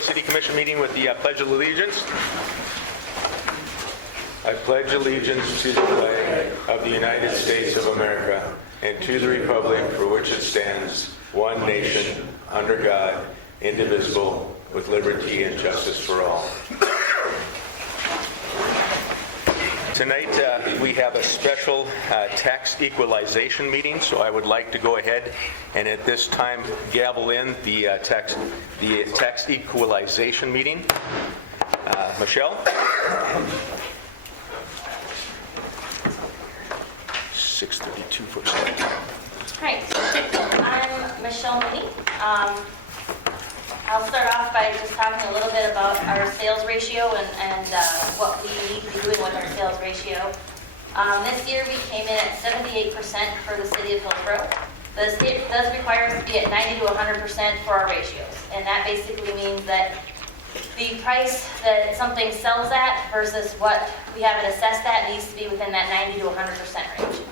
City Commission meeting with the Pledge of Allegiance. I pledge allegiance to the flag of the United States of America and to the republic for which it stands, one nation, under God, indivisible, with liberty and justice for all. Tonight we have a special tax equalization meeting, so I would like to go ahead and at this time gavel in the tax equalization meeting. Michelle? 632 foot start. Hi, I'm Michelle Mooney. I'll start off by just talking a little bit about our sales ratio and what we need to be doing with our sales ratio. This year we came in at 78% for the city of Hillsborough. The state does require us to be at 90 to 100% for our ratios, and that basically means that the price that something sells at versus what we have it assessed at needs to be within that 90 to 100% range.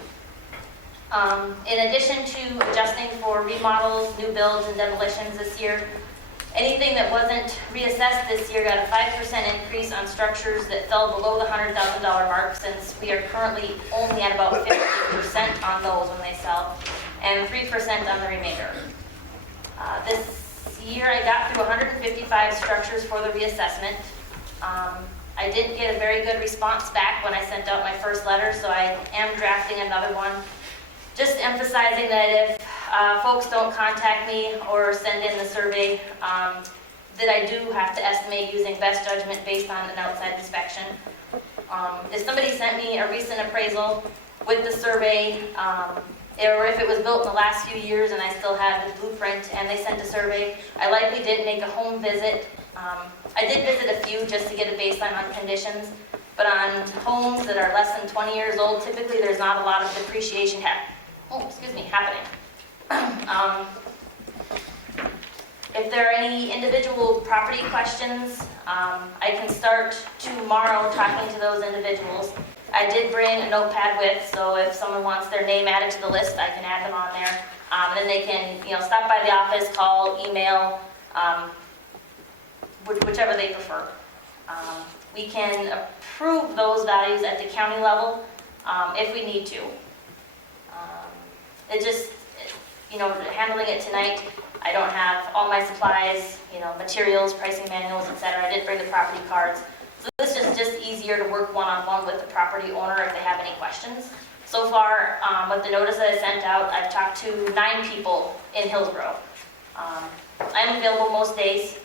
In addition to adjusting for remodels, new builds, and demolitions this year, anything that wasn't reassessed this year got a 5% increase on structures that fell below the $100,000 mark, since we are currently only at about 50% on those when they sell, and 3% on the remainder. This year I got through 155 structures for the reassessment. I didn't get a very good response back when I sent out my first letter, so I am drafting another one. Just emphasizing that if folks don't contact me or send in the survey, that I do have to estimate using best judgment based on an outside inspection. If somebody sent me a recent appraisal with the survey, or if it was built in the last few years and I still had the blueprint and they sent a survey, I likely didn't make a home visit. I did visit a few just to get a baseline on conditions, but on homes that are less than 20 years old, typically there's not a lot of depreciation happening. If there are any individual property questions, I can start tomorrow talking to those individuals. I did bring a notepad with, so if someone wants their name added to the list, I can add them on there. And then they can, stop by the office, call, email, whichever they prefer. We can approve those values at the county level if we need to. Handling it tonight, I don't have all my supplies, materials, pricing manuals, etc. I did bring the property cards. So this is just easier to work one-on-one with the property owner if they have any questions. So far, with the notice that I sent out, I've talked to 9 people in Hillsborough. I'm available most days,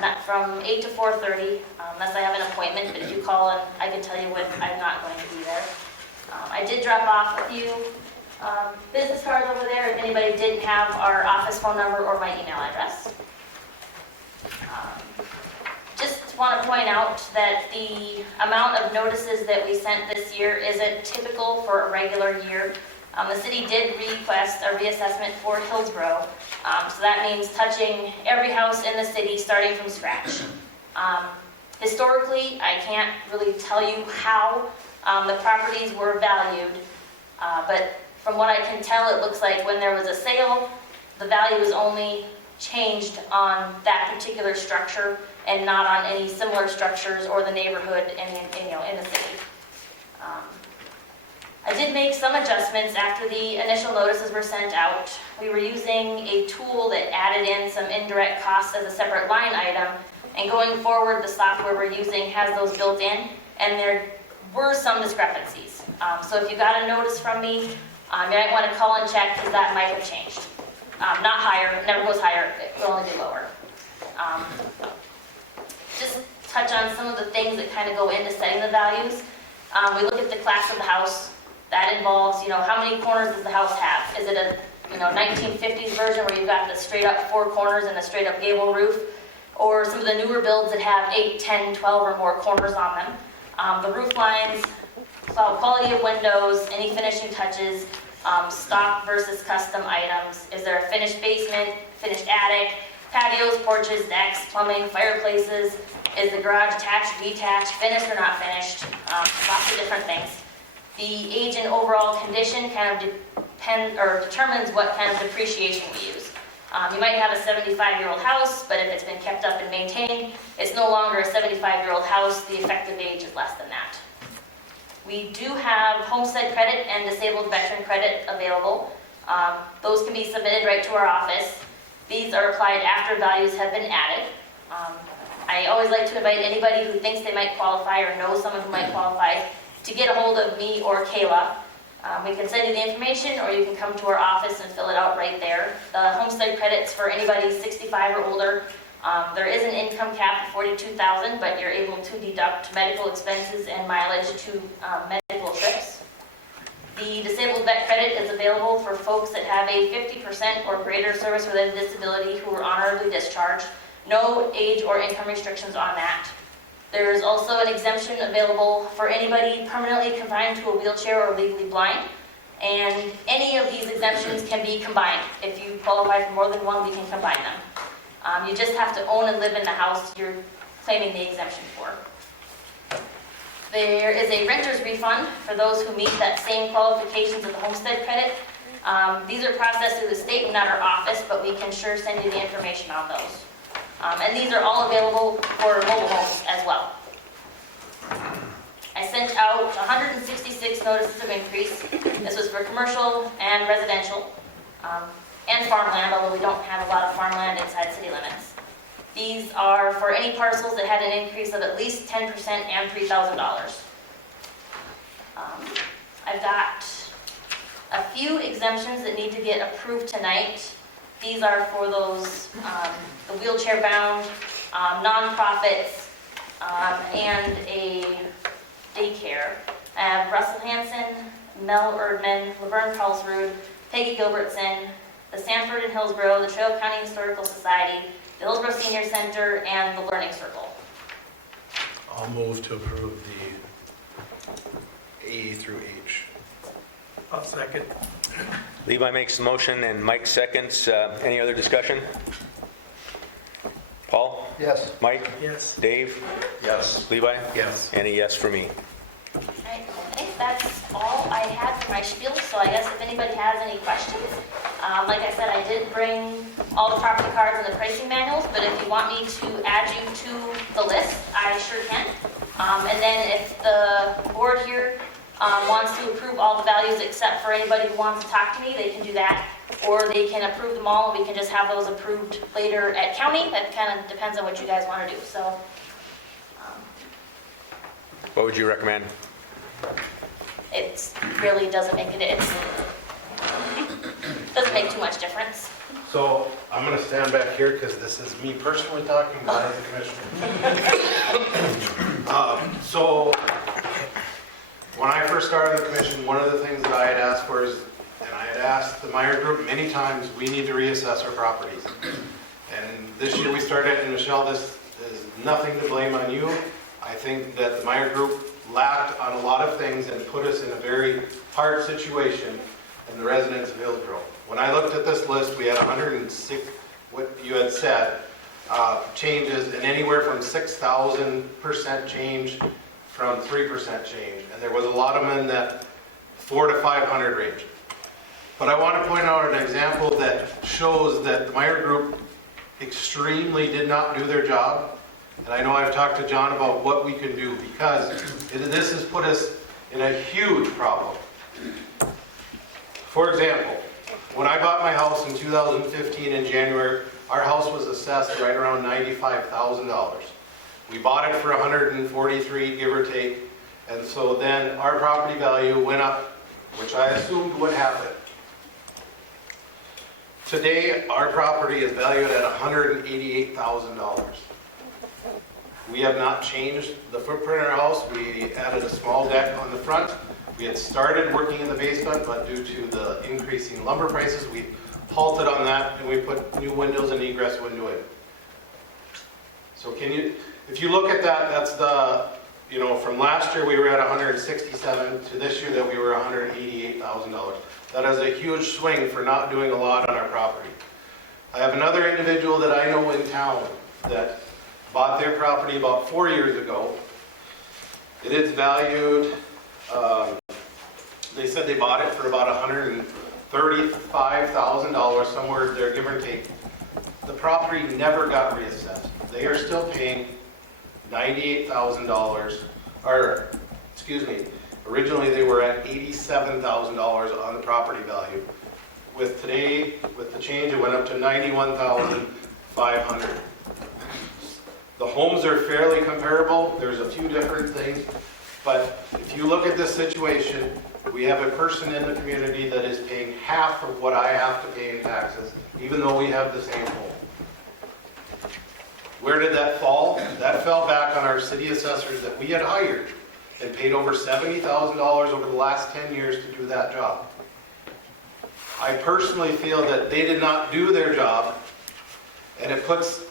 not from 8 to 4:30, unless I have an appointment, but if you call and I can tell you when I'm not going to be there. I did drop off a few business cards over there if anybody didn't have our office phone number or my email address. Just want to point out that the amount of notices that we sent this year isn't typical for a regular year. The city did request a reassessment for Hillsborough, so that means touching every house in the city starting from scratch. Historically, I can't really tell you how the properties were valued, but from what I can tell, it looks like when there was a sale, the value was only changed on that particular structure and not on any similar structures or the neighborhood in the city. I did make some adjustments after the initial notices were sent out. We were using a tool that added in some indirect costs as a separate line item, and going forward, the software we're using has those built in, and there were some discrepancies. So if you got a notice from me, you might want to call and check, because that might have changed. Not higher, it never goes higher, it will only be lower. Just touch on some of the things that kind of go into setting the values. We look at the class of the house. That involves, how many corners does the house have? Is it a 1950s version where you've got the straight up 4 corners and a straight up gable roof? Or some of the newer builds that have 8, 10, 12 or more corners on them. The roof lines, quality of windows, any finishing touches, stock versus custom items. Is there a finished basement, finished attic, patios, porches, decks, plumbing, fireplaces? Is the garage attached, detached, finished or not finished? Lots of different things. The age and overall condition kind of determines what kind of depreciation we use. You might have a 75-year-old house, but if it's been kept up and maintained, it's no longer a 75-year-old house. The effective age is less than that. We do have Homestead Credit and Disabled Veteran Credit available. Those can be submitted right to our office. These are applied after values have been added. I always like to invite anybody who thinks they might qualify or knows someone who might qualify to get a hold of me or Kayla. We can send you the information, or you can come to our office and fill it out right there. The Homestead Credits for anybody 65 or older. There is an income cap of $42,000, but you're able to deduct medical expenses and mileage to medical trips. The Disabled Vet Credit is available for folks that have a 50% or greater service-related disability who are honorably discharged. No age or income restrictions on that. There's also an exemption available for anybody permanently confined to a wheelchair or legally blind. And any of these exemptions can be combined. If you qualify for more than one, we can combine them. You just have to own and live in the house you're claiming the exemption for. There is a renter's refund for those who meet that same qualifications as the Homestead Credit. These are processed through the state and not our office, but we can sure send you the information on those. And these are all available for mobile homes as well. I sent out 166 notices of increase. This was for commercial and residential and farmland, although we don't have a lot of farmland inside city limits. These are for any parcels that had an increase of at least 10% and $3,000. I've got a few exemptions that need to get approved tonight. These are for those, the wheelchair-bound, nonprofits, and a daycare. I have Russell Hansen, Mel Erdman, Laverne Carlsrud, Peggy Gilbertson, the Sanford and Hillsborough, the Trail County Historical Society, the Hillsborough Senior Center, and the Learning Circle. I'll move to approve the A through H. I'll second. Levi makes the motion and Mike seconds. Any other discussion? Paul? Yes. Mike? Yes. Dave? Yes. Levi? Yes. And a yes for me. All right, I think that's all I had for my spiel, so I guess if anybody has any questions, like I said, I did bring all the property cards and the pricing manuals, but if you want me to add you to the list, I sure can. And then if the board here wants to approve all the values except for anybody who wants to talk to me, they can do that. Or they can approve them all, and we can just have those approved later at county. That kind of depends on what you guys want to do. So, What would you recommend? it really doesn't make it doesn't make too much difference. So I'm going to stand back here because this is me personally talking, not as a commissioner. So when I first started the commission, one of the things that I had asked for is, and I had asked the Meyer Group many times, we need to reassess our properties. And this year we started, and Michelle, this is nothing to blame on you. I think that the Meyer Group lacked on a lot of things and put us in a very hard situation in the residents of Hillsborough. When I looked at this list, we had 106, what you had said, changes, and anywhere from 6,000% change from 3% change. And there was a lot of them in that 400 to 500 range. But I want to point out an example that shows that the Meyer Group extremely did not do their job. And I know I've talked to John about what we can do, because this has put us in a huge problem. For example, when I bought my house in 2015 in January, our house was assessed right around $95,000. We bought it for $143, give or take, and so then our property value went up, which I assumed would happen. Today, our property is valued at $188,000. We have not changed the footprint of our house. We added a small deck on the front. We had started working in the basement, but due to the increasing lumber prices, we halted on that, and we put new windows and egress window in. So if you look at that, that's the, from last year we were at 167 to this year that we were $188,000. That is a huge swing for not doing a lot on our property. I have another individual that I know in town that bought their property about 4 years ago. It is valued, they said they bought it for about $135,000, somewhere there, give or take. the property never got reassessed. They are still paying $98,000, or, excuse me, originally they were at $87,000 on the property value. With today, with the change, it went up to $91,500. The homes are fairly comparable. There's a few different things, but if you look at this situation, we have a person in the community that is paying half of what I have to pay in taxes, even though we have the same home. Where did that fall? That fell back on our city assessors that we had hired and paid over $70,000 over the last 10 years to do that job. I personally feel that they did not do their job, and it puts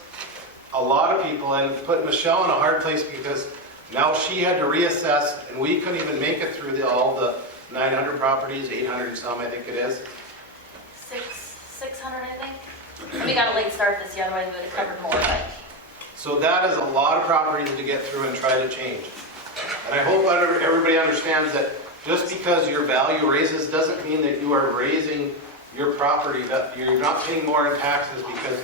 a lot of people, and put Michelle in a hard place because now she had to reassess, and we couldn't even make it through all the 900 properties, 800 and some, I think it is. 600, I think. And we got a late start this year, otherwise we would have covered more, but. So that is a lot of properties to get through and try to change. And I hope everybody understands that just because your value raises doesn't mean that you are raising your property, that you're not paying more in taxes, because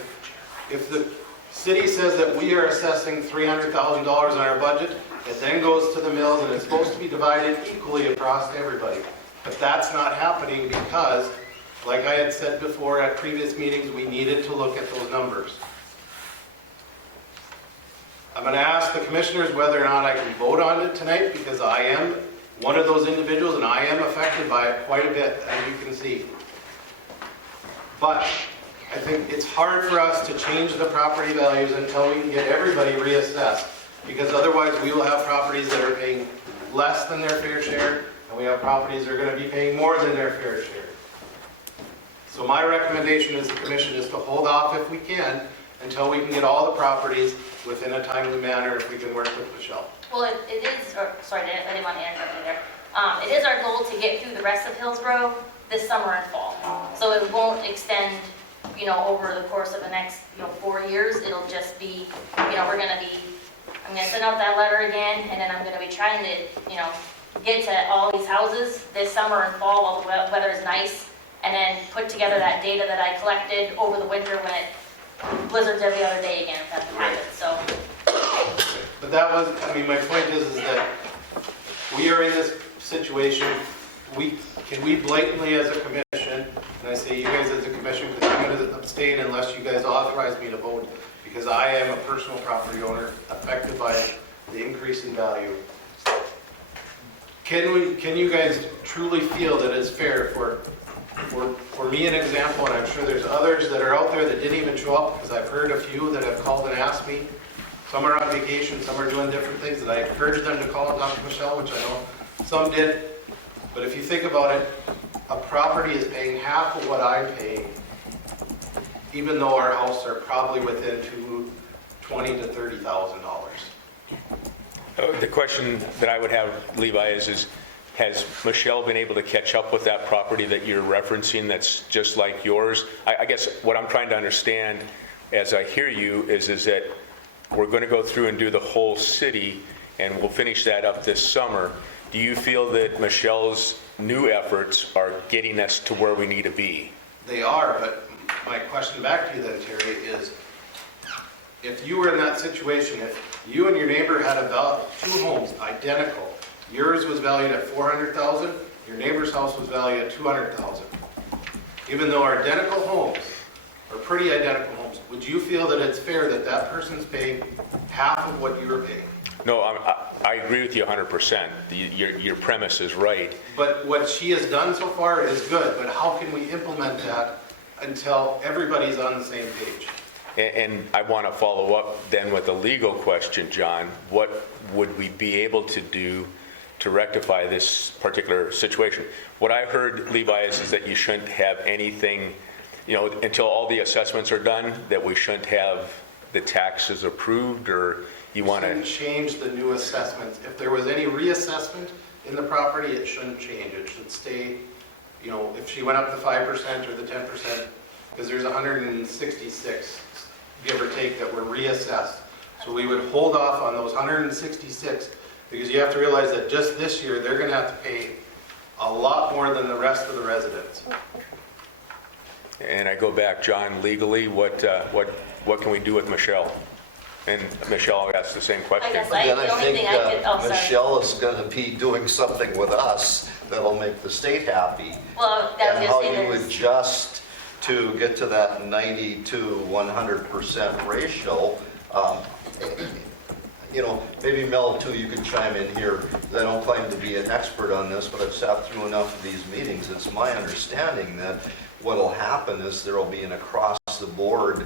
if the city says that we are assessing $300,000 on our budget, it then goes to the mills and it's supposed to be divided equally across everybody. But that's not happening because, like I had said before at previous meetings, we needed to look at those numbers. I'm going to ask the commissioners whether or not I can vote on it tonight, because I am one of those individuals and I am affected by it quite a bit, as you can see. But I think it's hard for us to change the property values until we can get everybody reassessed, because otherwise we will have properties that are paying less than their fair share, and we have properties that are going to be paying more than their fair share. So my recommendation as the commission is to hold off if we can until we can get all the properties within a timely manner, if we can work with Michelle. Well, it is, sorry, I didn't want to interrupt you there. It is our goal to get through the rest of Hillsborough this summer and fall. So it won't extend, over the course of the next, 4 years. It'll just be, I'm going to send out that letter again, and then I'm going to be trying to, get to all these houses this summer and fall while the weather is nice, and then put together that data that I collected over the winter when it blizzards every other day again, if that happens, so. But that was, my point is that we are in this situation, can we blatantly as a commission, and I say you guys as a commission, because I'm going to abstain unless you guys authorize me to vote, because I am a personal property owner affected by the increase in value. Can you guys truly feel that it's fair for me, an example, and I'm sure there's others that are out there that didn't even show up, because I've heard a few that have called and asked me. Some are on vacation, some are doing different things, and I encourage them to call and talk to Michelle, which I know some did. But if you think about it, a property is paying half of what I'm paying, even though our houses are probably within $20,000 to $30,000. The question that I would have, Levi, is has Michelle been able to catch up with that property that you're referencing that's just like yours? I guess what I'm trying to understand as I hear you is that we're going to go through and do the whole city, and we'll finish that up this summer. Do you feel that Michelle's new efforts are getting us to where we need to be? They are, but my question back to you then, Terry, is if you were in that situation, if you and your neighbor had about 2 homes identical, yours was valued at $400,000, your neighbor's house was valued at $200,000. Even though our identical homes are pretty identical homes, would you feel that it's fair that that person's paying half of what you're paying? No, I agree with you 100%. Your premise is right. But what she has done so far is good, but how can we implement that until everybody's on the same page? And I want to follow up then with a legal question, John. What would we be able to do to rectify this particular situation? What I heard, Levi, is that you shouldn't have anything, until all the assessments are done, that we shouldn't have the taxes approved, or you want to change the new assessments. If there was any reassessment in the property, it shouldn't change. It should stay, if she went up to 5% or the 10%, because there's 166, give or take, that were reassessed. So we would hold off on those 166, because you have to realize that just this year, they're going to have to pay a lot more than the rest of the residents. And I go back, John, legally, what can we do with Michelle? And Michelle asked the same question. I guess Again, the I only think thing I could, oh, sorry. Michelle is going to be doing something with us that'll make the state happy. Well, that And was how gonna say you there's, adjust to get to that 90 to 100% ratio. You know, maybe Mel too, you could chime in here, 'cause I don't claim to be an expert on this, but I've sat through enough of these meetings. It's my understanding that what'll happen is there'll be an across-the-board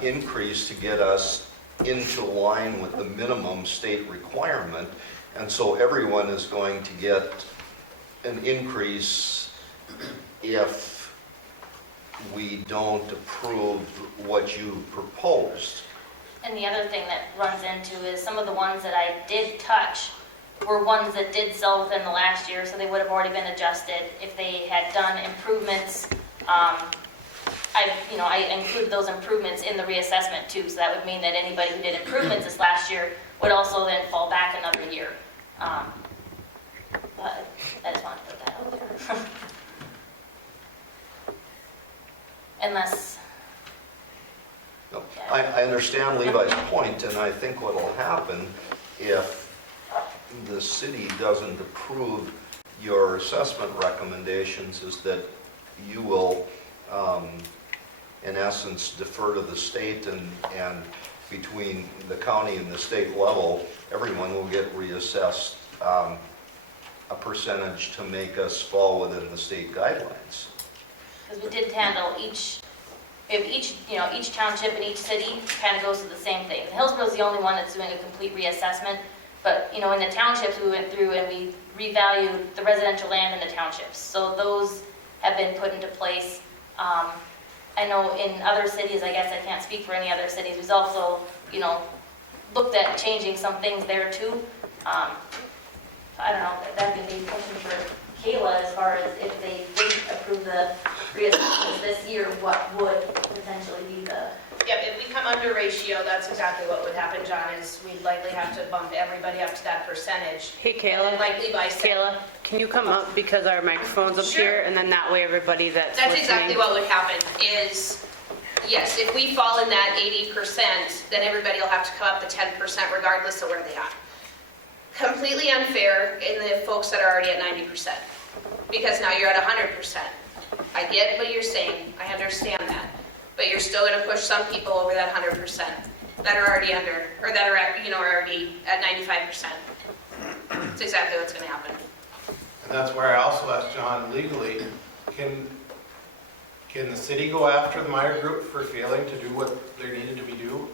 increase to get us into line with the minimum state requirement. And so everyone is going to get an increase if we don't approve what you proposed. and the other thing that runs into is some of the ones that I did touch were ones that did sell within the last year, so they would have already been adjusted. If they had done improvements, I included those improvements in the reassessment too, so that would mean that anybody who did improvements this last year would also then fall back another year. But I just wanted to put that out there. Unless, No, I understand Levi's point, and I think what'll happen if the city doesn't approve your assessment recommendations is that you will, in essence, defer to the state, and between the county and the state level, everyone will get reassessed a percentage to make us fall within the state guidelines. because we did handle each township and each city kind of goes to the same thing. Hillsborough is the only one that's doing a complete reassessment, but, in the townships, we went through and we revalued the residential land in the townships. So those have been put into place. I know in other cities, I guess I can't speak for any other cities, we've also, looked at changing some things there too. I don't know, that'd be a big question for Kayla as far as if they didn't approve the reassessments this year, what would potentially be the... Yep, if we come under ratio, that's exactly what would happen, John, is we'd likely have to bump everybody up to that percentage. Hey, And Kayla. like Levi said, Kayla, can you come up because our microphone's up Sure. here, and then that way everybody that's that's listening. exactly what would happen, is, yes, if we fall in that 80%, then everybody will have to come up to 10% regardless of where they are. Completely unfair in the folks that are already at 90%, because now you're at 100%. I get what you're saying, I understand that, but you're still gonna push some people over that 100% that are already under, or that are at, already at 95%. That's exactly what's gonna happen. And that's where I also asked John legally, can the city go after the Meyer Group for failing to do what they needed to be do?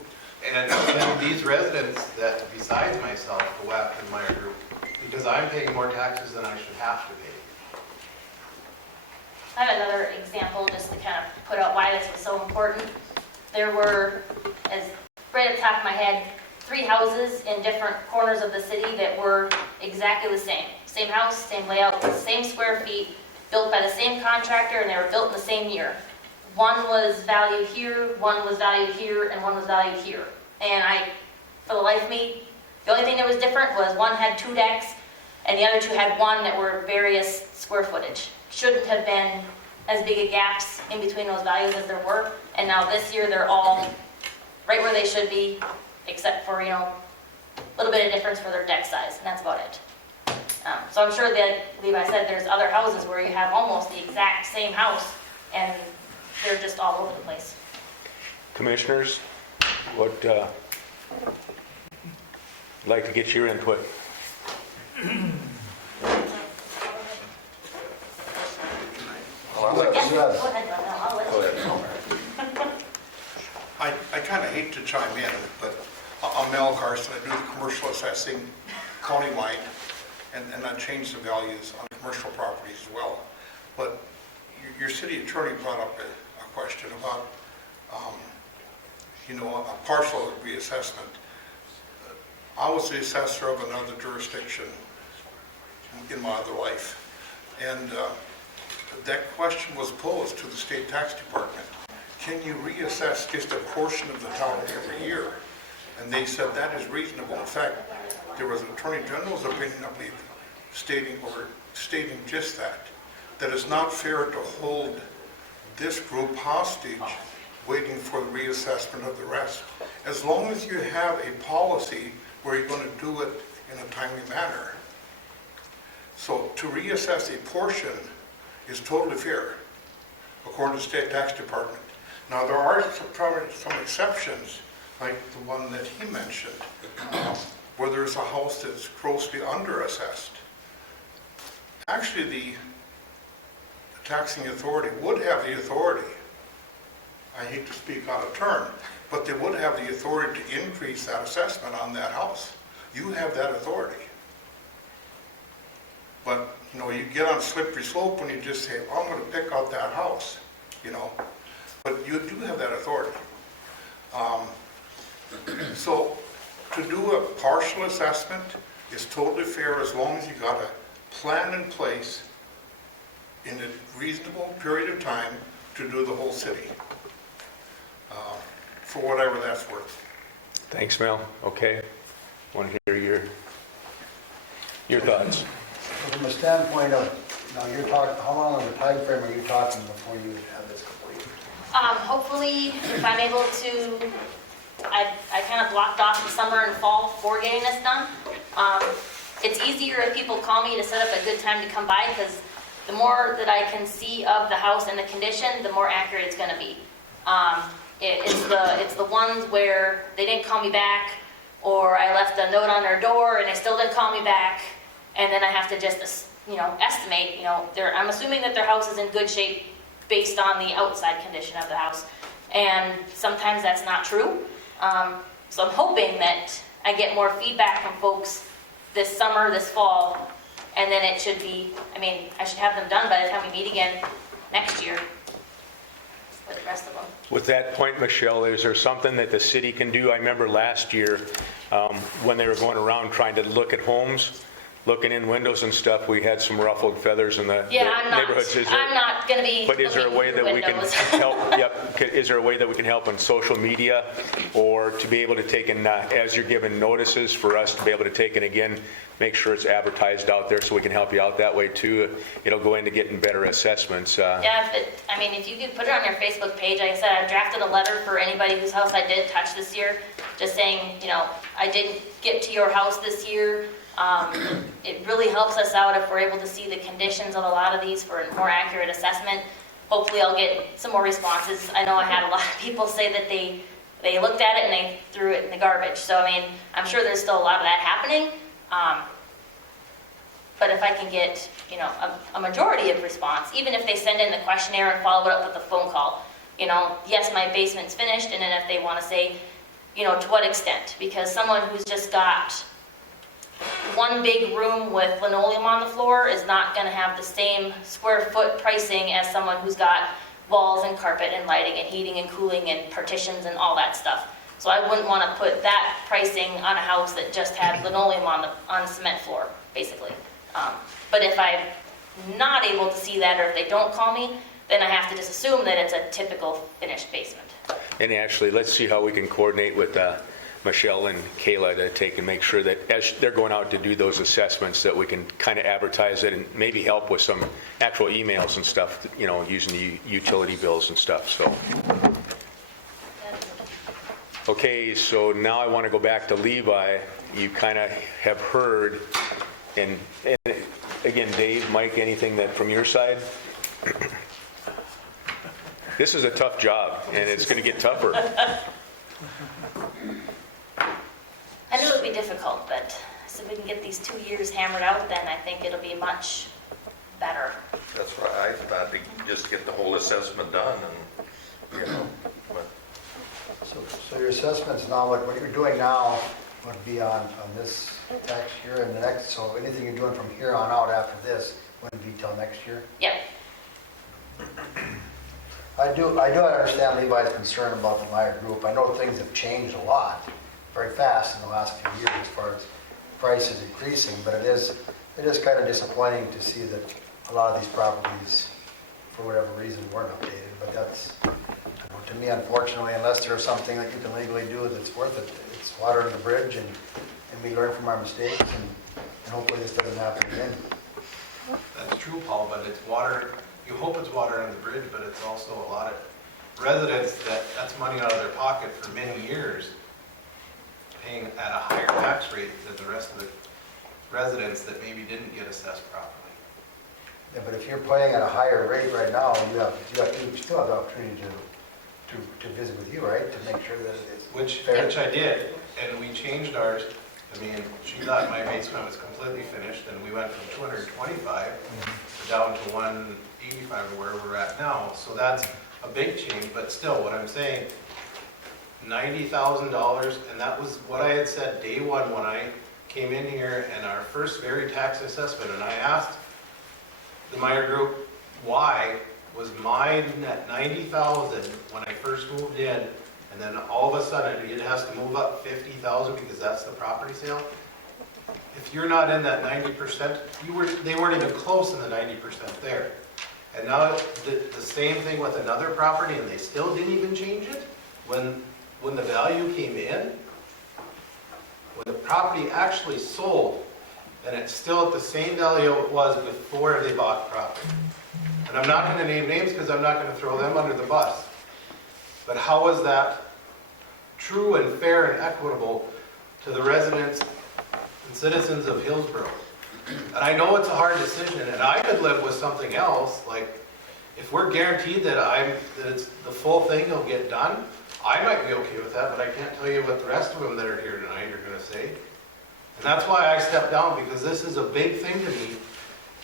And can these residents that, besides myself, go after the Meyer Group? Because I'm paying more taxes than I should have to pay. I have another example just to kind of put out why this was so important. There were, as right at the top of my head, 3 houses in different corners of the city that were exactly the same. Same house, same layout, same square feet, built by the same contractor, and they were built in the same year. One was valued here, one was valued here, and one was valued here. And for the life of me, the only thing that was different was one had 2 decks, and the other 2 had 1 that were various square footage. Shouldn't have been as big a gaps in between those values as there were. And now this year, they're all right where they should be, except for, a little bit of difference for their deck size, and that's about it. So I'm sure that, Levi said, there's other houses where you have almost the exact same house, and they're just all over the place. Commissioners, what, like to get your input. Yes, go ahead, John. No, I'll let you go over. I kind of hate to chime in, but I'm Mel Carson. I do the commercial assessing countywide, and I change the values on commercial properties as well. But your city attorney brought up a question about, a partial reassessment. I was the assessor of another jurisdiction in my other life, and that question was posed to the state tax department. Can you reassess just a portion of the town every year? And they said that is reasonable. In fact, there was an Attorney General's opinion, I believe, stating just that it's not fair to hold this group hostage, waiting for the reassessment of the rest. As long as you have a policy where you're going to do it in a timely manner. So to reassess a portion is totally fair, according to the state tax department. Now, there are probably some exceptions, like the one that he mentioned, where there's a house that's grossly underassessed. Actually, the taxing authority would have the authority, I hate to speak out of turn, but they would have the authority to increase that assessment on that house. You have that authority. But, you know, you get on a slippery slope when you just say, well, I'm going to pick out that house, you know. But you do have that authority. So to do a partial assessment is totally fair as long as you got a plan in place in a reasonable period of time to do the whole city, for whatever that's worth. Thanks, Mel. Okay. Want to hear your thoughts? From a standpoint of, now you're talking, how long of a time frame are you talking before you have this complete? Hopefully, if I'm able to, I kind of blocked off the summer and fall for getting this done. It's easier if people call me to set up a good time to come by, because the more that I can see of the house and the condition, the more accurate it's gonna be. It's the ones where they didn't call me back, or I left a note on their door and they still didn't call me back, and then I have to just, you know, estimate, you know, I'm assuming that their house is in good shape based on the outside condition of the house. And sometimes that's not true. So I'm hoping that I get more feedback from folks this summer, this fall, and then it should be, I mean, I should have them done by the time we meet again next year with the rest of them. With that point, Michelle, is there something that the city can do? I remember last year when they were going around trying to look at homes, looking in windows and stuff, we had some ruffled feathers in the neighborhoods. I'm not going to be But is there a way that we can help? Yep. Is there a way that we can help on social media, or to be able to take in, as you're given notices, for us to be able to take in again, make sure it's advertised out there so we can help you out that way too? It'll go into getting better assessments. Yeah, if you could put it on your Facebook page. Like I said, I drafted a letter for anybody whose house I didn't touch this year, just saying, you know, I didn't get to your house this year. It really helps us out if we're able to see the conditions of a lot of these for a more accurate assessment. Hopefully I'll get some more responses. I know I had a lot of people say that they looked at it and they threw it in the garbage. So, I mean, I'm sure there's still a lot of that happening. But if I can get, you know, a majority of response, even if they send in the questionnaire and follow it up with a phone call, you know, yes, my basement's finished, and then if they want to say, you know, to what extent? Because someone who's just got one big room with linoleum on the floor is not going to have the same square foot pricing as someone who's got walls and carpet and lighting and heating and cooling and partitions and all that stuff. So I wouldn't want to put that pricing on a house that just had linoleum on the cement floor, basically. But if I'm not able to see that, or if they don't call me, then I have to just assume that it's a typical finished basement. And actually, let's see how we can coordinate with Michelle and Kayla to take and make sure that as they're going out to do those assessments, that we can kind of advertise it and maybe help with some actual emails and stuff, you know, using the utility bills and stuff. So, okay, so now I want to go back to Levi. You kind of have heard, and again, Dave, Mike, anything that from your side? This is a tough job, and it's going to get tougher. I knew it would be difficult, but if we can get these 2 years hammered out, then I think it'll be much better. That's right, I thought to just get the whole assessment done and, you know, but So your assessments now, what you're doing now would be on this tax year and the next, so anything you're doing from here on out after this wouldn't be till next year? Yep. I do understand Levi's concern about the Meyer Group. I know things have changed a lot, very fast in the last few years as far as prices increasing, but it is kind of disappointing to see that a lot of these properties, for whatever reason, weren't updated. But that's, you know, to me, unfortunately, unless there's something that you can legally do that's worth it, it's water under the bridge, and we learn from our mistakes, and hopefully this doesn't happen again. That's true, Paul, but it's water you hope it's water under the bridge, but it's also a lot of residents that's money out of their pocket for many years, paying at a higher tax rate than the rest of the residents that maybe didn't get assessed properly. Yeah, but if you're paying at a higher rate right now, you still have the opportunity to visit with you, right? To make sure that it's Which fair. I did, and we changed ours. I mean, she thought my basement was completely finished, and we went from 225 down to 185 or where we're at now. So that's a big change, but still, what I'm saying, $90,000, and that was what I had said day one when I came in here and our first very tax assessment, and I asked the Meyer Group, why was mine at 90,000 when I first moved in, and then all of a sudden it has to move up 50,000 because that's the property sale? If you're not in that 90%, they weren't even close in the 90% there. And now the same thing with another property, and they still didn't even change it when the value came in. When the property actually sold, and it's still at the same value it was before they bought the property. And I'm not going to name names because I'm not going to throw them under the bus. But how is that true and fair and equitable to the residents and citizens of Hillsborough? And I know it's a hard decision, and I could live with something else, like if we're guaranteed that it's the full thing will get done, I might be okay with that, but I can't tell you what the rest of them that are here tonight are going to say. And that's why I stepped down, because this is a big thing to me,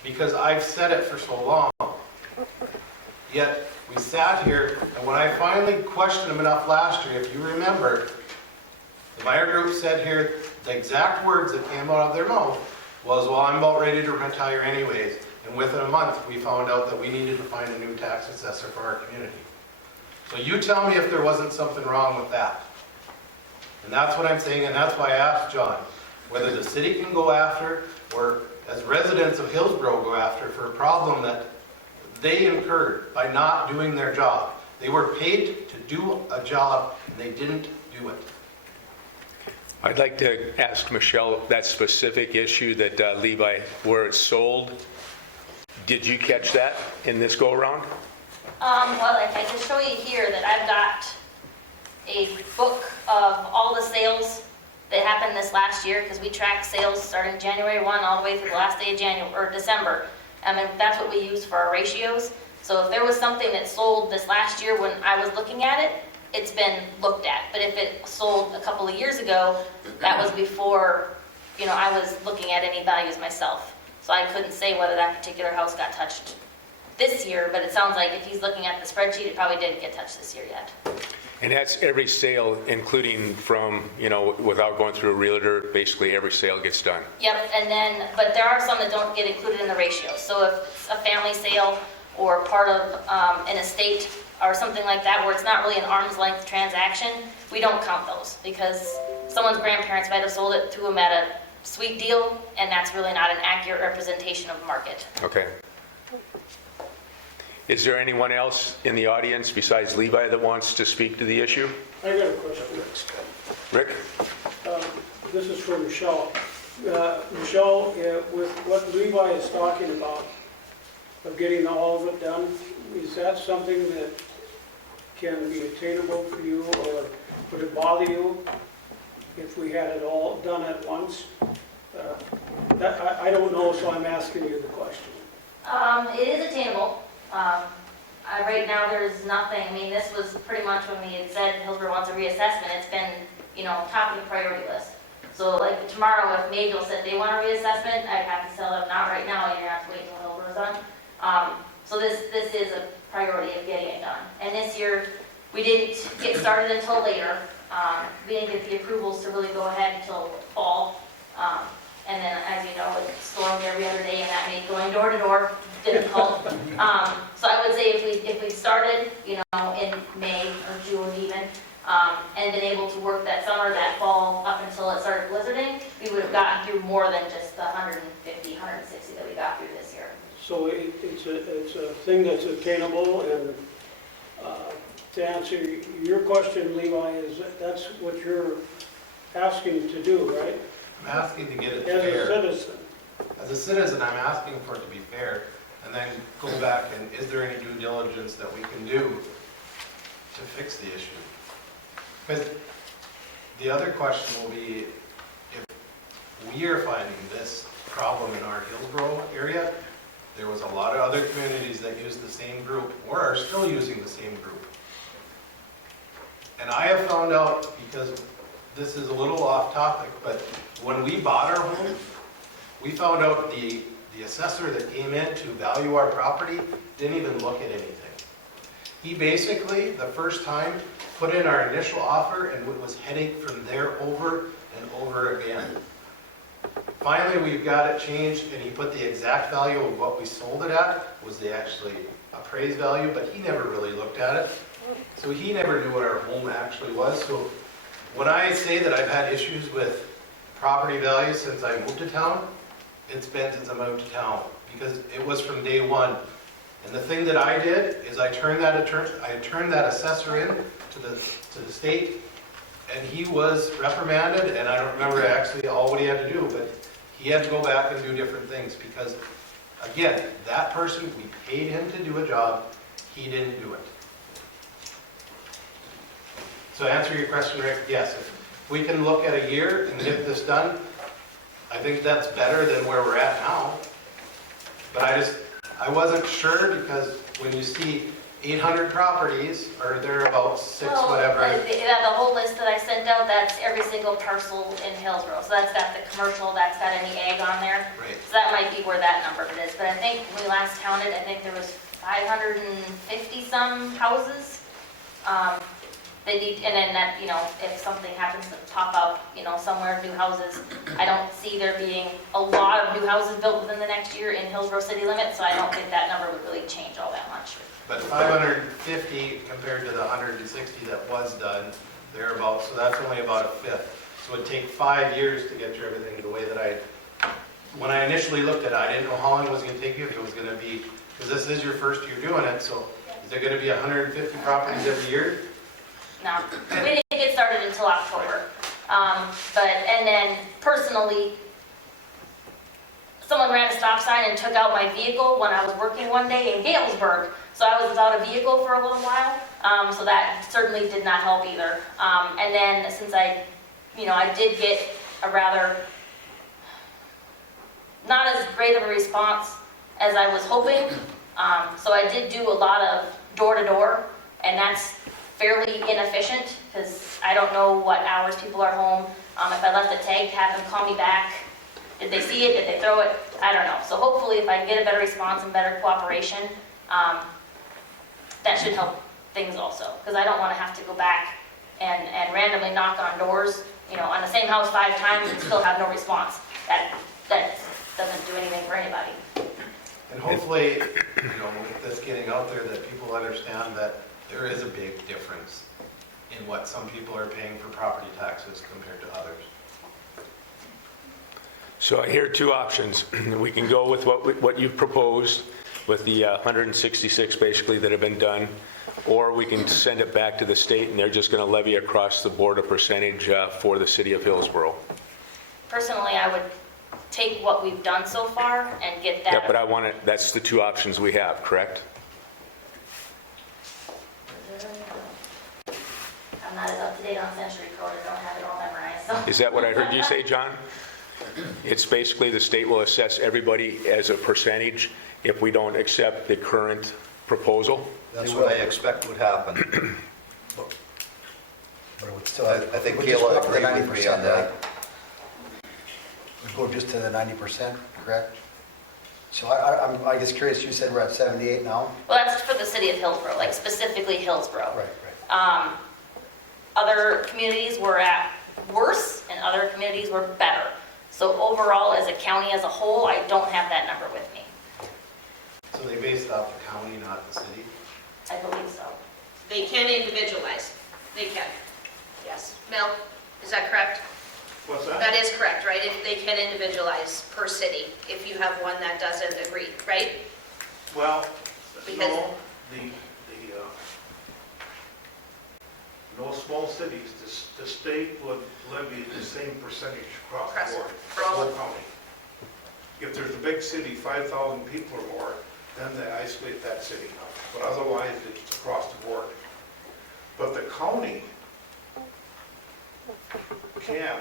because I've said it for so long. Yet we sat here, and when I finally questioned them enough last year, if you remember, the Meyer Group said here, the exact words that came out of their mouth was, well, I'm about ready to retire anyways. And within a month, we found out that we needed to find a new tax assessor for our community. So you tell me if there wasn't something wrong with that. And that's what I'm saying, and that's why I asked John, whether the city can go after, or as residents of Hillsborough go after, for a problem that they incurred by not doing their job. They were paid to do a job, and they didn't do it. I'd like to ask Michelle, that specific issue that Levi, where it's sold, did you catch that in this go-around? Well, I can just show you here that I've got a book of all the sales that happened this last year, because we track sales starting January 1 all the way through the last day of January or December. And that's what we use for our ratios. So if there was something that sold this last year when I was looking at it, it's been looked at. But if it sold a couple of years ago, that was before, I was looking at any values myself. So I couldn't say whether that particular house got touched this year, but it sounds like if he's looking at the spreadsheet, it probably didn't get touched this year yet. And that's every sale, including from, without going through a realtor, basically every sale gets done. Yep, but there are some that don't get included in the ratio. So if it's a family sale or part of an estate or something like that, where it's not really an arm's length transaction, we don't count those, because someone's grandparents might have sold it to them at a sweet deal, and that's really not an accurate representation of the market. Okay. Is there anyone else in the audience besides Levi that wants to speak to the issue? I got a question. Rick? This is for Michelle. Michelle, with what Levi is talking about, of getting all of it done, is that something that can be attainable for you, or would it bother you if we had it all done at once? I don't know, so I'm asking you the question. It is attainable. Right now, there's nothing. This was pretty much when we had said Hillsborough wants a reassessment. It's been, top of the priority list. So, like tomorrow, if Mayville said they want a reassessment, I'd have to tell them, not right now. You're gonna have to wait until Hillsborough's done. So this is a priority of getting it done. And this year, we didn't get started until later. We didn't get the approvals to really go ahead until fall. And then, as you know, it stormed every other day, and that made going door to door difficult. So I would say if we started, in May or June even, and been able to work that summer, that fall, up until it started blizzarding, we would have gotten through more than just the 150, 160 that we got through this year. So it's a thing that's attainable, and to answer your question, Levi, is that's what you're asking to do, right? I'm asking to get it As fair. a citizen. As a citizen, I'm asking for it to be fair. and then go back and is there any due diligence that we can do to fix the issue? Because the other question will be, if we are finding this problem in our Hillsborough area, there was a lot of other communities that use the same group or are still using the same group. And I have found out, because this is a little off topic, but when we bought our home, we found out the assessor that came in to value our property didn't even look at anything. He basically, the first time, put in our initial offer and it was headache from there over and over again. Finally, we've got it changed and he put the exact value of what we sold it at, was the actually appraised value, but he never really looked at it. So he never knew what our home actually was. So when I say that I've had issues with property values since I moved to town, it's been since I moved to town, because it was from day one. And the thing that I did is I turned that assessor in to the state, and he was reprimanded, and I don't remember actually all what he had to do, but he had to go back and do different things, because again, that person, we paid him to do a job, he didn't do it. So to answer your question, Rick, yes, if we can look at a year and get this done, I think that's better than where we're at now. But I wasn't sure, because when you see 800 properties, or there are about six, Well, whatever. The whole list that I sent out, that's every single parcel in Hillsborough. So that's got the commercial, that's got any ag on there. Right. So that might be where that number is. But I think when we last counted, I think there was 550 some houses. They need, and then that, if something happens to pop up, somewhere, new houses, I don't see there being a lot of new houses built within the next year in Hillsborough city limits, so I don't think that number would really change all that much. But 550 compared to the 160 that was done, thereabouts, so that's only about a fifth. So it'd take 5 years to get through everything the way that when I initially looked at it, I didn't know how long it was going to take you, if it was going to be, because this is your first year doing it, so is there going to be 150 properties every year? No, we didn't get started until October. And then personally, someone ran a stop sign and took out my vehicle when I was working one day in Galesburg. So I was without a vehicle for a little while. So that certainly did not help either. And then since I did get a rather not as great of a response as I was hoping. So I did do a lot of door-to-door, and that's fairly inefficient, because I don't know what hours people are home. If I left a tag, have them call me back. Did they see it? Did they throw it? I don't know. So hopefully if I can get a better response and better cooperation, that should help things also. Because I don't want to have to go back and randomly knock on doors, on the same house 5 times and still have no response. That doesn't do anything for anybody. And hopefully, with this getting out there, that people understand that there is a big difference in what some people are paying for property taxes compared to others. So I hear 2 options. We can go with what you've proposed, with the 166 basically that have been done, or we can send it back to the state and they're just going to levy across the board a percentage for the city of Hillsborough. Personally, I would take what we've done so far and get that. Yeah, but that's the 2 options we have, correct? I'm not as up to date on century code, I don't have it all memorized, so. Is that what I heard you say, John? It's basically the state will assess everybody as a percentage if we don't accept the current proposal? That's what I expect would happen. But it would still, I think it would just go Kayla up to the agreed with me 90%, on that. right? It would go just to the 90%, correct? So I'm just curious, you said we're at 78 now? Well, that's for the city of Hillsborough, like specifically Hillsborough. Right. Other communities were at worse and other communities were better. So overall, as a county as a whole, I don't have that number with me. So they based off the county, not the city? I believe so. They can individualize. They can. Yes. Mel, is that correct? What's that? That is correct, right? If they can individualize per city, if you have one that doesn't agree, right? Well, Because- no, no small cities, the state would levy the same percentage across Across- the board, for the all whole of- county. If there's a big city, 5,000 people or more, then they isolate that city. But otherwise, it's across the board. But the county can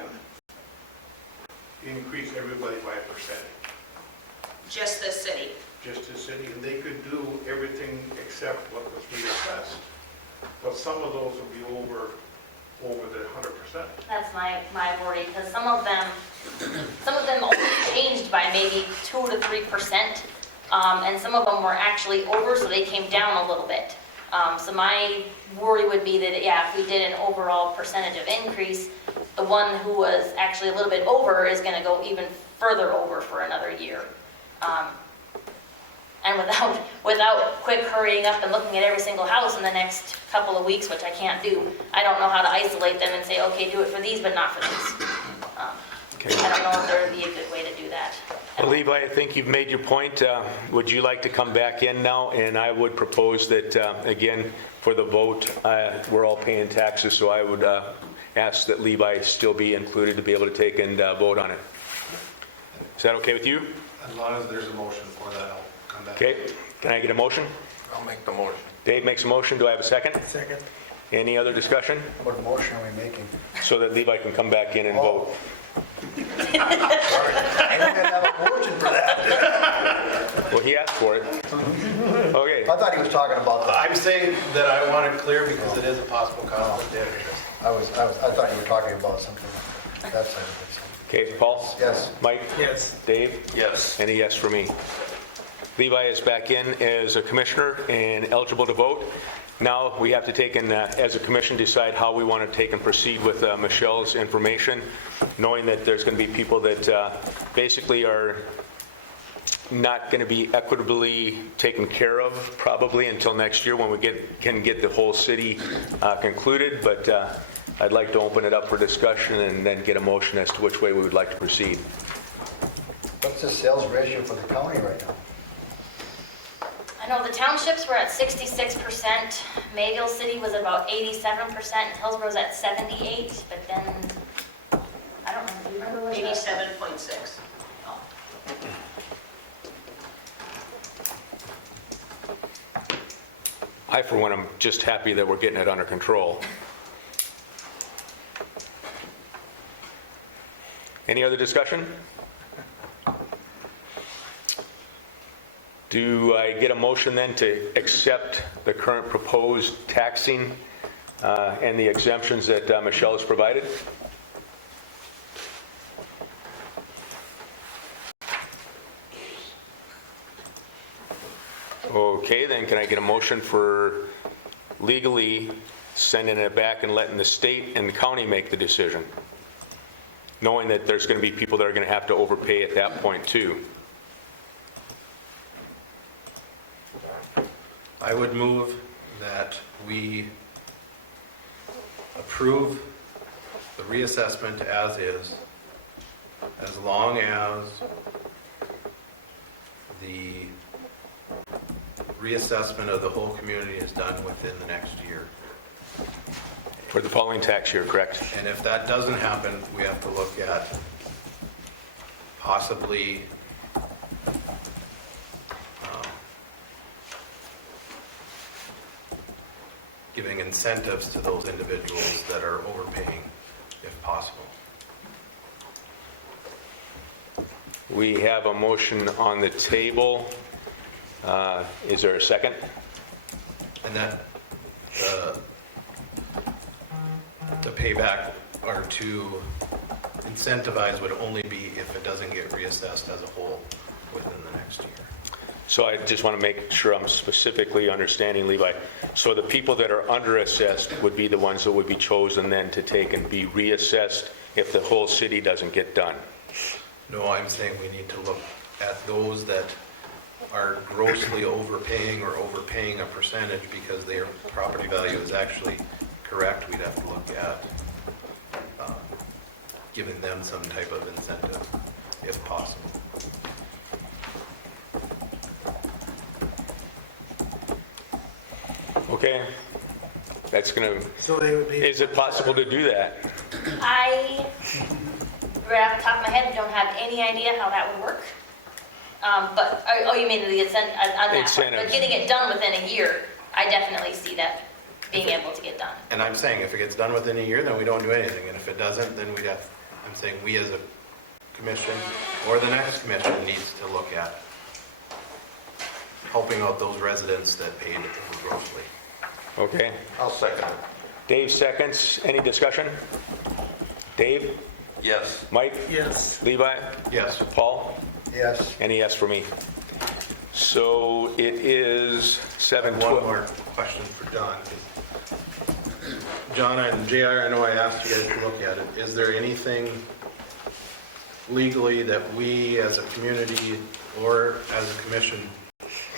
increase everybody by a percentage, Just this city. just the city, and they could do everything except what was reassessed. But some of those will be over the 100%. That's my worry, because some of them only changed by maybe 2 to 3%, and some of them were actually over, so they came down a little bit. So my worry would be that, yeah, if we did an overall percentage of increase, the one who was actually a little bit over is gonna go even further over for another year. And without quick hurrying up and looking at every single house in the next couple of weeks, which I can't do, I don't know how to isolate them and say, okay, do it for these, but not for these. I don't know if there would be a good way to do that. Well, Levi, I think you've made your point. Would you like to come back in now? And I would propose that, again, for the vote, we're all paying taxes, so I would ask that Levi still be included to be able to take and vote on it. Is that okay with you? As long as there's a motion for that, I'll come back. Okay, can I get a motion? I'll make the motion. Dave makes a motion, do I have a second? Second. Any other discussion? What motion are we making? So that Levi can come back in and vote. Sorry, I didn't have a motion for that. Well, he asked for it. Okay, I thought he was talking about the, I'm saying that I want it clear because it is a possible conflict of interest. I thought you were talking about something, that side of okay, Paul? it. Yes. Mike? Yes. Dave? Yes. And a yes for me. Levi is back in as a commissioner and eligible to vote. Now we have to take and, as a commission, decide how we want to take and proceed with Michelle's information, knowing that there's going to be people that basically are not going to be equitably taken care of probably until next year when we can get the whole city concluded. But I'd like to open it up for discussion and then get a motion as to which way we would like to proceed. What's the sales ratio for the county right now? I know the townships were at 66%, Mayville City was about 87%, and Hillsborough's at 78%, but then, I don't know, do you remember what that was? 87.6. I, for one, am just happy that we're getting it under control. Any other discussion? Do I get a motion then to accept the current proposed taxing and the exemptions that Michelle has provided? Okay, then can I get a motion for legally sending it back and letting the state and the county make the decision? Knowing that there's going to be people that are going to have to overpay at that point too. I would move that we approve the reassessment as is, as long as the reassessment of the whole community is done within the next year. For the following tax year, correct? And if that doesn't happen, we have to look at possibly giving incentives to those individuals that are overpaying, if possible. We have a motion on the table. Is there a second? And that, the payback or to incentivize would only be if it doesn't get reassessed as a whole within the next year. So I just want to make sure I'm specifically understanding, Levi. So the people that are underassessed would be the ones that would be chosen then to take and be reassessed if the whole city doesn't get done? No, I'm saying we need to look at those that are grossly overpaying or overpaying a percentage because their property value is actually correct. We'd have to look at giving them some type of incentive, if possible. Okay. That's going to, So they would be. is it possible to do that? I, right off the top of my head, don't have any idea how that would work. But, oh, you mean the on that part. Incentives. But getting it done within a year, I definitely see that being able to get done. And I'm saying if it gets done within a year, then we don't do anything. And if it doesn't, then I'm saying we as a commission or the next commission needs to look at helping out those residents that paid grossly. Okay. I'll second it. Dave seconds. Any discussion? Dave? Yes. Mike? Yes. Levi? Yes. Paul? Yes. Any yes for me? So it is One 7:12. more question for John. John and JR, I know I asked you guys to look at it. Is there anything legally that we as a community or as a commission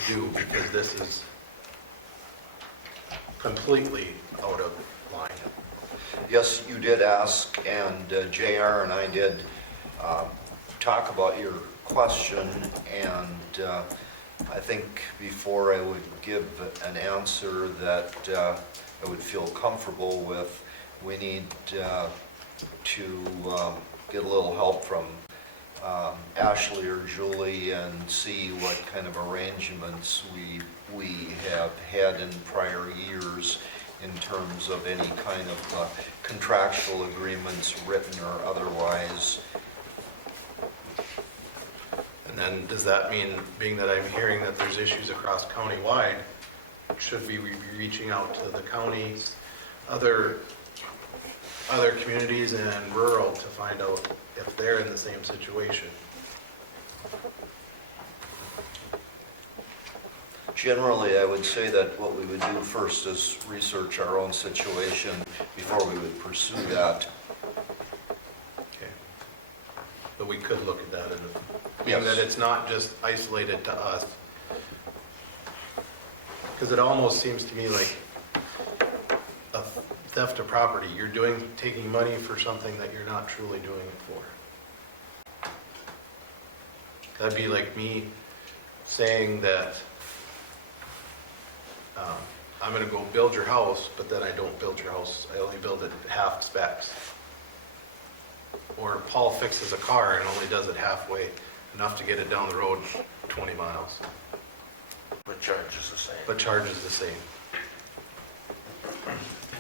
do? Because this is completely out of line. Yes, you did ask, and JR and I did talk about your question, and I think before I would give an answer that I would feel comfortable with, we need to get a little help from Ashley or Julie and see what kind of arrangements we have had in prior years in terms of any kind of contractual agreements, written or otherwise. And then does that mean, being that I'm hearing that there's issues across county-wide, should we be reaching out to the counties, other communities and rural to find out if they're in the same situation? Generally, I would say that what we would do first is research our own situation before we would pursue that. Okay. But we could look at that, Yes. being that it's not just isolated to us. Because it almost seems to me like a theft of property. You're taking money for something that you're not truly doing it for. That'd be like me saying that I'm gonna go build your house, but then I don't build your house. I only build it half specs. Or Paul fixes a car and only does it halfway, enough to get it down the road 20 miles, But charge is the same. but charges the same.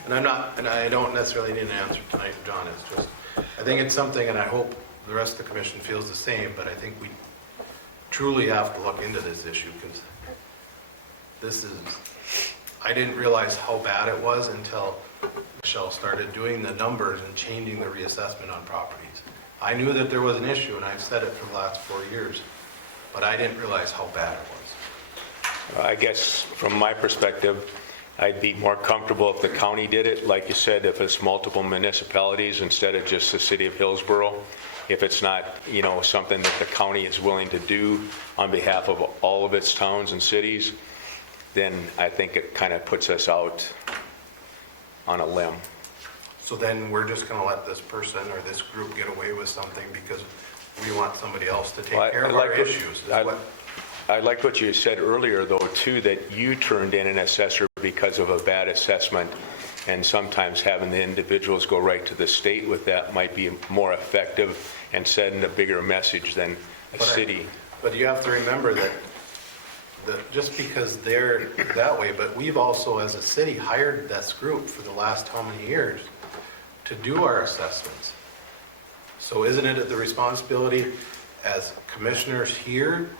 And I don't necessarily need an answer tonight, John, it's just, I think it's something, and I hope the rest of the commission feels the same, but I think we truly have to look into this issue, because I didn't realize how bad it was until Michelle started doing the numbers and changing the reassessment on properties. I knew that there was an issue, and I've said it for the last 4 years, but I didn't realize how bad it was. I guess from my perspective, I'd be more comfortable if the county did it, like you said, if it's multiple municipalities instead of just the city of Hillsborough. If it's not, something that the county is willing to do on behalf of all of its towns and cities, then I think it kind of puts us out on a limb. So then we're just gonna let this person or this group get away with something because we want somebody else to take Well, care of our issues. is what- I liked what you said earlier, though, too, that you turned in an assessor because of a bad assessment, and sometimes having the individuals go right to the state with that might be more effective and send a bigger message than a city. But you have to remember that just because they're that way, but we've also, as a city, hired this group for the last how many years to do our assessments. So isn't it the responsibility as commissioners here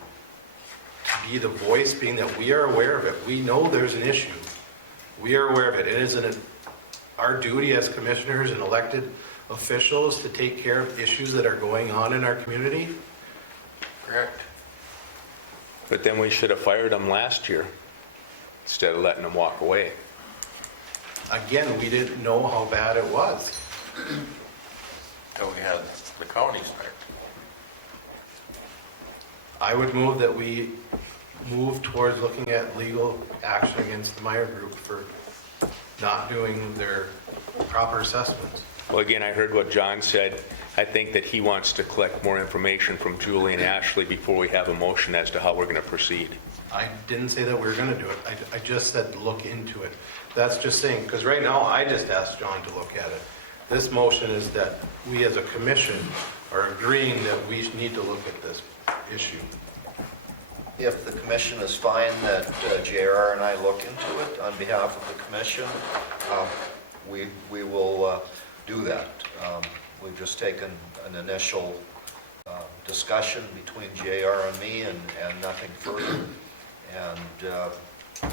to be the voice, being that we are aware of it? We know there's an issue. We are aware of it. And isn't it our duty as commissioners and elected officials to take care of issues that are going on in our community? Correct. But then we should have fired them last year instead of letting them walk away. Again, we didn't know how bad it was. Till we had the county start. I would move that we move towards looking at legal action against the Meyer Group for not doing their proper assessments. Well, again, I heard what John said. I think that he wants to collect more information from Julie and Ashley before we have a motion as to how we're going to proceed. I didn't say that we were going to do it. I just said look into it. That's just saying, because right now I just asked John to look at it. This motion is that we as a commission are agreeing that we need to look at this issue. if the commission is fine that JR and I look into it on behalf of the commission, we will do that. We've just taken an initial discussion between JR and me and nothing further. And it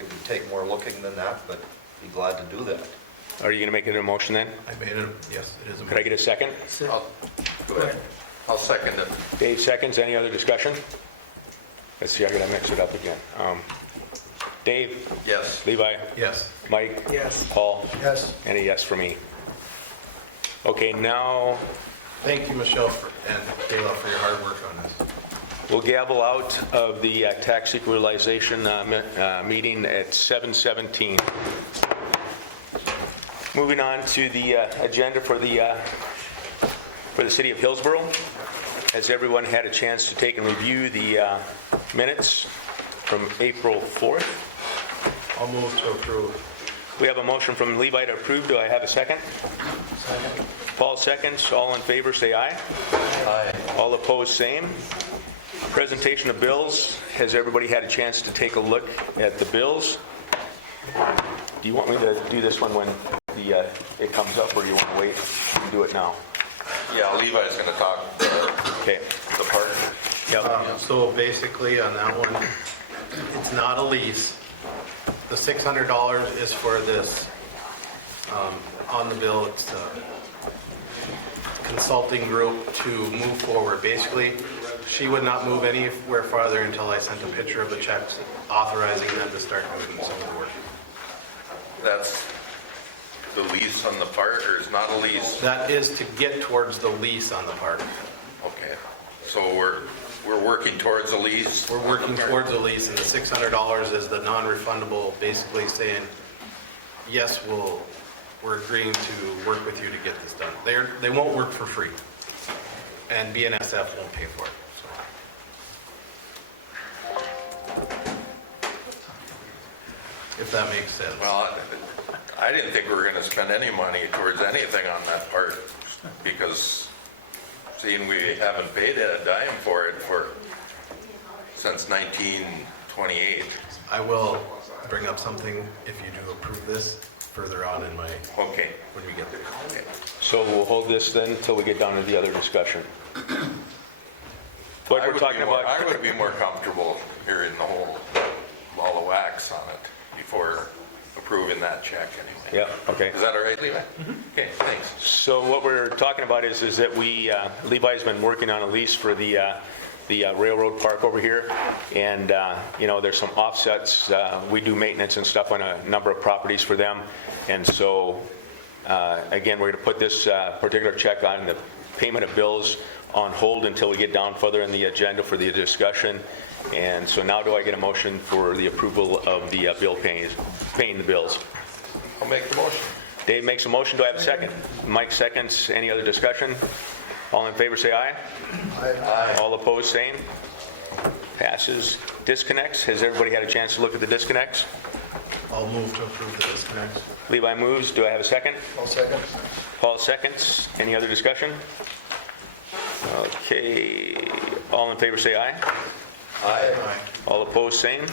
would take more looking than that, but be glad to do that. Are you going to make it a motion then? I made it, yes, it is a Could I get a second? Go ahead. I'll second it. Dave seconds. Any other discussion? Let's see, I gotta mix it up again. Dave? Yes. Levi? yes. Mike? Yes. Paul? Yes. And a yes for me. Okay, now Thank you, Michelle and Kayla, for your hard work on this. we'll gavel out of the tax equalization meeting at 7:17. Moving on to the agenda for the city of Hillsborough. Has everyone had a chance to take and review the minutes from April 4th? I'll move to approve. We have a motion from Levi to approve. Do I have a second? Second. Paul seconds. All in favor, say aye. Aye. All opposed, same. Presentation of bills. Has everybody had a chance to take a look at the bills? Do you want me to do this one when it comes up, or do you want to wait and do it now? Yeah, Levi's going to talk Okay. the part. Yep. So basically on that one, it's not a lease. The $600 is for this, on the bill, it's a consulting group to move forward. Basically, she would not move anywhere farther until I sent a picture of the checks authorizing them to start moving some of the work. That's the lease on the park, or it's not a lease? That is to get towards the lease on the park. Okay. So we're working towards a lease? We're working towards a lease, and the $600 is the non-refundable, basically saying, yes, we're agreeing to work with you to get this done. They won't work for free, and BNSF won't pay for it. If that makes sense. Well, I didn't think we were going to spend any money towards anything on that part, because seeing we haven't paid a dime for it since 1928. I will bring up something if you do approve this further on in my, Okay. when we get there. Okay. So we'll hold this then until we get down to the other discussion. What we're talking about. I would be more comfortable hearing all the wax on it before approving that check anyway. Yeah, okay. Is that all right, Levi? Okay, thanks. So what we're talking about is that Levi's been working on a lease for the railroad park over here, and there's some offsets. We do maintenance and stuff on a number of properties for them, and so again, we're going to put this particular check on the payment of bills on hold until we get down further in the agenda for the discussion. And so now do I get a motion for the approval of the bill paying the bills? I'll make the motion. Dave makes a motion. Do I have a second? Mike seconds. Any other discussion? All in favor say aye. Aye. All opposed, same. Passes. Disconnects. Has everybody had a chance to look at the disconnects? I'll move to approve the disconnect. Levi moves. Do I have a second? I'll second. Paul seconds. Any other discussion? Okay. All in favor say aye. Aye. All opposed, same.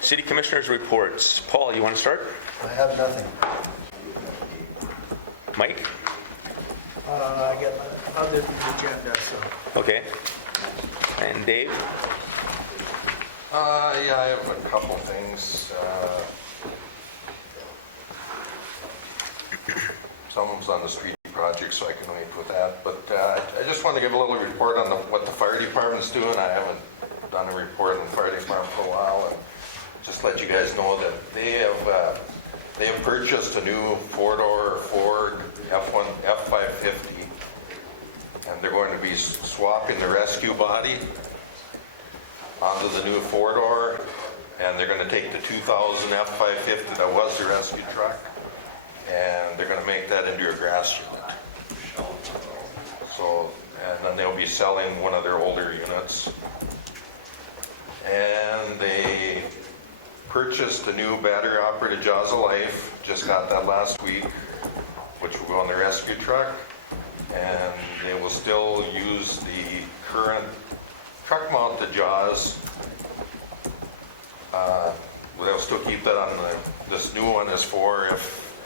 City Commissioners reports. Paul, you want to start? I have nothing. Mike? I'll do the agenda, so. Okay. And Dave? Yeah, I have a couple things. Some of them's on the street project, so I can wait with that. But I just want to give a little report on what the fire department's doing. I haven't done a report on the fire department for a while, and just let you guys know that they have purchased a new four-door Ford F550, and they're going to be swapping the rescue body onto the new four-door, and they're going to take the 2000 F550 that was the rescue truck, and they're going to make that into a grass unit. So, and then they'll be selling one of their older units. And they purchased a new battery-operated Jaws of Life, just got that last week, which will go on the rescue truck. And they will still use the current truck mount the jaws. They'll still keep that on this new one is for if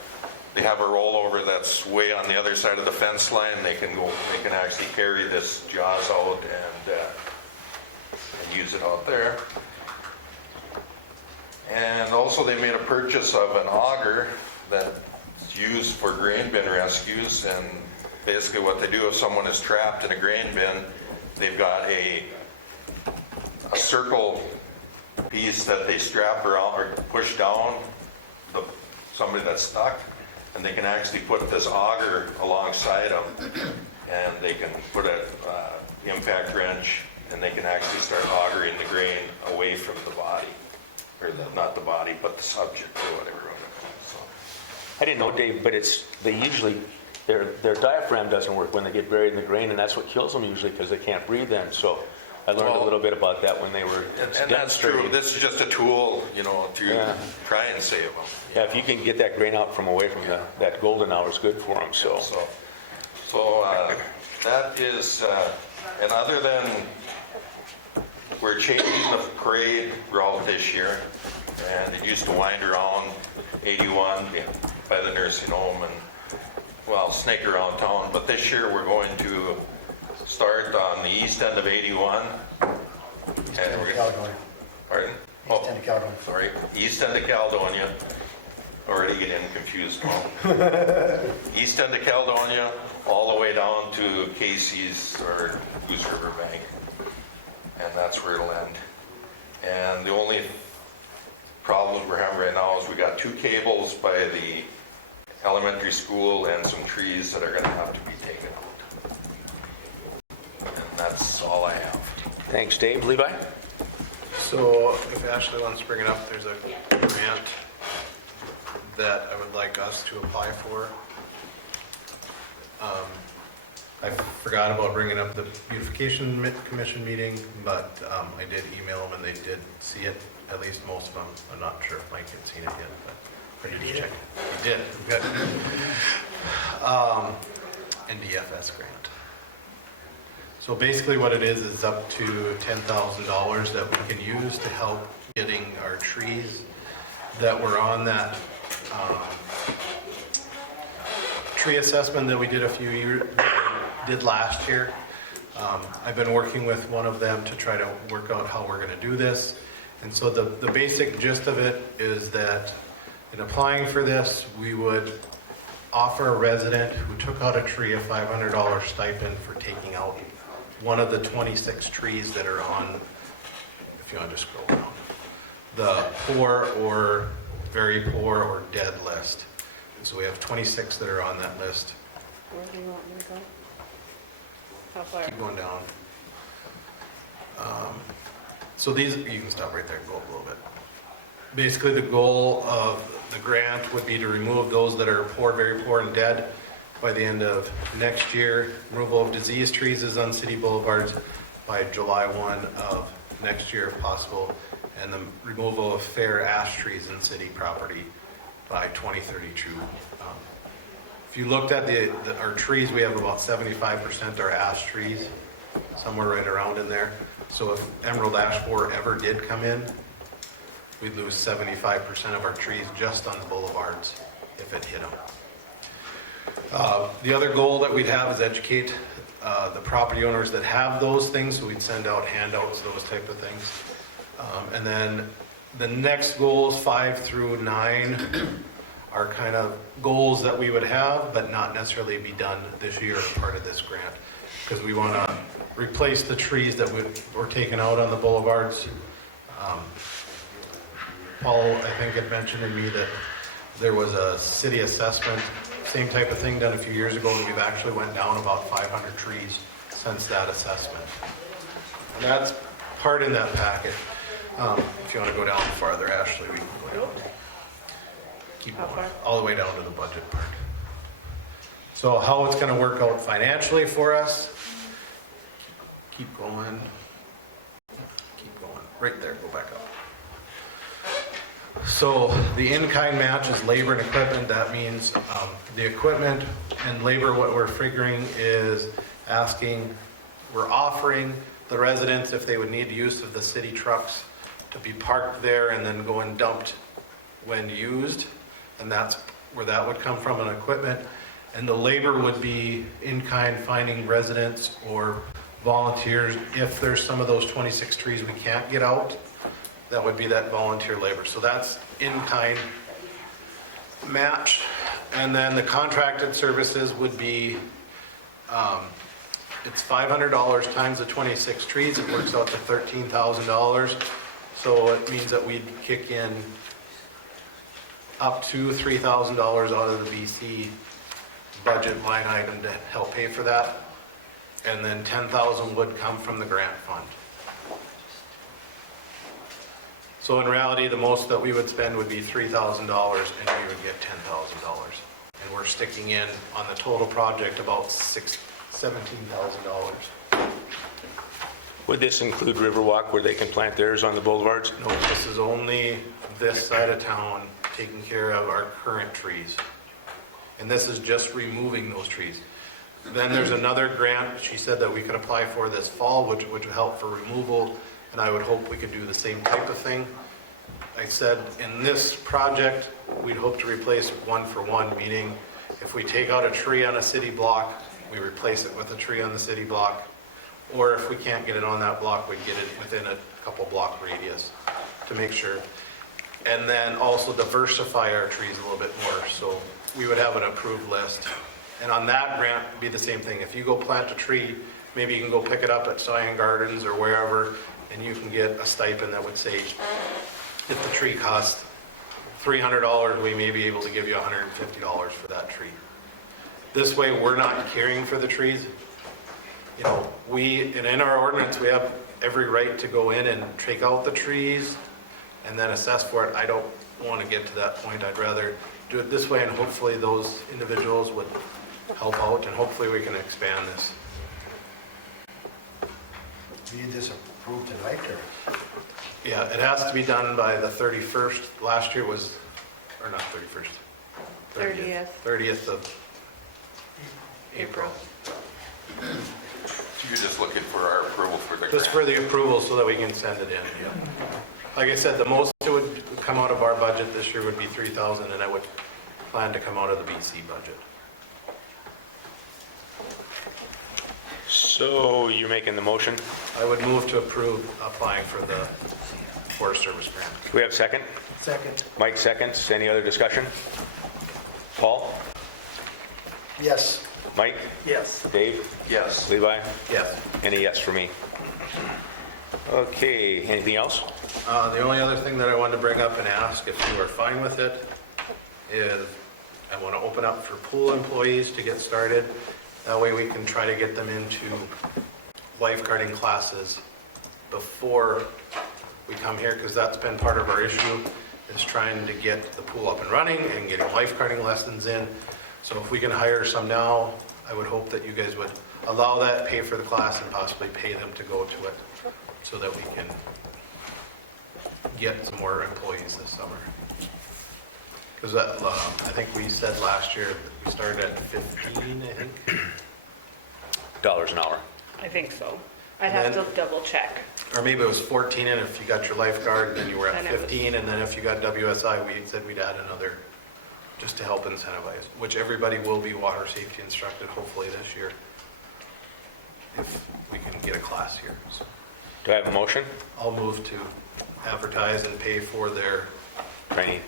they have a rollover that's way on the other side of the fence line, they can actually carry this jaws out and use it out there. And also they made a purchase of an auger that's used for grain bin rescues, and basically what they do if someone is trapped in a grain bin, they've got a circle piece that they strap around or push down somebody that's stuck, and they can actually put this auger alongside them, and they can put a impact wrench, and they can actually start augering the grain away from the body, or not the body, but the subject or whatever. So, I didn't know, Dave, but their diaphragm doesn't work when they get buried in the grain, and that's what kills them usually because they can't breathe then. So I learned a little bit about that when they were and that's true. This is just a tool, to try and save them. Yeah, if you can get that grain out from away from that golden hour, it's good for them. So that is, and other than we're changing the parade route this year, and it used to wind around 81 by the nursing home and, snake around town, but this year we're going to start on the east end of 81. East end of Caledonia. Pardon? East end of Caledonia. Sorry, east end of Caledonia. Already getting confused now. East end of Caledonia, all the way down to Casey's or Goose River Bank. And that's where it'll end. And the only problem we're having right now is we got 2 cables by the elementary school and some trees that are going to have to be taken out. And that's all I have. thanks, Dave. Levi? So if Ashley wants to bring it up, there's a grant that I would like us to apply for. I forgot about bringing up the Beautification Commission meeting, but I did email them and they did see it, at least most of them. I'm not sure if Mike had seen it yet, but I need to check it. He did. Good. Ndfs Grant. So basically what it is up to $10,000 that we can use to help getting our trees that were on that tree assessment that we did last year. I've been working with one of them to try to work out how we're going to do this. And so the basic gist of it is that in applying for this, we would offer a resident who took out a tree a $500 stipend for taking out one of the 26 trees that are on, if you want to just scroll down, the poor or very poor or dead list. And so we have 26 that are on that list. Where do you want me to go? How far? Keep going down. So these, you can stop right there and go up a little bit. Basically, the goal of the grant would be to remove those that are poor, very poor, and dead by the end of next year. Removal of diseased trees is on city boulevards by July 1 of next year if possible, and the removal of fair ash trees in city property by 2032. If you looked at our trees, we have about 75% are ash trees, somewhere right around in there. So if emerald ash borer ever did come in, we'd lose 75% of our trees just on the boulevards if it hit them. The other goal that we'd have is educate the property owners that have those things, so we'd send out handouts, those type of things. And then the next goals, 5 through 9, are kind of goals that we would have, but not necessarily be done this year as part of this grant, because we want to replace the trees that were taken out on the boulevards. Paul, I think, had mentioned to me that there was a city assessment, same type of thing done a few years ago, and we've actually went down about 500 trees since that assessment. And that's part in that packet. If you want to go down farther, Ashley, we can go down. Keep going, all the way down to the budget part. So how it's going to work out financially for us, keep going, right there, go back up. So the in-kind match is labor and equipment. That means the equipment and labor, what we're figuring is we're offering the residents, if they would need use of the city trucks, to be parked there and then go and dumped when used. And that's where that would come from, and equipment. And the labor would be in-kind, finding residents or volunteers. If there's some of those 26 trees we can't get out, that would be that volunteer labor. So that's in-kind match. And then the contracted services would be, it's $500 times the 26 trees. It works out to $13,000. So it means that we'd kick in up to $3,000 out of the BC budget line item to help pay for that. And then $10,000 would come from the grant fund. So in reality, the most that we would spend would be $3,000 and we would get $10,000. And we're sticking in on the total project about $17,000. Would this include Riverwalk where they can plant theirs on the boulevards? No, this is only this side of town taking care of our current trees. And this is just removing those trees. Then there's another grant she said that we could apply for this fall, which would help for removal, and I would hope we could do the same type of thing. I said in this project, we'd hope to replace one for one, meaning if we take out a tree on a city block, we replace it with a tree on the city block. Or if we can't get it on that block, we get it within a couple block radius to make sure. And then also diversify our trees a little bit more. So we would have an approved list. And on that grant, it'd be the same thing. If you go plant a tree, maybe you can go pick it up at Cyan Gardens or wherever, and you can get a stipend that would say, if the tree costs $300, we may be able to give you $150 for that tree. This way, we're not caring for the trees. You know, and in our ordinance, we have every right to go in and take out the trees and then assess for it. I don't want to get to that point. I'd rather do it this way, and hopefully those individuals would help out, and hopefully we can expand this. We need this approved tonight, or? Yeah, it has to be done by the 31st. Last year was, or not 31st. 30th of April. You're just looking for our approval for the grant? Just for the approval so that we can send it in, yeah. Like I said, the most it would come out of our budget this year would be $3,000, and I would plan to come out of the BC budget. So you're making the motion? I would move to approve applying for the Forest Service grant. Do we have a second? Second. Mike seconds. Any other discussion? Paul? Yes. Mike? Yes. Dave? Yes. Levi? Yes. Any yes for me? Okay, anything else? The only other thing that I wanted to bring up and ask if you are fine with it is I want to open up for pool employees to get started. That way we can try to get them into lifeguarding classes before we come here, because that's been part of our issue, is trying to get the pool up and running and getting lifeguarding lessons in. So if we can hire some now, I would hope that you guys would allow that, pay for the class, and possibly pay them to go to it so that we can get some more employees this summer. Because I think we said last year that we started at 15, I think. Dollars an hour. I think so. I'd have to double check. Or maybe it was 14, and if you got your lifeguard, then you were at Then it was- 15, and then if you got WSI, we said we'd add another, just to help incentivize, which everybody will be water safety instructed hopefully this year, if we can get a class here. So Do I have a motion? I'll move to advertise and pay for their Training.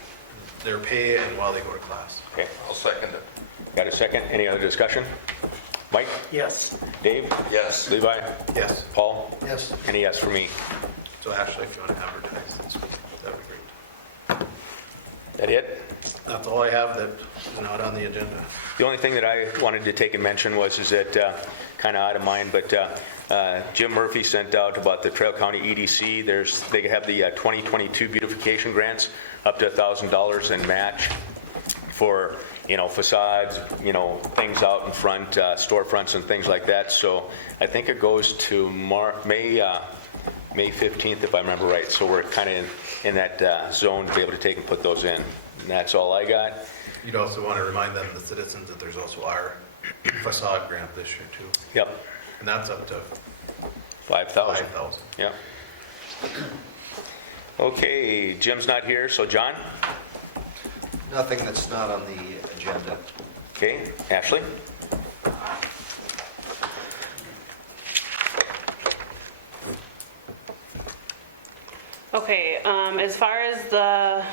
pay and while they go to class. Okay, I'll second it. got a second? Any other discussion? Mike? Yes. Dave? Yes. Levi? Yes. Paul? Yes. Any yes for me? So Ashley, if you want to advertise this, that'd be great. That it? That's all I have that is not on the agenda. The only thing that I wanted to take and mention was that, kind of out of mind, but Jim Murphy sent out about the Trail County EDC. They have the 2022 beautification grants up to $1,000 in match for, facades, things out in front, storefronts and things like that. So I think it goes to May 15th, if I remember right. So we're kind of in that zone to be able to take and put those in. And that's all I got. You'd also want to remind them, the citizens, that there's also our facade grant this year too. Yep. And that's up to 5,000. 5,000. Yeah. Okay, Jim's not here, so John? Nothing that's not on the agenda. Okay, Ashley? Okay, as far as the,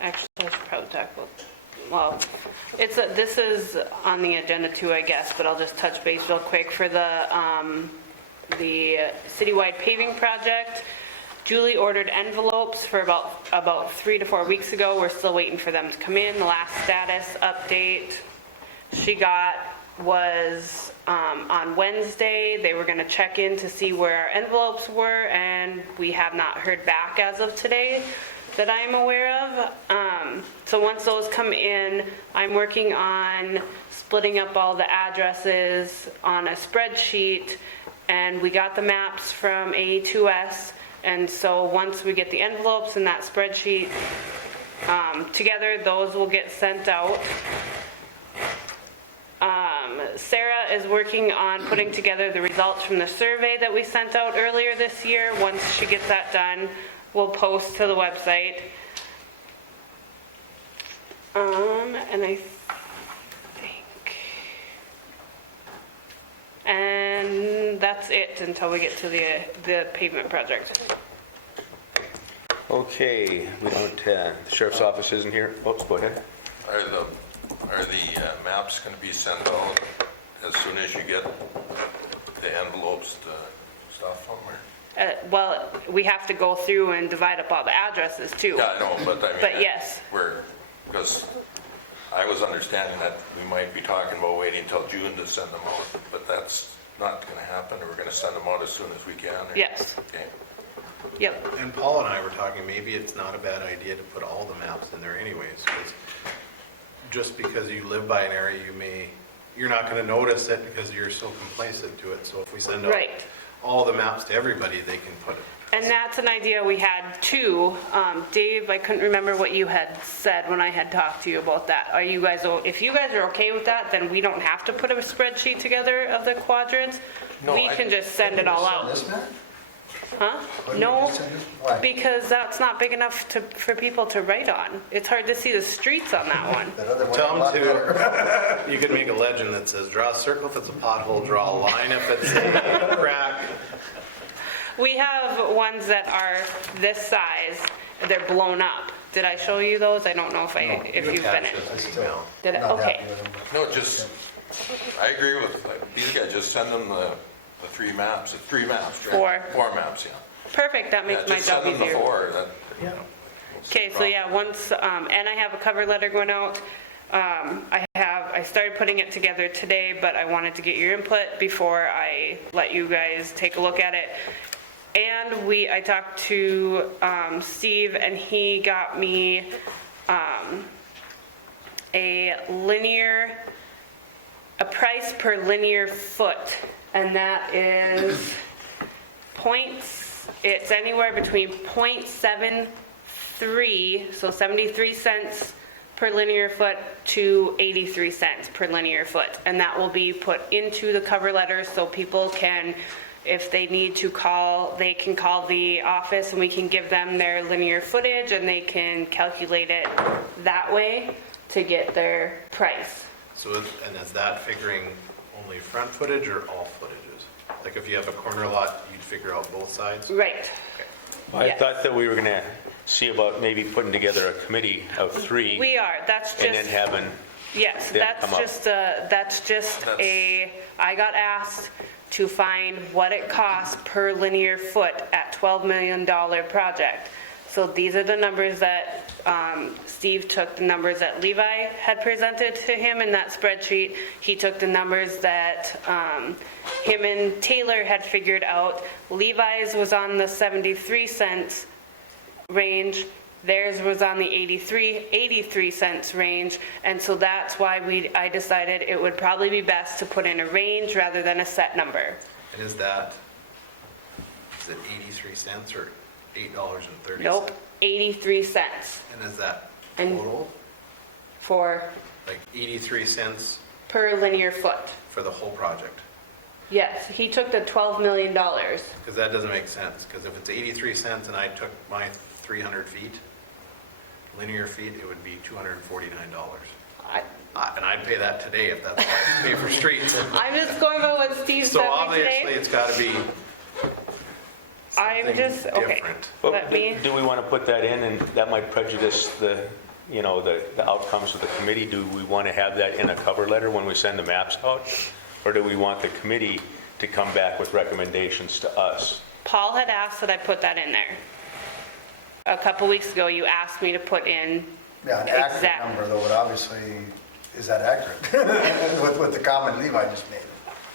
actually, I should probably talk about, well, this is on the agenda too, I guess, but I'll just touch base real quick for the Citywide Paving project. Julie ordered envelopes for about 3 to 4 weeks ago. We're still waiting for them to come in. The last status update she got was on Wednesday. They were going to check in to see where our envelopes were, and we have not heard back as of today that I'm aware of. So once those come in, I'm working on splitting up all the addresses on a spreadsheet, and we got the maps from A2S. And so once we get the envelopes and that spreadsheet together, those will get sent out. Sarah is working on putting together the results from the survey that we sent out earlier this year. Once she gets that done, we'll post to the website. And I think, and that's it until we get to the pavement project. Okay, we don't, the sheriff's office isn't here. Oops, go ahead. Are the maps going to be sent out as soon as you get the envelopes, the stuff from there? Well, we have to go through and divide up all the addresses too. Yeah, I know, but I mean. But yes. Because I was understanding that we might be talking about waiting until June to send them out, but that's not going to happen. We're going to send them out as soon as we can. Or? Yes. Okay. Yep. And Paul and I were talking, maybe it's not a bad idea to put all the maps in there anyways, because just because you live by an area, you're not going to notice it because you're so complacent to it. So if we send out Right. all the maps to everybody, they can put it. And that's an idea we had too. Dave, I couldn't remember what you had said when I had talked to you about that. Are you guys, if you guys are okay with that, then we don't have to put a spreadsheet together of the quadrants. No, We can just send it all out. This map? Huh? Why No, don't you send this? Why? because that's not big enough for people to write on. It's hard to see the streets on that one. That other one Tell a lot them better. to, you could make a legend that says, draw a circle if it's a pothole, draw a line if it's a crack. We have ones that are this size, they're blown up. Did I show you those? I don't know if you've been attached it. it. I'm still Did it? not Okay. happy with them. No, just, I agree with, these guys, just send them the 3 maps, 3 maps, right? 4 maps, yeah. That Yeah, makes my just job send them the easier. 4, that, you know. Okay, so yeah, once, and I have a cover letter going out. I started putting it together today, but I wanted to get your input before I let you guys take a look at it. And I talked to Steve, and he got me a price per linear foot, and that is it's anywhere between 0.73, so 73 cents per linear foot to 83 cents per linear foot. And that will be put into the cover letter so people can, if they need to call, they can call the office and we can give them their linear footage and they can calculate it that way to get their price. So, and is that figuring only front footage or all footages? Like if you have a corner lot, you'd figure out both sides? Right. I Yes. thought that we were going to see about maybe putting together a committee of 3 We are, that's and then just, having, yes, them that's come up. just I got asked to find what it costs per linear foot at $12 million project. So these are the numbers that Steve took, the numbers that Levi had presented to him in that spreadsheet. He took the numbers that him and Taylor had figured out. Levi's was on the 73 cents range. Theirs was on the 83 cents range. And so that's why I decided it would probably be best to put in a range rather than a set number. And is it 83 cents or $8.30? Nope, 83 cents. And is that And- total? For Like 83 cents per linear foot. for the whole project? Yes, he took the $12 million. Because that doesn't make sense, because if it's 83 cents and I took my 300 feet, linear feet, it would be $249. And I'd pay that today if that's what I pay for streets. I'm just going by what Steve So sent me obviously, today. it's got to be I'm something just, okay. different. But Let me, do we want to put that in, and that might prejudice the, you know, the outcomes of the committee? Do we want to have that in a cover letter when we send the maps out? Or do we want the committee to come back with recommendations to us? Paul had asked that I put that in there. A couple weeks ago, you asked me to put in, Yeah, an accurate Exact- number though, but obviously, is that accurate? With the comment Levi just made.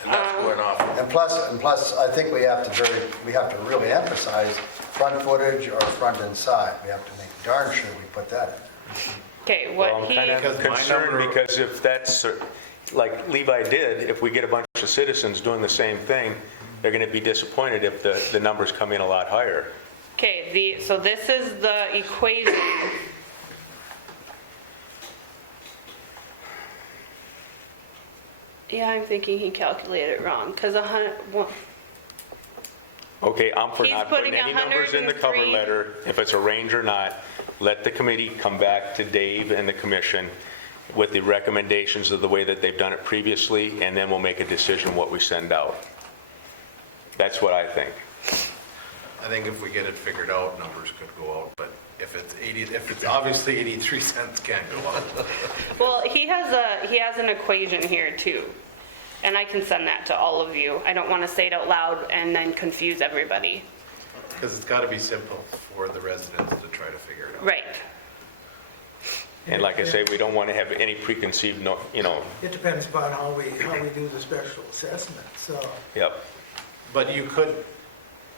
And that's going off. And plus, I think we have to really emphasize front footage or front and side. We have to make darn sure we put that in. okay, Well, what I'm he, kind of Because my concerned number- because if that's, like Levi did, if we get a bunch of citizens doing the same thing, they're going to be disappointed if the numbers come in a lot higher. okay, so this is the equation. Yeah, I'm thinking he calculated it wrong, because Okay, I'm for He's not putting putting any numbers in the cover 103. letter. If it's a range or not, let the committee come back to Dave and the commission with the recommendations of the way that they've done it previously, and then we'll make a decision what we send out. That's what I think. I think if we get it figured out, numbers could go out, but if it's obviously 83 cents can't go out. well, he has an equation here too. And I can send that to all of you. I don't want to say it out loud and then confuse everybody. Because it's got to be simple for the residents to try to figure it out. Right. And like I say, we don't want to have any preconceived, you know, It depends upon how we do the special assessment, so. yep. But you could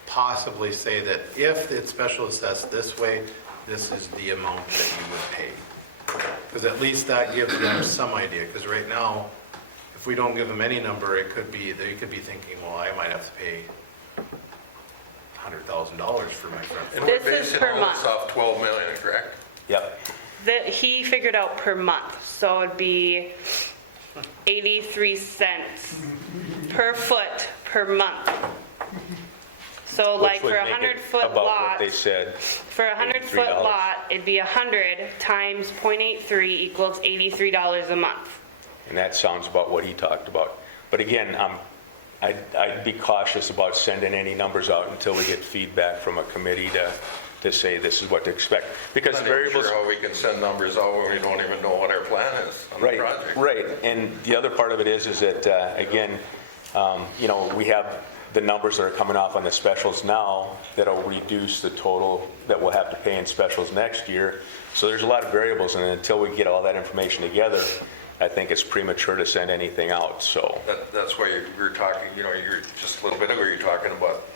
possibly say that if it's special assessed this way, this is the amount that you would pay. Because at least that gives them some idea, because right now, if we don't give them any number, they could be thinking, well, I might have to pay $100,000 for my front. And This we're is basing per all this month. off 12 million, correct? Yep. He figured out per month, so it'd be 83 cents per foot per month. So like Which for would a make it 100-foot about what lot, they said. for a 100-foot $83. lot, it'd be 100 times 0.83 equals $83 a month. And that sounds about what he talked about. But again, I'd be cautious about sending any numbers out until we get feedback from a committee to say this is what to expect. Because I'm the not variables. sure how we can send numbers out when we don't even know what our plan is on the Right, project. right. And the other part of it is that, again, you know, we have the numbers that are coming off on the specials now that'll reduce the total that we'll have to pay in specials next year. So there's a lot of variables, and until we get all that information together, I think it's premature to send anything out, so. That's why you're talking, you know, you're just a little bit ago, you're talking about,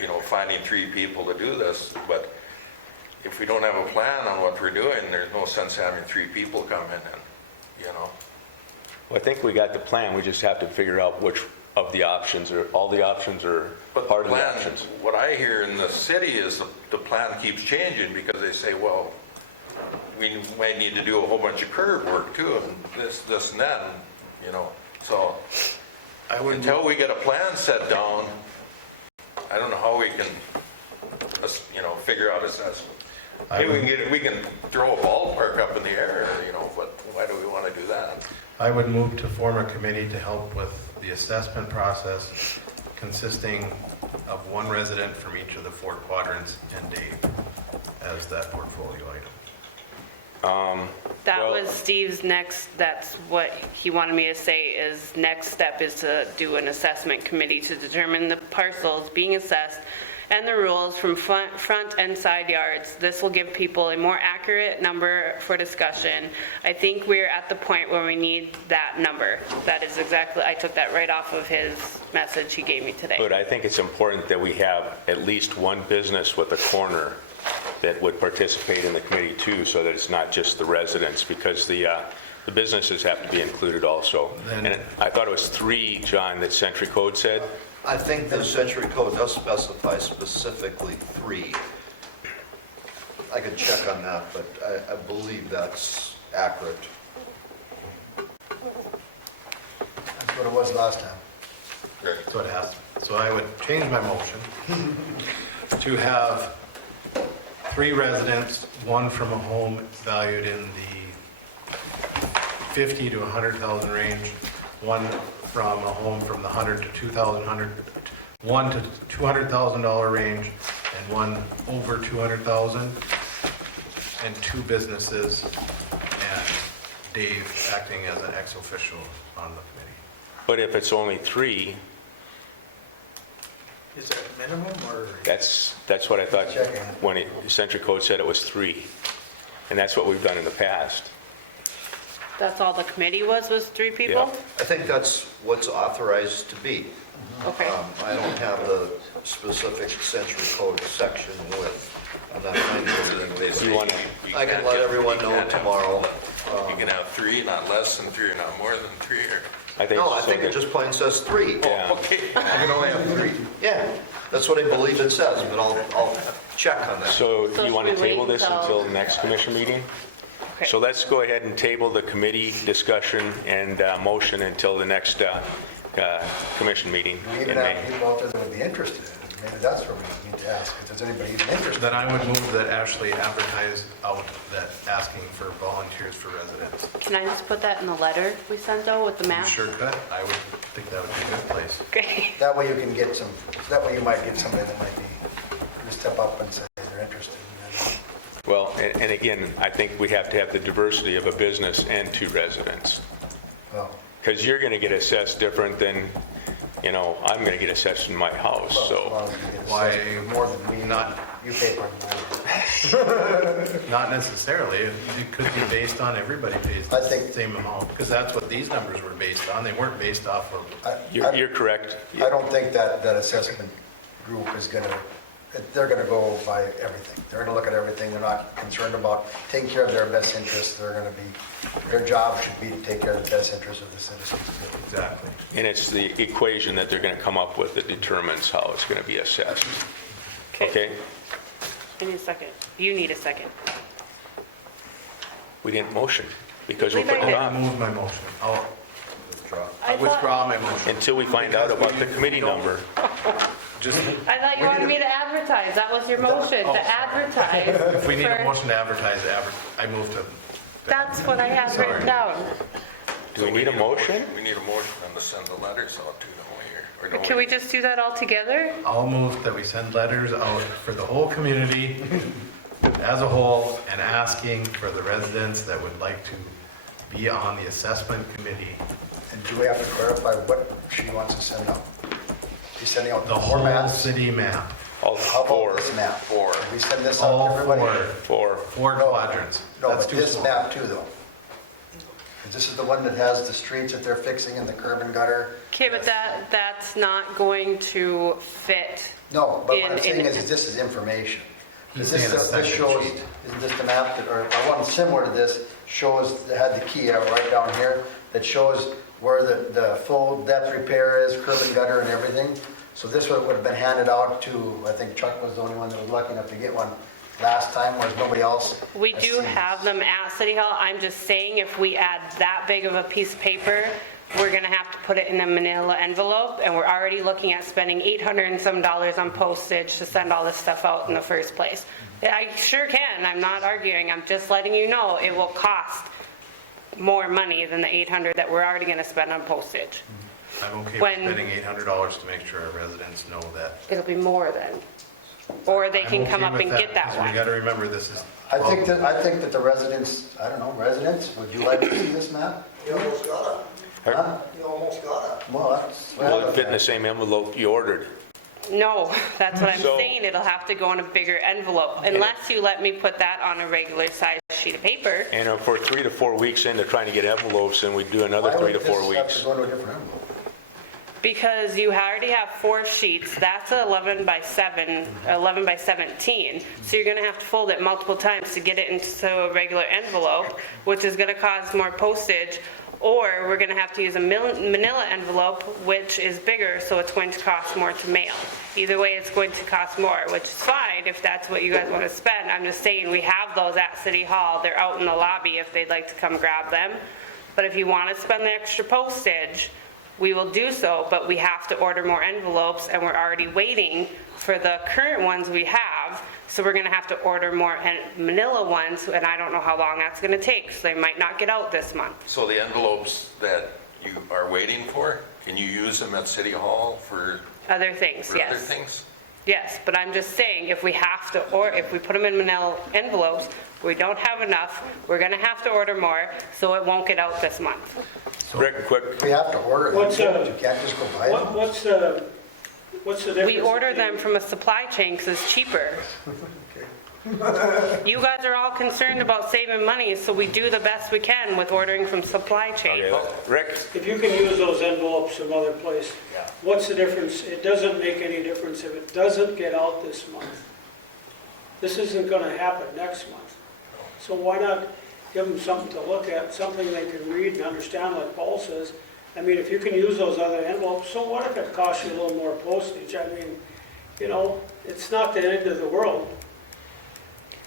you know, finding 3 people to do this, but if we don't have a plan on what we're doing, there's no sense having 3 people come in and, you know. Well, I think we got the plan, we just have to figure out which of the options, or all the options, or But part the of the plan, options. what I hear in the city is the plan keeps changing because they say, well, we might need to do a whole bunch of curb work too, and this and that, and, you know, so until we get a plan set down, I don't know how we can, you know, figure out assessment. Maybe we can throw a ballpark up in the air, you know, but why do we want to do that? I would move to form a committee to help with the assessment process consisting of 1 resident from each of the 4 quadrants and Dave as that portfolio item. That Well- was Steve's next, that's what he wanted me to say, is next step is to do an assessment committee to determine the parcels being assessed and the rules from front and side yards. This will give people a more accurate number for discussion. I think we're at the point where we need that number. That is exactly, I took that right off of his message he gave me today. But I think it's important that we have at least one business with a corner that would participate in the committee too, so that it's not just the residents, because the businesses have to be included also. Then- And I thought it was 3, John, that Century Code said. I think the Century Code does specify specifically 3. I could check on that, but I believe that's accurate. That's what it was last time. So it has, so I would change my motion to have 3 residents, 1 from a home valued in the 50 to 100,000 range, 1 from a home from the 100 to 2,000, 1 to $200,000 range, and 1 over 200,000, and 2 businesses, and Dave acting as an ex-official on the committee. But if it's only 3, Is that minimum or? that's what I thought Checking. when Century Code said it was 3. And that's what we've done in the past. That's all the committee was 3 people? I think that's what's authorized to be. Okay. I don't have the specific century code section with, I'm not finding it. You want to, I can let everyone know tomorrow. You can have 3, not less than 3, or not more than 3, or? I think. No, I so think it that- just plain says 3. Yeah. Okay. You can only have 3. Yeah, that's what I believe it says, but I'll check on that. So So you want to should we table wait this until- until the next commission meeting? Okay. So let's go ahead and table the committee discussion and motion until the next commission meeting We in even May. have people out there that would be interested in it. Maybe that's where we need to ask, if there's anybody even interested. Then I would move that Ashley advertise out that asking for volunteers for residents. Can I just put that in the letter we sent out with the You map? sure could. I would think that would be a good place. Great. That way you can get some, that way you might get somebody that might be, just step up and say they're interested. And then- Well, and again, I think we have to have the diversity of a business and 2 residents. Well, Because you're going to get assessed different than, I'm going to get assessed in my house, as so. long as you get Why assessed more than we, not- you pay for it. Not necessarily. It could be based on everybody pays I the think- same amount, because that's what these numbers were based on. They weren't based off of, You're correct. I don't think that assessment group is gonna, they're gonna go by everything. They're gonna look at everything. They're not concerned about taking care of their best interests. They're gonna be, their job should be to take care of the best interests of the citizens. exactly. And it's the equation that they're going to come up with that determines how it's going to be assessed. Okay? I need a second. You need a second. We didn't motion because we're Leave it putting it I on moved my motion. I'll I thought withdraw my motion. until we find out about the committee number. Just, you wanted me to advertise. That was your motion, Oh, to advertise. if we need a for- motion to advertise, I move to. That's what I have written down. Do we need a motion? We need a motion then to send the letters out to the whole year. Or don't Can we just do that all together? I'll move that we send letters out for the whole community as a whole and asking for the residents that would like to be on the assessment committee. And do we have to clarify what she wants to send out? She's sending out The the whole formats? city map, All How 4. about this map? 4. If we send this out to all everybody? 4. four quadrants. No, That's but too this small. map too, though. 'Cause this is the one that has the streets that they're fixing and the curb and gutter. Okay, but that's not going to fit. No, but what I'm In- saying in- is this is information. He's This saying a second shows, sheet. isn't this the map that, or one similar to this, shows, that had the key out right down here, that shows where the full depth repair is, curb and gutter and everything. So this would have been handed out to, I think Chuck was the only one that was lucky enough to get one last time, whereas nobody else. We has do seen have this. them at City Hall. I'm just saying if we add that big of a piece of paper, we're gonna have to put it in a manila envelope, and we're already looking at spending $800 and some on postage to send all this stuff out in the first place. I sure can, I'm not arguing, I'm just letting you know it will cost more money than the $800 that we're already gonna spend on postage. I'm okay with When- spending $800 to make sure our residents know that. It'll be more than, or they can I'm come okay up with and get that because one. We gotta remember this is. I think that the residents, I don't know, residents, would you like to see this map? You almost got it. Huh? You almost got it. Well, that's. Will it fit in the same envelope you ordered? No, that's what I'm So- saying, it'll have to go in a bigger envelope, unless you let me put that on a regular size sheet of paper. And if we're 3 to 4 weeks into trying to get envelopes, and we do another Why 3 would to 4 this have weeks. to go into a different envelope? Because you already have 4 sheets, that's 11 by 7, 11 by 17. So you're gonna have to fold it multiple times to get it into a regular envelope, which is gonna cause more postage. Or we're gonna have to use a manila envelope, which is bigger, so it's going to cost more to mail. Either way, it's going to cost more, which is fine if that's what you guys wanna spend. I'm just saying, we have those at City Hall, they're out in the lobby if they'd like to come grab them. But if you wanna spend the extra postage, we will do so, but we have to order more envelopes, and we're already waiting for the current ones we have, so we're gonna have to order more manila ones, and I don't know how long that's gonna take, so they might not get out this month. So the envelopes that you are waiting for, can you use them at City Hall for Other things, other yes. things? Yes, but I'm just saying, if we have to, or if we put them in manila envelopes, we don't have enough, we're gonna have to order more, so it won't get out this month. Rick, quick, We have to order them, What's, you can't just go buy them. What's the difference? We order them from a supply chain because it's cheaper. You guys are all concerned about saving money, so we do the best we can with ordering from supply chain. okay, Rick, If you can use those envelopes some other place, what's the difference? It doesn't make any difference if it doesn't get out this month. This isn't gonna happen next month. So why not give them something to look at, something they can read and understand, like Paul says? I mean, if you can use those other envelopes, so what if it costs you a little more postage? I mean, you know, it's not the end of the world.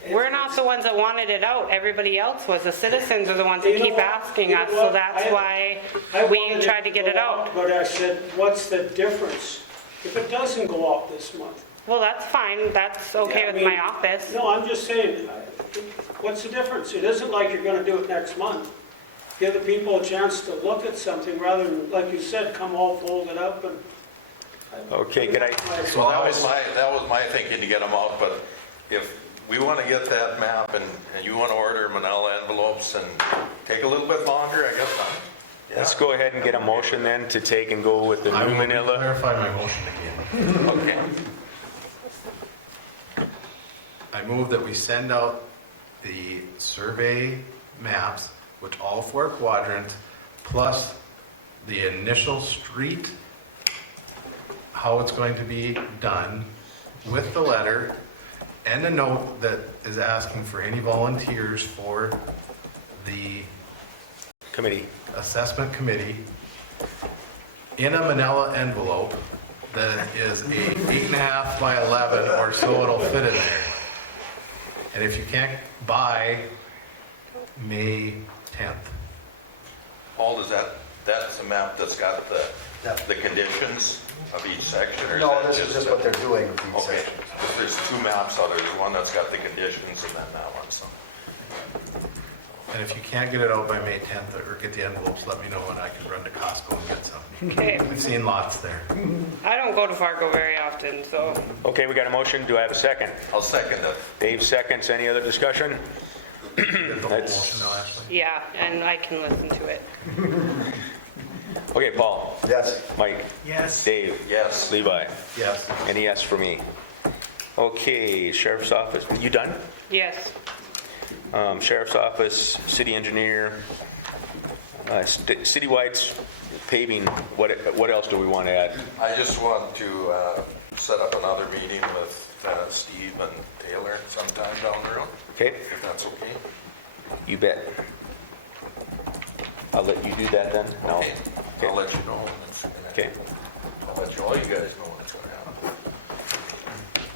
We're not the ones that wanted it out, everybody else was. The citizens are the ones You that know keep what? asking You know us, so what? that's why I we wanted tried to get go it out. But I said, what's the difference? If it doesn't go out this month? Well, that's fine, that's okay Yeah, I with my mean, office. No, I'm just saying, what's the difference? It isn't like you're gonna do it next month. Give the people a chance to look at something rather than, like you said, come all folded up and. okay, can I, So that was my thinking to get them out, but if we want to get that map and you want to order manila envelopes and take a little bit longer, I guess not. let's go ahead and get a motion then to take and go with the I new will manila. clarify my motion again. Okay. I move that we send out the survey maps, which all 4 quadrants, plus the initial street, how it's going to be done, with the letter, and a note that is asking for any volunteers for the Committee. assessment committee in a manila envelope that is a 8.5 by 11 or so it'll fit in there. And if you can't buy May 10th. Paul, that's the map that's got the conditions of each section? Or No, that this is just what they're doing with these Okay, sections. there's 2 maps out there, there's one that's got the conditions and then that one, so. And if you can't get it out by May 10th or get the envelopes, let me know and I can run to Costco and get some. Okay, We've seen lots there. I don't go to Fargo very often, so. Okay, we got a motion, do I have a second? I'll second it. Dave seconds, any other discussion? Get the whole That's- motion now, Ashley. Yeah, and I can listen to it. Okay, Paul, Yes, Mike, Yes, Dave, Yes. Levi, Yes. any yes for me? Okay, Sheriff's Office, you done? Yes. Sheriff's Office, City Engineer, Citywide paving, what else do we want to add? I just want to set up another meeting with Steve and Taylor sometime down the road, Okay, if that's okay. you bet. I'll let you do that then? No? Okay. I'll let you know when it's gonna happen. Okay. I'll let all you guys know when it's gonna happen.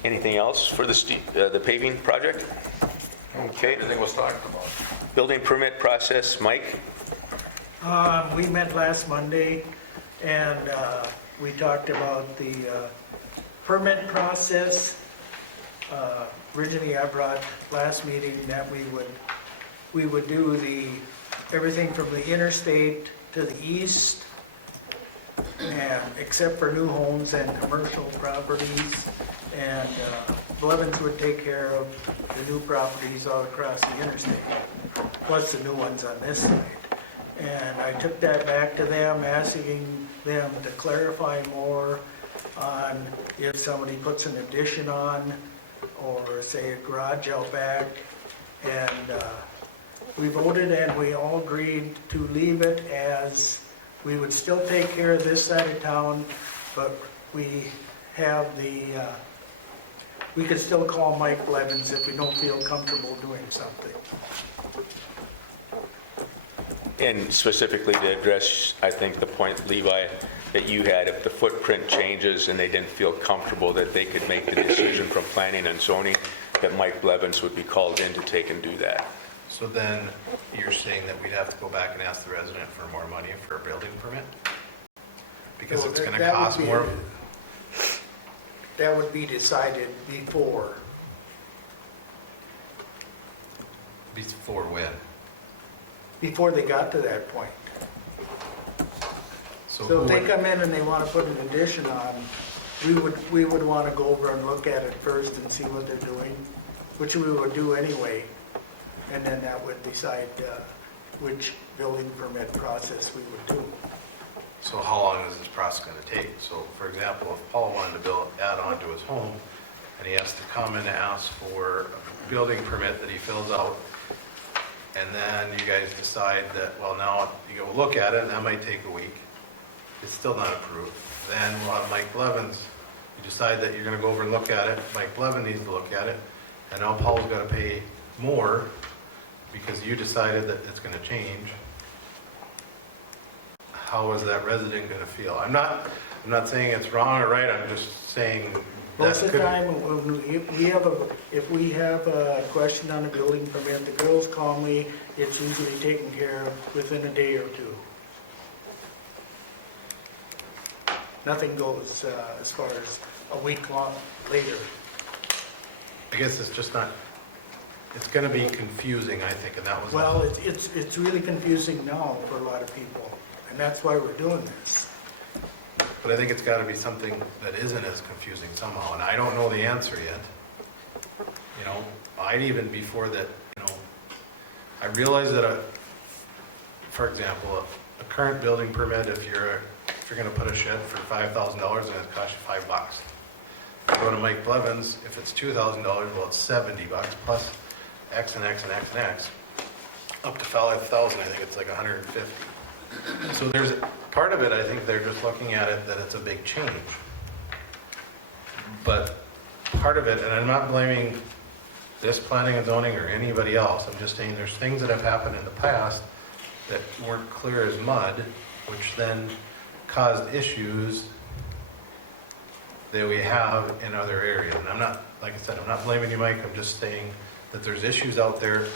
Anything else for the paving project? Okay, Everything was talked about. building permit process, Mike? we met last Monday and we talked about the permit process. Originally, I brought last meeting that we would do everything from the interstate to the east, and except for new homes and commercial properties. And Blevins would take care of the new properties all across the interstate, plus the new ones on this side. And I took that back to them, asking them to clarify more on if somebody puts an addition on, or say a garage out back. And we voted and we all agreed to leave it as, we would still take care of this side of town, but we have we could still call Mike Blevins if we don't feel comfortable doing something. And specifically to address, I think, the point, Levi, that you had, if the footprint changes and they didn't feel comfortable that they could make the decision from planning and zoning, that Mike Blevins would be called in to take and do that. So then you're saying that we'd have to go back and ask the resident for more money for a building permit? Because it's gonna That would cost be- more. That would be decided before. Before when? Before they got to that point. So if they come in and they want to put an addition on, we would want to go over and look at it first and see what they're doing, which we would do anyway. And then that would decide which building permit process we would do. So how long is this process gonna take? So for example, if Paul wanted to add on to his home, and he has to come and ask for a building permit that he fills out, and then you guys decide that, well, now you go look at it, and that might take a week. It's still not approved. Then we'll have Mike Blevins, you decide that you're gonna go over and look at it, Mike Blevins needs to look at it, and now Paul's gotta pay more because you decided that it's gonna change. How is that resident gonna feel? I'm not saying it's wrong or right, I'm just saying that Most of the could. time, if we have a question on a building permit, the girls call me, it's usually taken care of within a day or two. Nothing goes as far as a week long later. I guess it's just not, it's gonna be confusing, I think, and that was. Well, it's really confusing now for a lot of people, and that's why we're doing this. But I think it's gotta be something that isn't as confusing somehow, and I don't know the answer yet. You know, I'd even before that, you know, I realize that for example, a current building permit, if you're gonna put a shed for $5,000, then it costs you $5. If you go to Mike Blevins, if it's $2,000, well, it's $70 plus X and X and X and X. Up to 5,000, I think it's like 150. So there's part of it, I think they're just looking at it that it's a big change. But part of it, and I'm not blaming this planning and zoning or anybody else, I'm just saying there's things that have happened in the past that weren't clear as mud, which then caused issues that we have in other areas. And I'm not, like I said, I'm not blaming you, Mike, I'm just saying that there's issues out there.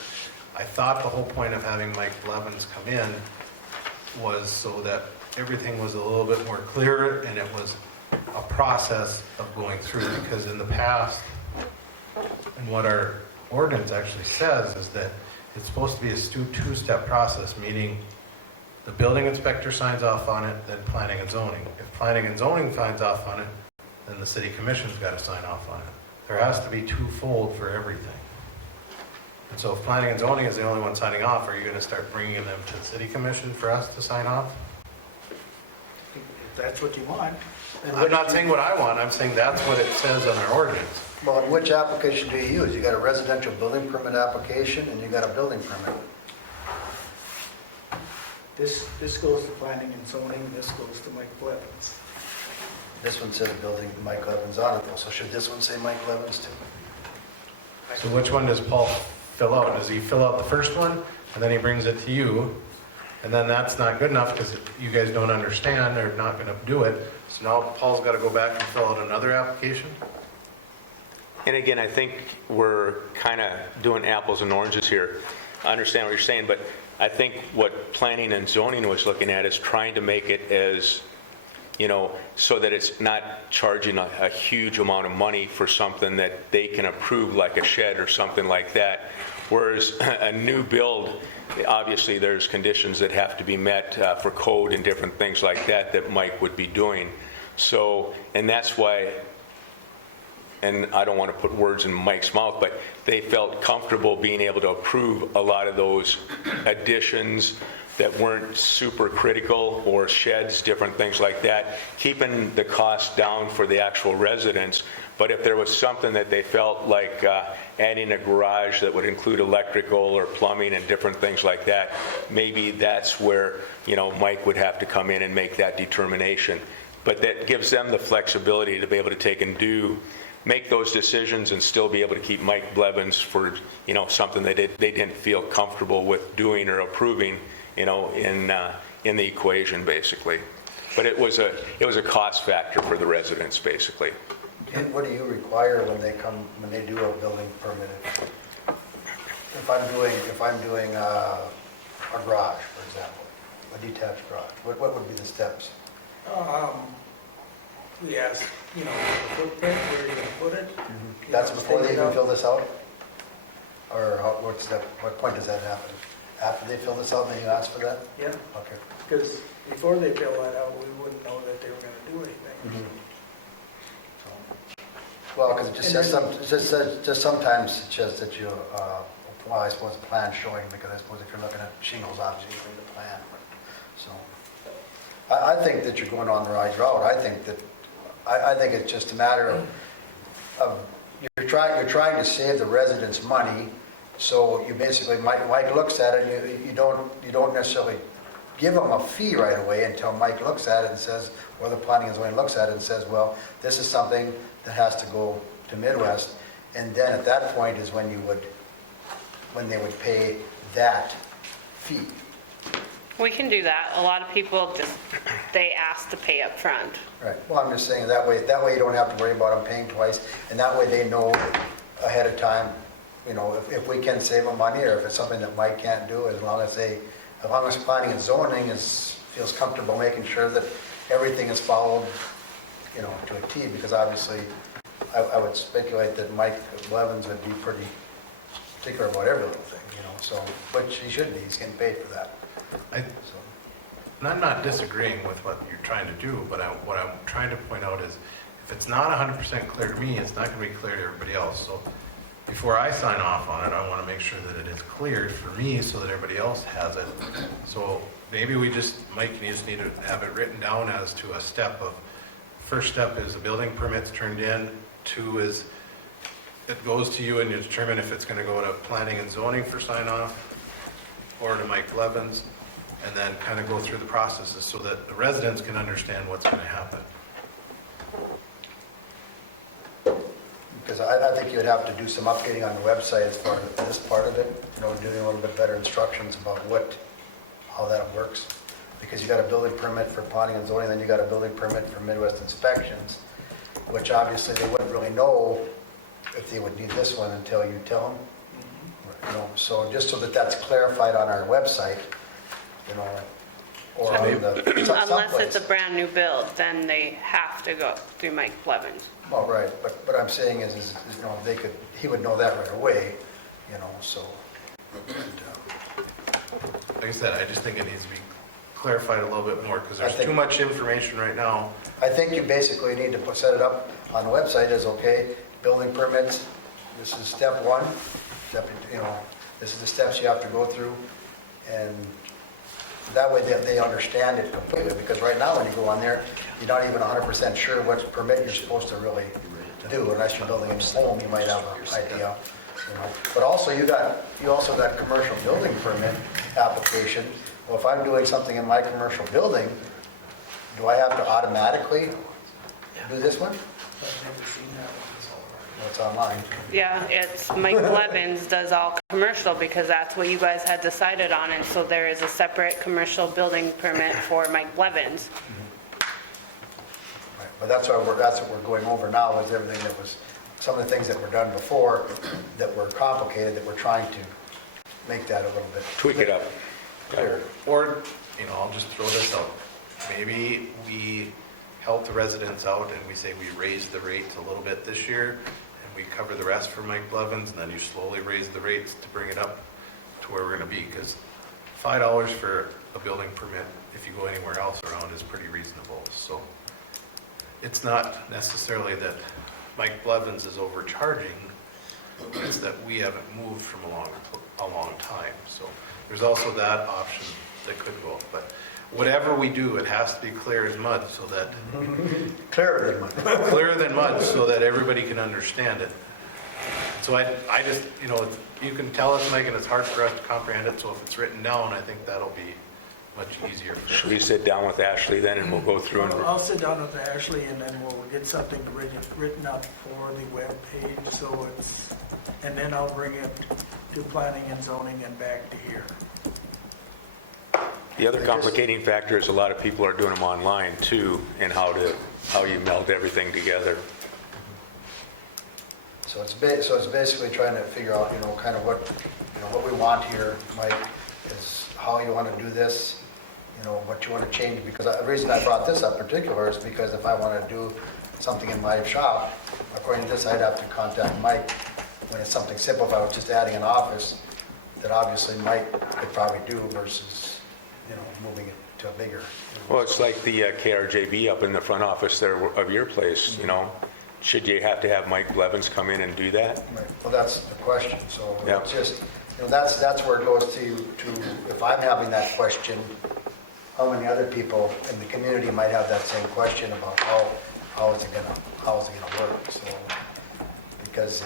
I thought the whole point of having Mike Blevins come in was so that everything was a little bit more clear and it was a process of going through, because in the past, and what our ordinance actually says is that it's supposed to be a two-step process, meaning the building inspector signs off on it, then planning and zoning. If planning and zoning signs off on it, then the city commission's got to sign off on it. There has to be twofold for everything. And so if planning and zoning is the only one signing off, are you going to start bringing them to the city commission for us to sign off? If that's what you want. I'm not saying what I want, I'm saying that's what it says on our ordinance. Well, and which application do you use? You got a residential building permit application and you got a building permit. This goes to planning and zoning, this goes to Mike Blevins. This one says building Mike Levins on it though, so should this one say Mike Levins too? So which one does Paul fill out? Does he fill out the first one, and then he brings it to you, and then that's not good enough because you guys don't understand, they're not going to do it, so now Paul's got to go back and fill out another application? And again, I think we're kind of doing apples and oranges here. I understand what you're saying, but I think what planning and zoning was looking at is trying to make it as, you know, so that it's not charging a huge amount of money for something that they can approve, like a shed or something like that. Whereas a new build, obviously there's conditions that have to be met for code and different things like that that Mike would be doing. So, and that's why, and I don't want to put words in Mike's mouth, but they felt comfortable being able to approve a lot of those additions that weren't super critical, or sheds, different things like that, keeping the cost down for the actual residents. But if there was something that they felt like adding a garage that would include electrical or plumbing and different things like that, maybe that's where, you know, Mike would have to come in and make that determination. But that gives them the flexibility to be able to take and make those decisions and still be able to keep Mike Blevins for, you know, something that they didn't feel comfortable with doing or approving, you know, in the equation, basically. But it was a cost factor for the residents, basically. And what do you require when they do a building permit? If I'm doing a garage, for example, a detached garage, what would be the steps? We asked, you know, the footprint, where you're gonna put it. That's You know, before they take it even out. fill this out? Or what point does that happen? After they fill this out, then you ask for that? Yeah, Okay. because before they fill that out, we wouldn't know that they were gonna do anything. Well, because it just says just sometimes it says that you, well, I suppose a plan showing, because I suppose if you're looking at shingles, obviously you need a plan. So, I think that you're going on the right route. I think it's just a matter of you're trying to save the residents money. So you basically, Mike looks at it, and you don't necessarily give him a fee right away until Mike looks at it and says, or the planning and zoning looks at it and says, well, this is something that has to go to Midwest. And then at that point is when they would pay that fee. We can do that. A lot of people they ask to pay up front. Right, well, I'm just saying that way you don't have to worry about them paying twice, and that way they know ahead of time, you know, if we can save them money, or if it's something that Mike can't do, as long as planning and zoning feels comfortable making sure that everything is followed, you know, to a T, because obviously, I would speculate that Mike Blevins would be pretty particular about every little thing, you know, so, which he should be, he's getting paid for that. So. And I'm not disagreeing with what you're trying to do, but what I'm trying to point out is, if it's not 100% clear to me, it's not going to be clear to everybody else. So before I sign off on it, I want to make sure that it is clear for me so that everybody else has it. So maybe Mike, you just need to have it written down as to a step of, first step is the building permit's turned in, 2 is it goes to you and you determine if it's going to go to planning and zoning for sign off or to Mike Blevins. And then kind of go through the processes so that the residents can understand what's going to happen. Because I think you would have to do some updating on the website as far as this part of it, you know, doing a little bit better instructions about how that works. Because you got a building permit for planning and zoning, then you got a building permit for Midwest inspections, which obviously they wouldn't really know if they would need this one until you tell them. You know, so just so that that's clarified on our website, you know, or on the, Unless it's a brand new build, then they have to go through Mike Blevins. Well, right, but what I'm saying is, you know, he would know that right away, you know, so. Like I said, I just think it needs to be clarified a little bit more because I there's think- too much information right now. I think you basically need to set it up on the website as, okay, building permits, this is step 1, you know, this is the steps you have to go through, and that way they understand it completely, because right now when you go on there, you're not even 100% sure what permit you're supposed to really do, unless you're building a home, you might have an idea, you know. But also you also got commercial building permit application. Well, if I'm doing something in my commercial building, do I have to automatically do this one? I've never seen that one. Well, it's online. Yeah, it's Mike Blevins does all commercial because that's what you guys had decided on. And so there is a separate commercial building permit for Mike Blevins. Right, but that's what we're going over now, is everything that was, some of the things that were done before that were complicated, that we're trying to make that a little bit Tweak it up. clearer. Or, you know, I'll just throw this out. Maybe we help the residents out and we say we raise the rates a little bit this year and we cover the rest for Mike Blevins, and then you slowly raise the rates to bring it up to where we're going to be, because $5 for a building permit, if you go anywhere else around, is pretty reasonable. So it's not necessarily that Mike Blevins is overcharging, it's that we haven't moved from a long time. So there's also that option that could go, but whatever we do, it has to be clear as mud, so that Clearer than mine. clearer than mud, so that everybody can understand it. So I just, you know, you can tell us, Mike, and it's hard for us to comprehend it, so if it's written down, I think that'll be much easier for us. Should we sit down with Ashley then and we'll go through and I'll sit down with Ashley and then we'll get something written up for the webpage, so it's, and then I'll bring it to planning and zoning and back to here. the other complicating factor is a lot of people are doing them online too, and how you meld everything together. So it's basically trying to figure out, you know, kind of what we want here, Mike, is how you want to do this, you what you want to change, because the reason I brought this up particular is because if I want to do something in my shop, according to this, I'd have to contact Mike. When it's something simple, if I was just adding an office, that obviously Mike could probably do versus, moving it to a bigger. Well, it's like the KRJB up in the front office there of your place, Should you have to have Mike Blevins come in and do that? Right. Well, that's the question, so Yeah. it's just, that's where it goes to, if I'm having that question, how many other people in the community might have that same question about how is it gonna work, so. Because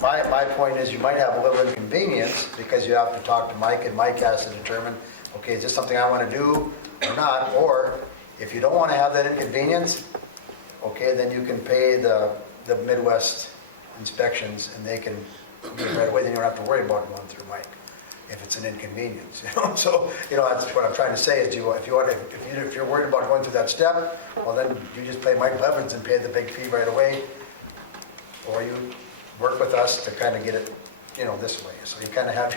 my point is you might have a little inconvenience because you have to talk to Mike and Mike has to determine, okay, is this something I want to do or not? Or if you don't want to have that inconvenience, okay, then you can pay the Midwest inspections and they can do it right away. Then you don't have to worry about going through Mike if it's an inconvenience. So that's what I'm trying to say is if you're worried about going through that step, well then you just pay Mike Blevins and pay the big fee right away. Or you work with us to kind of get it, this way. So you kind of have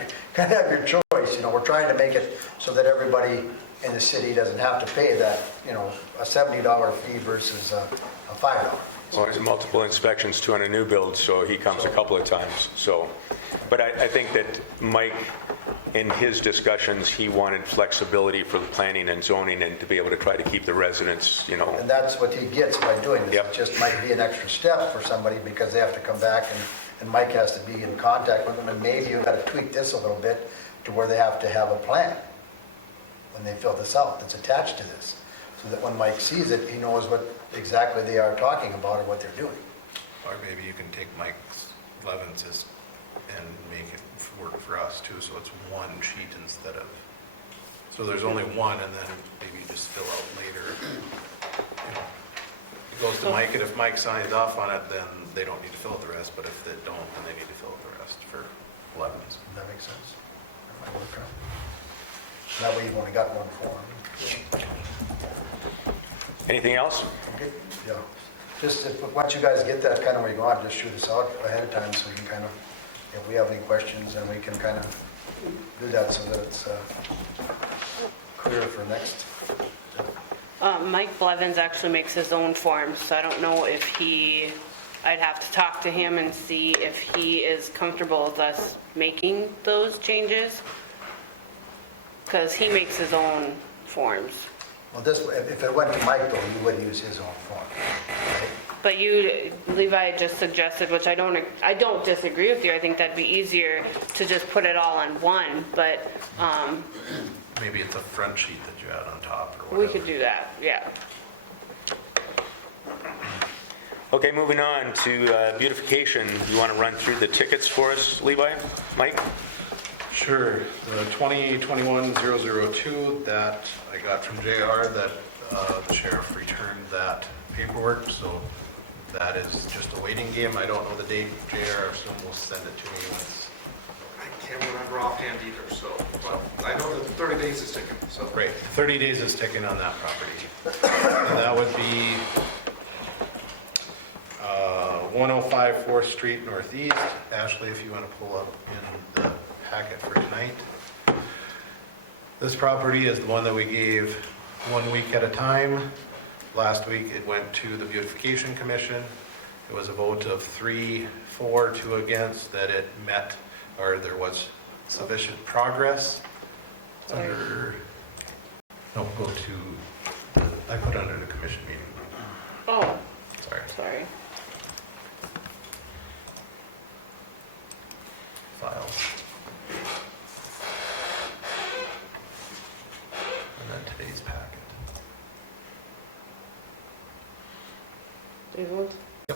your choice. We're trying to make it so that everybody in the city doesn't have to pay that, a $70 fee versus a $5. Well, there's multiple inspections too on a new build, so he comes a couple of times, so. But I think that Mike, in his discussions, he wanted flexibility for the planning and zoning and to be able to try to keep the residents, And that's what he gets by doing this. Yep. It just might be an extra step for somebody because they have to come back and Mike has to be in contact with them. And maybe you've got to tweak this a little bit to where they have to have a plan when they fill this out that's attached to this. So that when Mike sees it, he knows what exactly they are talking about or what they're doing. Or maybe you can take Mike's Levins's and make it work for us too, so it's one sheet instead of, so there's only one and then maybe you just fill out later. It goes to Mike, and if Mike signs off on it, then they don't need to fill out the rest, but if they don't, then they need to fill out the rest for Levin's. Does that make sense? That might work out. That way you've only got one form. Anything else? Okay, yeah. Just once you guys get that kind of where you go on, just shoot us out ahead of time so we can kind of, if we have any questions, then we can kind of do that so that it's clear for next. Mike Blevins actually makes his own forms, so I don't know if I'd have to talk to him and see if he is comfortable with us making those changes. Because he makes his own forms. Well, if it went to Mike though, you would use his own form, right? But you, Levi just suggested, which I don't disagree with you, I think that'd be easier to just put it all on one, but Maybe it's a front sheet that you add on top or we whatever. could do that, yeah. Okay, moving on to beautification. You want to run through the tickets for us, Levi? Mike? Sure. The 2021-002 that I got from JR, that the sheriff returned that paperwork, so that is just a waiting game. I don't know the date. JR soon will send it to me once. I can't remember offhand either, so, but I know that 30 days is ticking, so. Right, 30 days is ticking on that property. And that would be 105 4th Street Northeast. Ashley, if you want to pull up in the packet for tonight. This property is the one that we gave 1 week at a time. Last week it went to the Beautification Commission. It was a vote of 3-4, 2 against, that it met, or there was sufficient progress. It's under, no, go to, I put under the commission meeting. Oh, Sorry. sorry. Files. And then today's packet. These ones? Oh,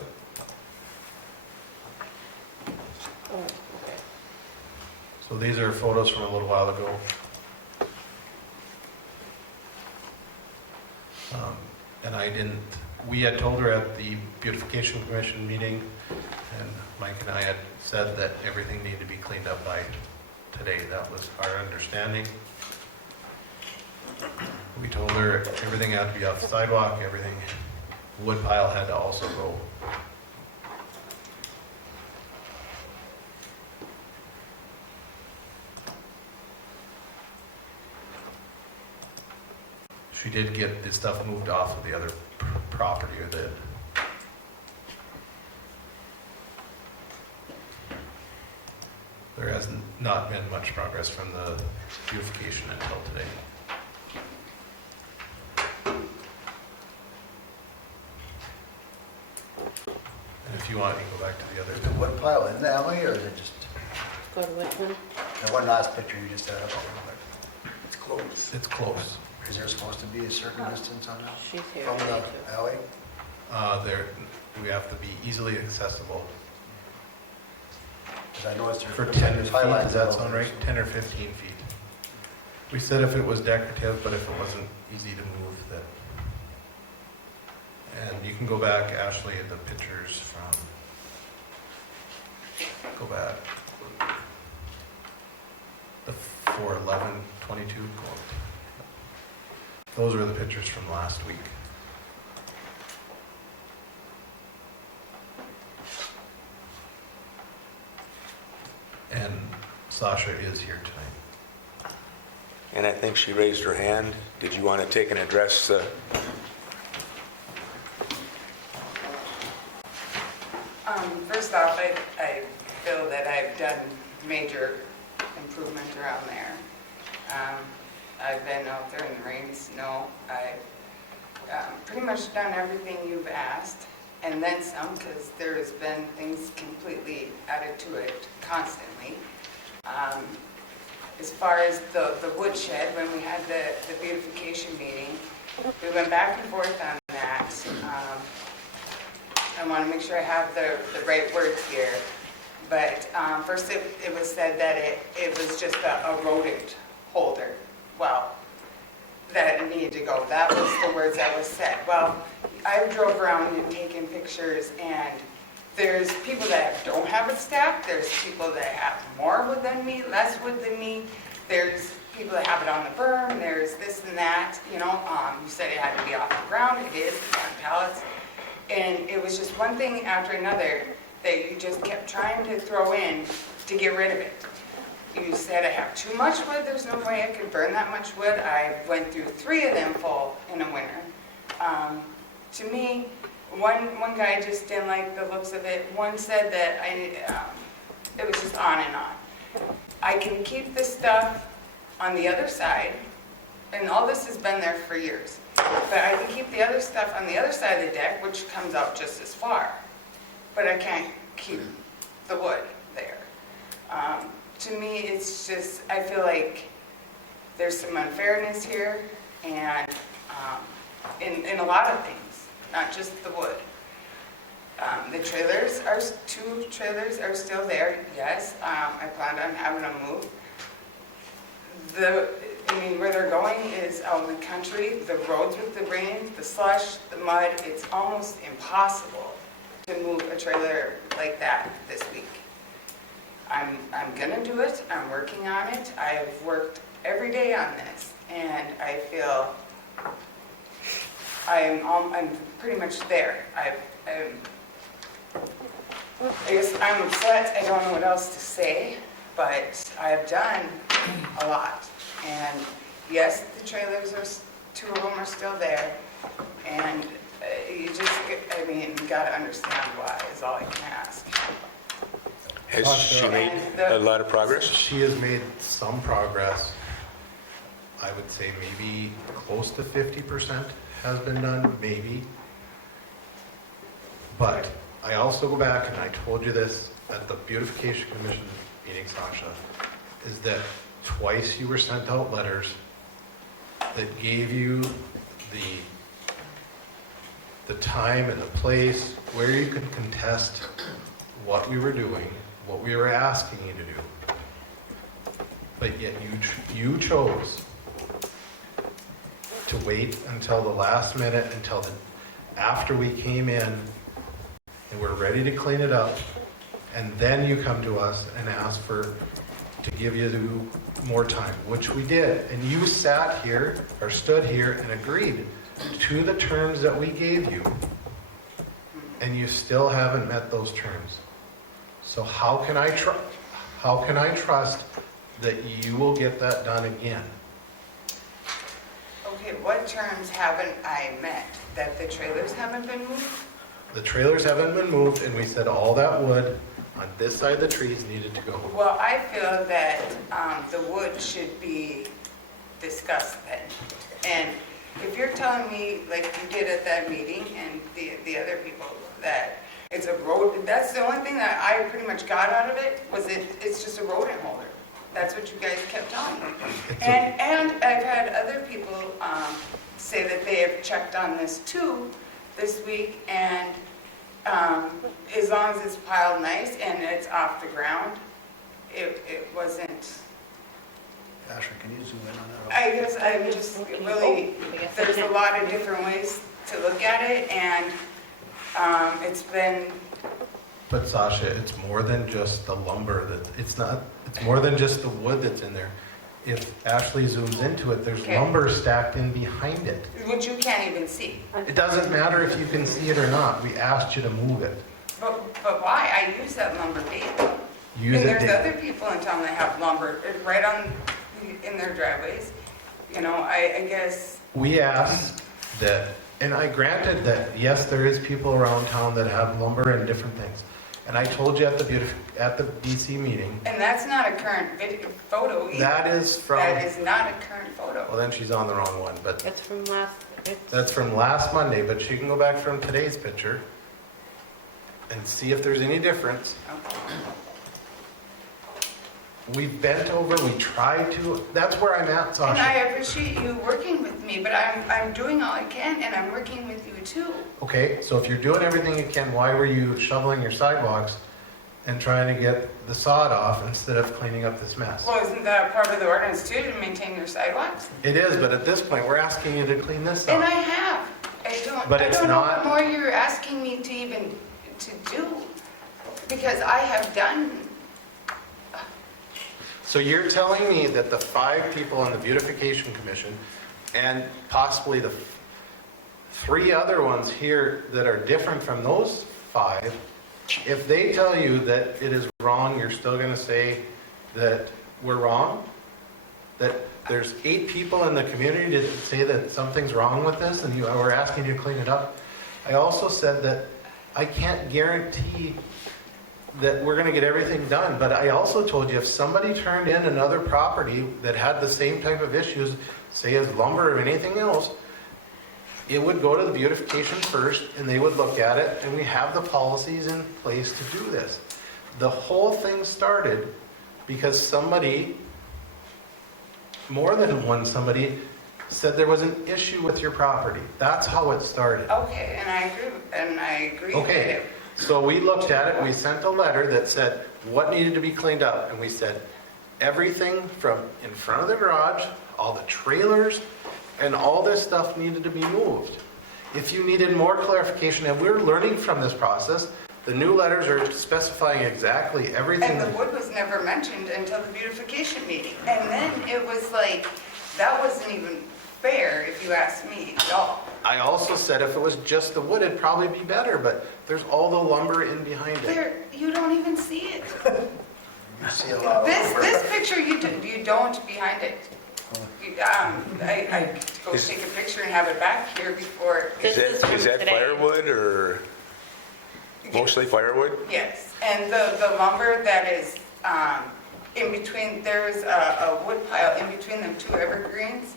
okay. So these are photos from a little while ago. And we had told her at the Beautification Commission meeting, and Mike and I had said that everything needed to be cleaned up by today. That was our understanding. We told her everything had to be off the sidewalk, everything, wood pile had to also go. She did get the stuff moved off of the other property, or there has not been much progress from the beautification until today. And if you want, you can go back to the other. Is the wood pile in the alley, or is it just, Go to which one? the one last picture you just had up? It's closed. It's close. Is there supposed to be a certain distance on that? She's here. From the alley? There, we have to be easily accessible Because I noticed for there's 10 feet, highlights does that out sound there. right? 10 or 15 feet. We said if it was decorative, but if it wasn't easy to move, that. And you can go back, Ashley, the pictures from, go back. The 4/11/22, those were the pictures from last week. And Sasha is here tonight. And I think she raised her hand. Did you want to take and address the? First off, I feel that I've done major improvement around there. I've been out there in the rain, snow. I've pretty much done everything you've asked, and then some, because there's been things completely added to it constantly. As far as the woodshed, when we had the beautification meeting, we went back and forth on that. I want to make sure I have the right words here. But first it was said that it was just a rodent holder. Well, that it needed to go. That was the words that was said. Well, I drove around and taken pictures, and there's people that don't have it stacked. There's people that have more wood than me, less wood than me. There's people that have it on the berm. There's this and that. You know, you said it had to be off the ground. It is. It's on pallets. And it was just one thing after another that you just kept trying to throw in to get rid of it. You said I have too much wood, there's no way I could burn that much wood. I went through 3 of them full in a winter. To me, one guy just didn't like the looks of it. One said that it was just on and on. I can keep this stuff on the other side, and all this has been there for years. But I can keep the other stuff on the other side of the deck, which comes out just as far. But I can't keep the wood there. To me, it's just, I feel like there's some unfairness here, and in a lot of things, not just the wood. The trailers are, 2 trailers are still there, yes. I planned on having them moved. Where they're going is out in the country. The roads with the rain, the slush, the mud, it's almost impossible to move a trailer like that this week. I'm gonna do it. I'm working on it. I've worked every day on this, and I feel I'm pretty much there. I guess I'm upset. I don't know what else to say, but I've done a lot. And yes, the trailers are, 2 of them are still there, and you gotta understand why is all I can ask. Has she made a lot of progress? She has made some progress. I would say maybe close to 50% has been done, maybe. But I also go back, and I told you this at the Beautification Commission meeting, Sasha, is that twice you were sent out letters that gave you the time and the place where you could contest what we were doing, what we were asking you to do. But yet you chose to wait until the last minute, after we came in and we're ready to clean it up, and then you come to us and ask to give you more time, which we did. And you sat here, or stood here, and agreed to the terms that we gave you, and you still haven't met those terms. So how can I trust that you will get that done again? Okay, what terms haven't I met? That the trailers haven't been moved? The trailers haven't been moved, and we said all that wood on this side of the trees needed to go. Well, I feel that the wood should be discussed then. And if you're telling me, like you did at that meeting and the other people, that it's a road, that's the only thing that I pretty much got out of it, was it's just a rodent holder. That's what you guys kept telling me. And I've had other people say that they have checked on this too this week, and as long as it's piled nice and it's off the ground, it wasn't. Asher, can you zoom in on that? I guess I'm just really, there's a lot of different ways to look at it, and it's been, But Sasha, it's more than just the lumber it's more than just the wood that's in there. If Ashley zooms into it, there's Okay. lumber stacked in behind it. which you can't even see. It doesn't matter if you can see it or not. We asked you to move it. But why? I use that lumber daily. Use And it there's daily. other people in town that have lumber right in their driveways. You know, I guess, We asked that, and I granted that, yes, there is people around town that have lumber and different things. And I told you at the DC meeting, and that's not a current photo either. that is from, That is not a current well, photo. then she's on the wrong one, but It's from last, that's from last Monday, but she can go back from today's picture and see if there's any difference. We bent over, we tried to, that's where I'm at, And I Sasha. appreciate you working with me, but I'm doing all I can, and I'm working with you too. Okay, so if you're doing everything you can, why were you shoveling your sidewalks and trying to get the sod off instead of cleaning up this mess? Well, isn't that part of the ordinance too, to maintain your sidewalks? It is, but at this point, we're asking you to clean this And up. I have. But I it's don't know not- what more you're asking me to even to do, because I have done. So you're telling me that the 5 people on the Beautification Commission, and possibly the 3 other ones here that are different from those 5, if they tell you that it is wrong, you're still going to say that we're wrong? That there's 8 people in the community that say that something's wrong with this, and we're asking you to clean it up? I also said that I can't guarantee that we're going to get everything done, but I also told you if somebody turned in another property that had the same type of issues, say as lumber or anything else, it would go to the beautification first, and they would look at it, and we have the policies in place to do this. The whole thing started because somebody, more than one somebody, said there was an issue with your property. That's how it started. Okay, and I agree with Okay, it. so we looked at it, we sent a letter that said what needed to be cleaned up, and we said everything from in front of the garage, all the trailers, and all this stuff needed to be moved. If you needed more clarification, and we're learning from this process, the new letters are specifying exactly everything. And the wood was never mentioned until the beautification meeting. And then it was like, that wasn't even fair, if you ask me, at all. I also said if it was just the wood, it'd probably be better, but there's all the lumber in behind it. There, you don't even see it. You see a lot of This picture, you don't behind it. I go take a picture and have it back here before. This is from Is that today. firewood or mostly firewood? Yes, and the lumber that is in between, there's a wood pile in between them 2 evergreens.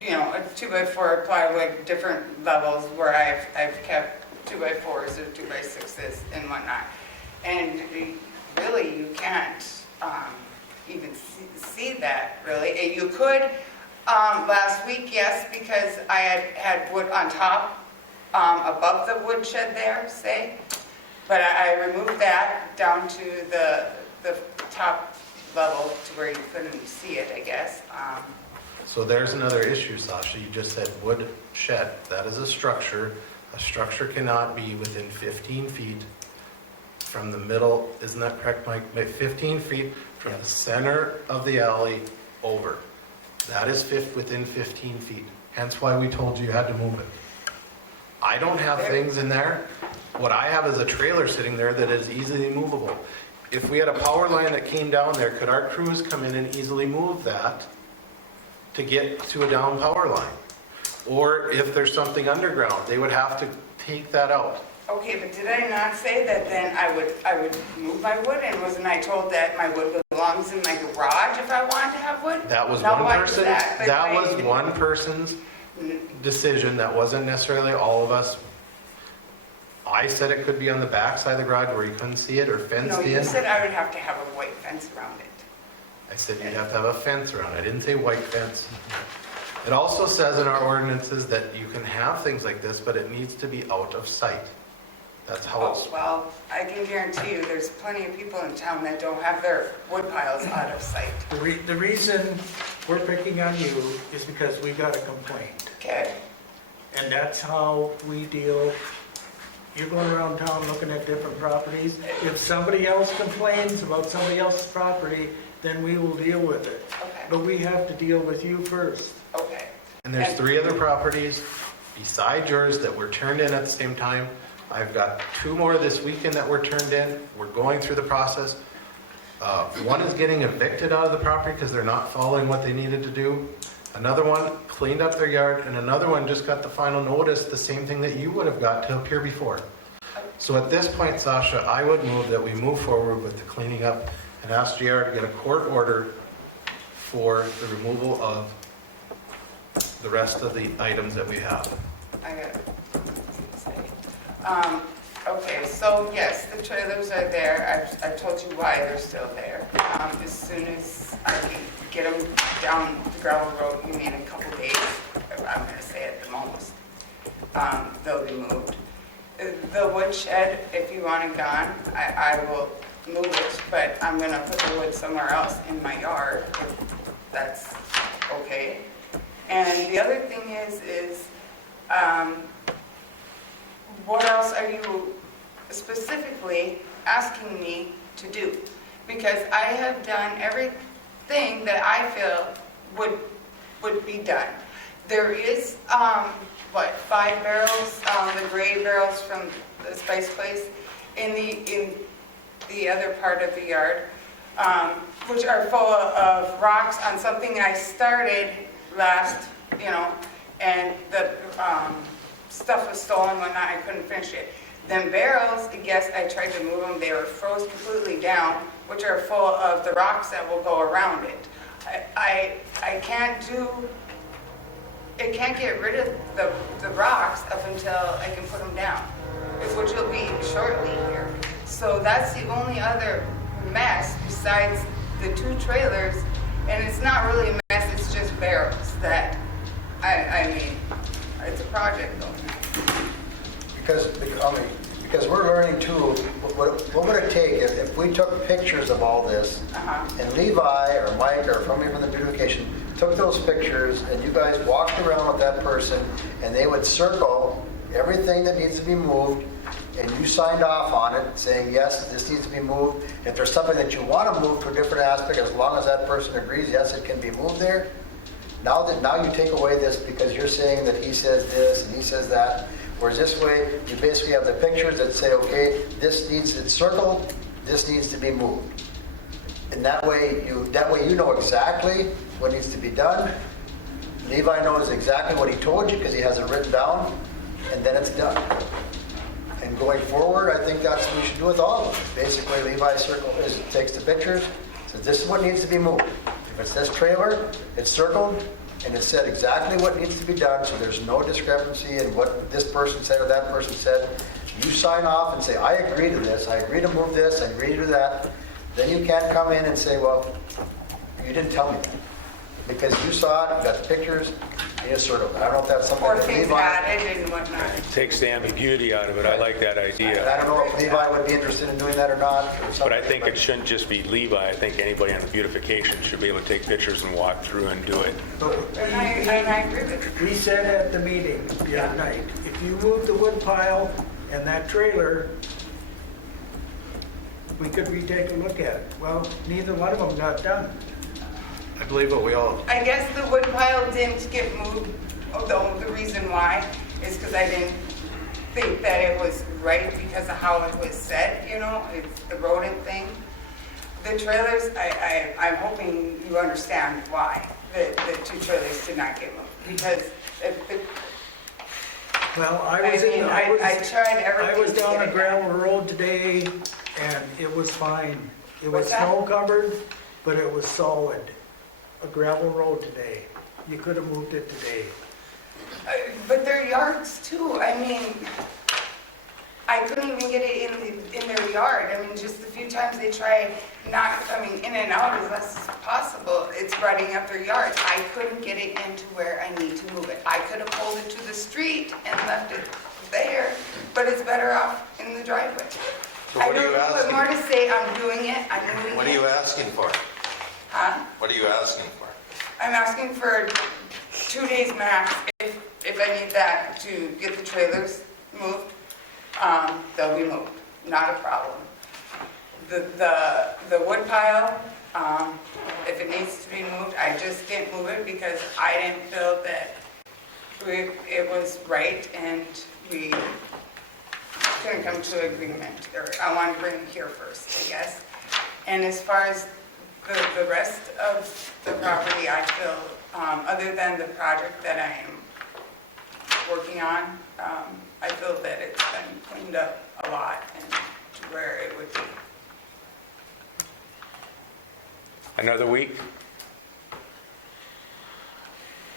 You know, a 2x4 plywood, different levels where I've kept 2x4s or 2x6s and whatnot. And really, you can't even see that, really. You could, last week, yes, because I had wood on top, above the woodshed there, say. But I removed that down to the top level to where you couldn't see it, I guess. So there's another issue, Sasha. You just said wood shed. That is a structure. A structure cannot be within 15 feet from the middle, isn't that correct, Mike? 15 feet from the center of the alley over. That is within 15 feet. Hence why we told you had to move it. I don't have things in there. What I have is a trailer sitting there that is easily movable. If we had a power line that came down there, could our crews come in and easily move that to get to a down power line. Or if there's something underground, they would have to take that out. Okay, but did I not say that then I would move my wood? And wasn't I told that my wood belongs in my garage if I wanted to have wood? That was Now, one why is person, But that why- was one person's decision, that wasn't necessarily all of us. I said it could be on the back side of the garage where you couldn't see it or fenced No, in. you said I would have to have a white fence around it. I said you'd have to have a fence around it. I didn't say white fence. It also says in our ordinances that you can have things like this, but it needs to be out of sight. That's how Oh, it's, well, I can guarantee you, there's plenty of people in town that don't have their wood piles out of sight. The reason we're picking on you is because we got a complaint. Okay? And that's how we deal. You're going around town looking at different properties. If somebody else complains about somebody else's property, then we will deal with it. Okay, But we have to deal with you first. okay. and there's 3 other properties besides yours that were turned in at the same time. I've got 2 more this weekend that were turned in. We're going through the process. One is getting evicted out of the property because they're not following what they needed to do. Another one cleaned up their yard, and another one just got the final notice, the same thing that you would have got to appear before. So at this point, Sasha, I would move that we move forward with the cleaning up and ask JR to get a court order for the removal of the rest of the items that we have. I got it. Okay, so yes, the trailers are there. I've told you why they're still there. As soon as I can get them down the gravel road, you mean a couple days, I'm gonna say at the most, they'll be moved. The wood shed, if you want it gone, I will move it, but I'm gonna put the wood somewhere else in my yard, if that's okay. And the other thing is, what else are you specifically asking me to do? Because I have done everything that I feel would be done. There is, 5 barrels, the gray barrels from the Spice Place in the other part of the yard, which are full of rocks on something I started last, and the stuff was stolen when I couldn't finish it. Then barrels, yes, I tried to move them, they were froze completely down, which are full of the rocks that will go around it. I can't get rid of the rocks up until I can put them down, which will be shortly here. So that's the only other mess besides the 2 trailers, and it's not really a mess, it's just barrels that, I mean, it's a project though. Because we're learning too, what would it take if we took pictures of all this, and Levi or Mike or somebody from the beautification took those pictures, and you guys walked around with that person, and they would circle everything that needs to be moved, and you signed off on it, saying, yes, this needs to be moved. If there's something that you want to move to a different aspect, as long as that person agrees, yes, it can be moved there. Now you take away this because you're saying that he says this and he says that. Whereas this way, you basically have the pictures that say, okay, it's circled, this needs to be moved. And that way you know exactly what needs to be done. Levi knows exactly what he told you because he has it written down, and then it's done. And going forward, I think that's what we should do with all of them. Basically, Levi takes the pictures, says this is what needs to be moved. If it's this trailer, it's circled, and it said exactly what needs to be done, so there's no discrepancy in what this person said or that person said. You sign off and say, I agree to this, I agree to move this, I agree to do that. Then you can't come in and say, well, you didn't tell me that. Because you saw it, you got the pictures, and you sort of, I don't know if that's something Or that things Levi... added and whatnot. Takes the ambiguity out of it. I like that I idea. don't know if Levi would be interested in doing that or not. Or But I something, think it shouldn't just be Levi. I think anybody on the beautification should be able to take pictures and walk through and do it. And I agree with you. We said at the meeting the other night, if you move the wood pile and that trailer, we could retake a look at it. Well, neither one of them got done. I believe what we all, I guess the wood pile didn't get moved, although the reason why is because I didn't think that it was right because of how it was set, it's the rodent thing. The trailers, I'm hoping you understand why. the two trailers did not get moved, because Well, I I was in, mean, I tried everything. I was to down get a it done. gravel road today and it was fine. It was What's that? snow covered, but it was solid. A gravel road today. You could have moved it today. But their yards too, I mean, I couldn't even get it in their yard. I mean, just the few times they try not coming in and out as less as possible, it's rutting up their yards. I couldn't get it into where I need to move it. I could have pulled it to the street and left it there, but it's better off in the driveway. So I what are don't you know what asking? more to say, I'm doing it, I'm moving it. What are you asking for? Huh? What are you asking for? I'm asking for 2 days max, if I need that to get the trailers moved, they'll be moved, not a problem. The wood pile, if it needs to be moved, I just didn't move it because I didn't feel that it was right and we couldn't come to an agreement, or I wanted to bring it here first, I guess. And as far as the rest of the property, I feel, other than the project that I am working on, I feel that it's been cleaned up a lot and to where it would be. Another week?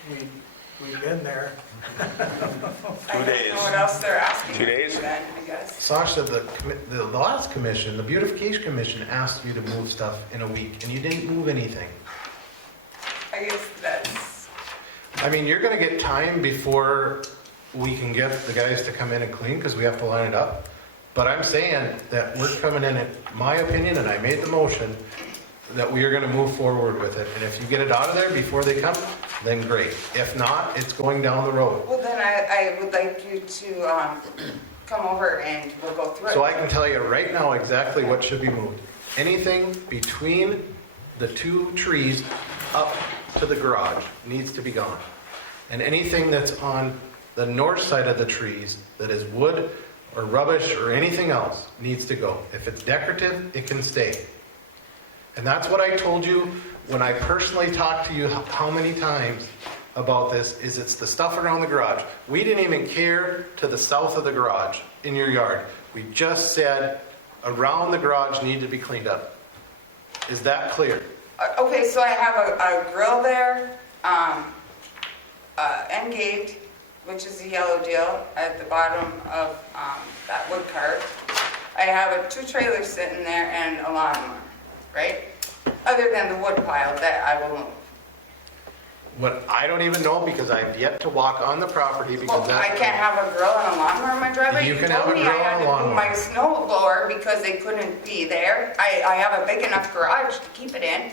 We've been there. I don't know what else they're asking. 2 days? Then, I guess. Sasha, the last commission, the Beautification Commission asked you to move stuff in a week, and you didn't move anything. I guess that's, I mean, you're gonna get time before we can get the guys to come in and clean, because we have to line it up. But I'm saying that we're coming in, in my opinion, and I made the motion, that we are gonna move forward with it. And if you get it out of there before they come, then great. If not, it's going down the road. well, then I would like you to come over and we'll go through it. So I can tell you right now exactly what should be moved. Anything between the two trees up to the garage needs to be gone. And anything that's on the north side of the trees that is wood or rubbish or anything else needs to go. If it's decorative, it can stay. And that's what I told you when I personally talked to you how many times about this, is it's the stuff around the garage. We didn't even care to the south of the garage in your yard. We just said around the garage needed to be cleaned up. Is that clear? Okay, so I have a grill there, end gate, which is a yellow deal at the bottom of that wood cart. I have 2 trailers sitting there and a lawnmower, right? Other than the wood pile that I will move. What I don't even know, because I've yet to walk on the property, because Well, I can't have a grill and a lawnmower in my driveway? You can have a told me grill I had and a to move lawnmower. my snow blower because they couldn't be there. I have a big enough garage to keep it in.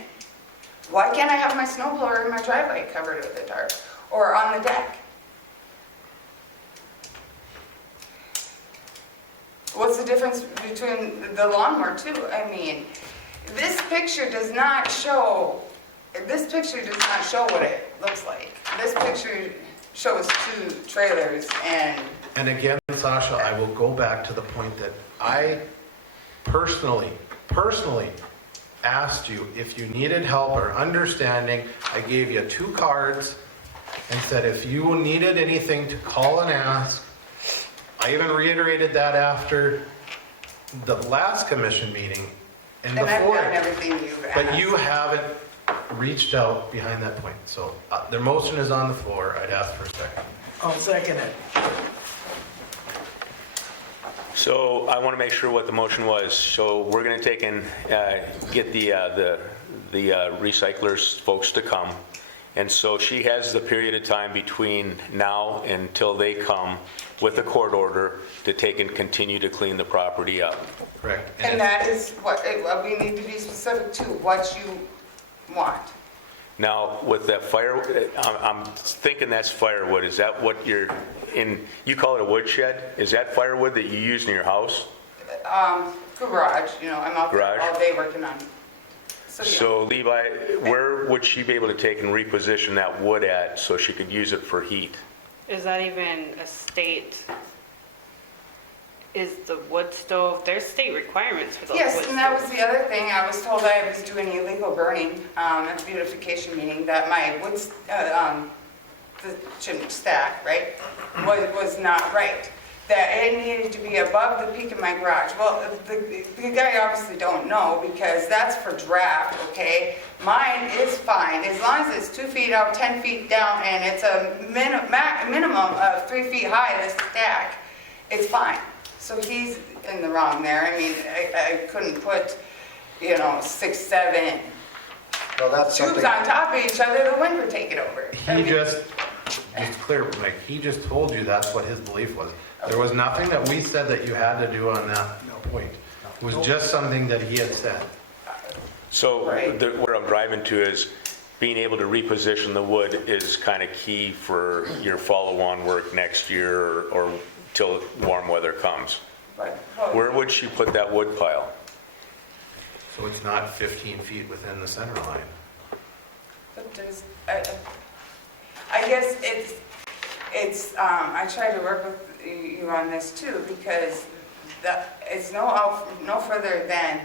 Why can't I have my snow blower in my driveway covered with a tarp or on the deck? What's the difference between the lawnmower too? I mean, this picture does not show what it looks like. This picture shows 2 trailers and And again, Sasha, I will go back to the point that I personally asked you if you needed help or understanding. I gave you 2 cards and said if you needed anything to call and ask. I even reiterated that after the last commission meeting and I've before. done everything you've asked. But you haven't reached out behind that point. So the motion is on the floor. I'd ask for a second. I'll second it. So I want to make sure what the motion was. So we're going to take and get the recyclers folks to come. And so she has the period of time between now until they come with a court order to take and continue to clean the property up. Correct. And that is what, we need to be specific to what you want. Now, with that fire, I'm thinking that's firewood. Is that what you're in, you call it a woodshed? Is that firewood that you use in your house? Garage, I'm out there Garage? all day working on it. So, yeah. So Levi, where would she be able to take and reposition that wood at so she could use it for heat? Is that even a state is the wood stove, there's state requirements for those wood Yes, stoves. and that was the other thing, I was told I was doing illegal burning at the beautification meeting, that my wood, the chimney stack, right, was not right. That it needed to be above the peak of my garage. Well, the guy obviously don't know, because that's for draft, okay? Mine is fine, as long as it's 2 feet out, 10 feet down, and it's a minimum of 3 feet high, this stack, it's fine. So he's in the wrong there. I mean, I couldn't put, 6, 7 Well, that's tubes something, on top of each other, the wind would take it over. I He mean, just clear, Mike, he just told you that's what his belief was. There was nothing that we said that you had to do on that point. It was just something that he had said. So Right. where I'm driving to is being able to reposition the wood is kind of key for your follow-on work next year or till warm weather comes. But, Where would she put that wood pile? So it's not 15 feet within the center line. but there's, I guess I try to work with you on this too, because it's no further than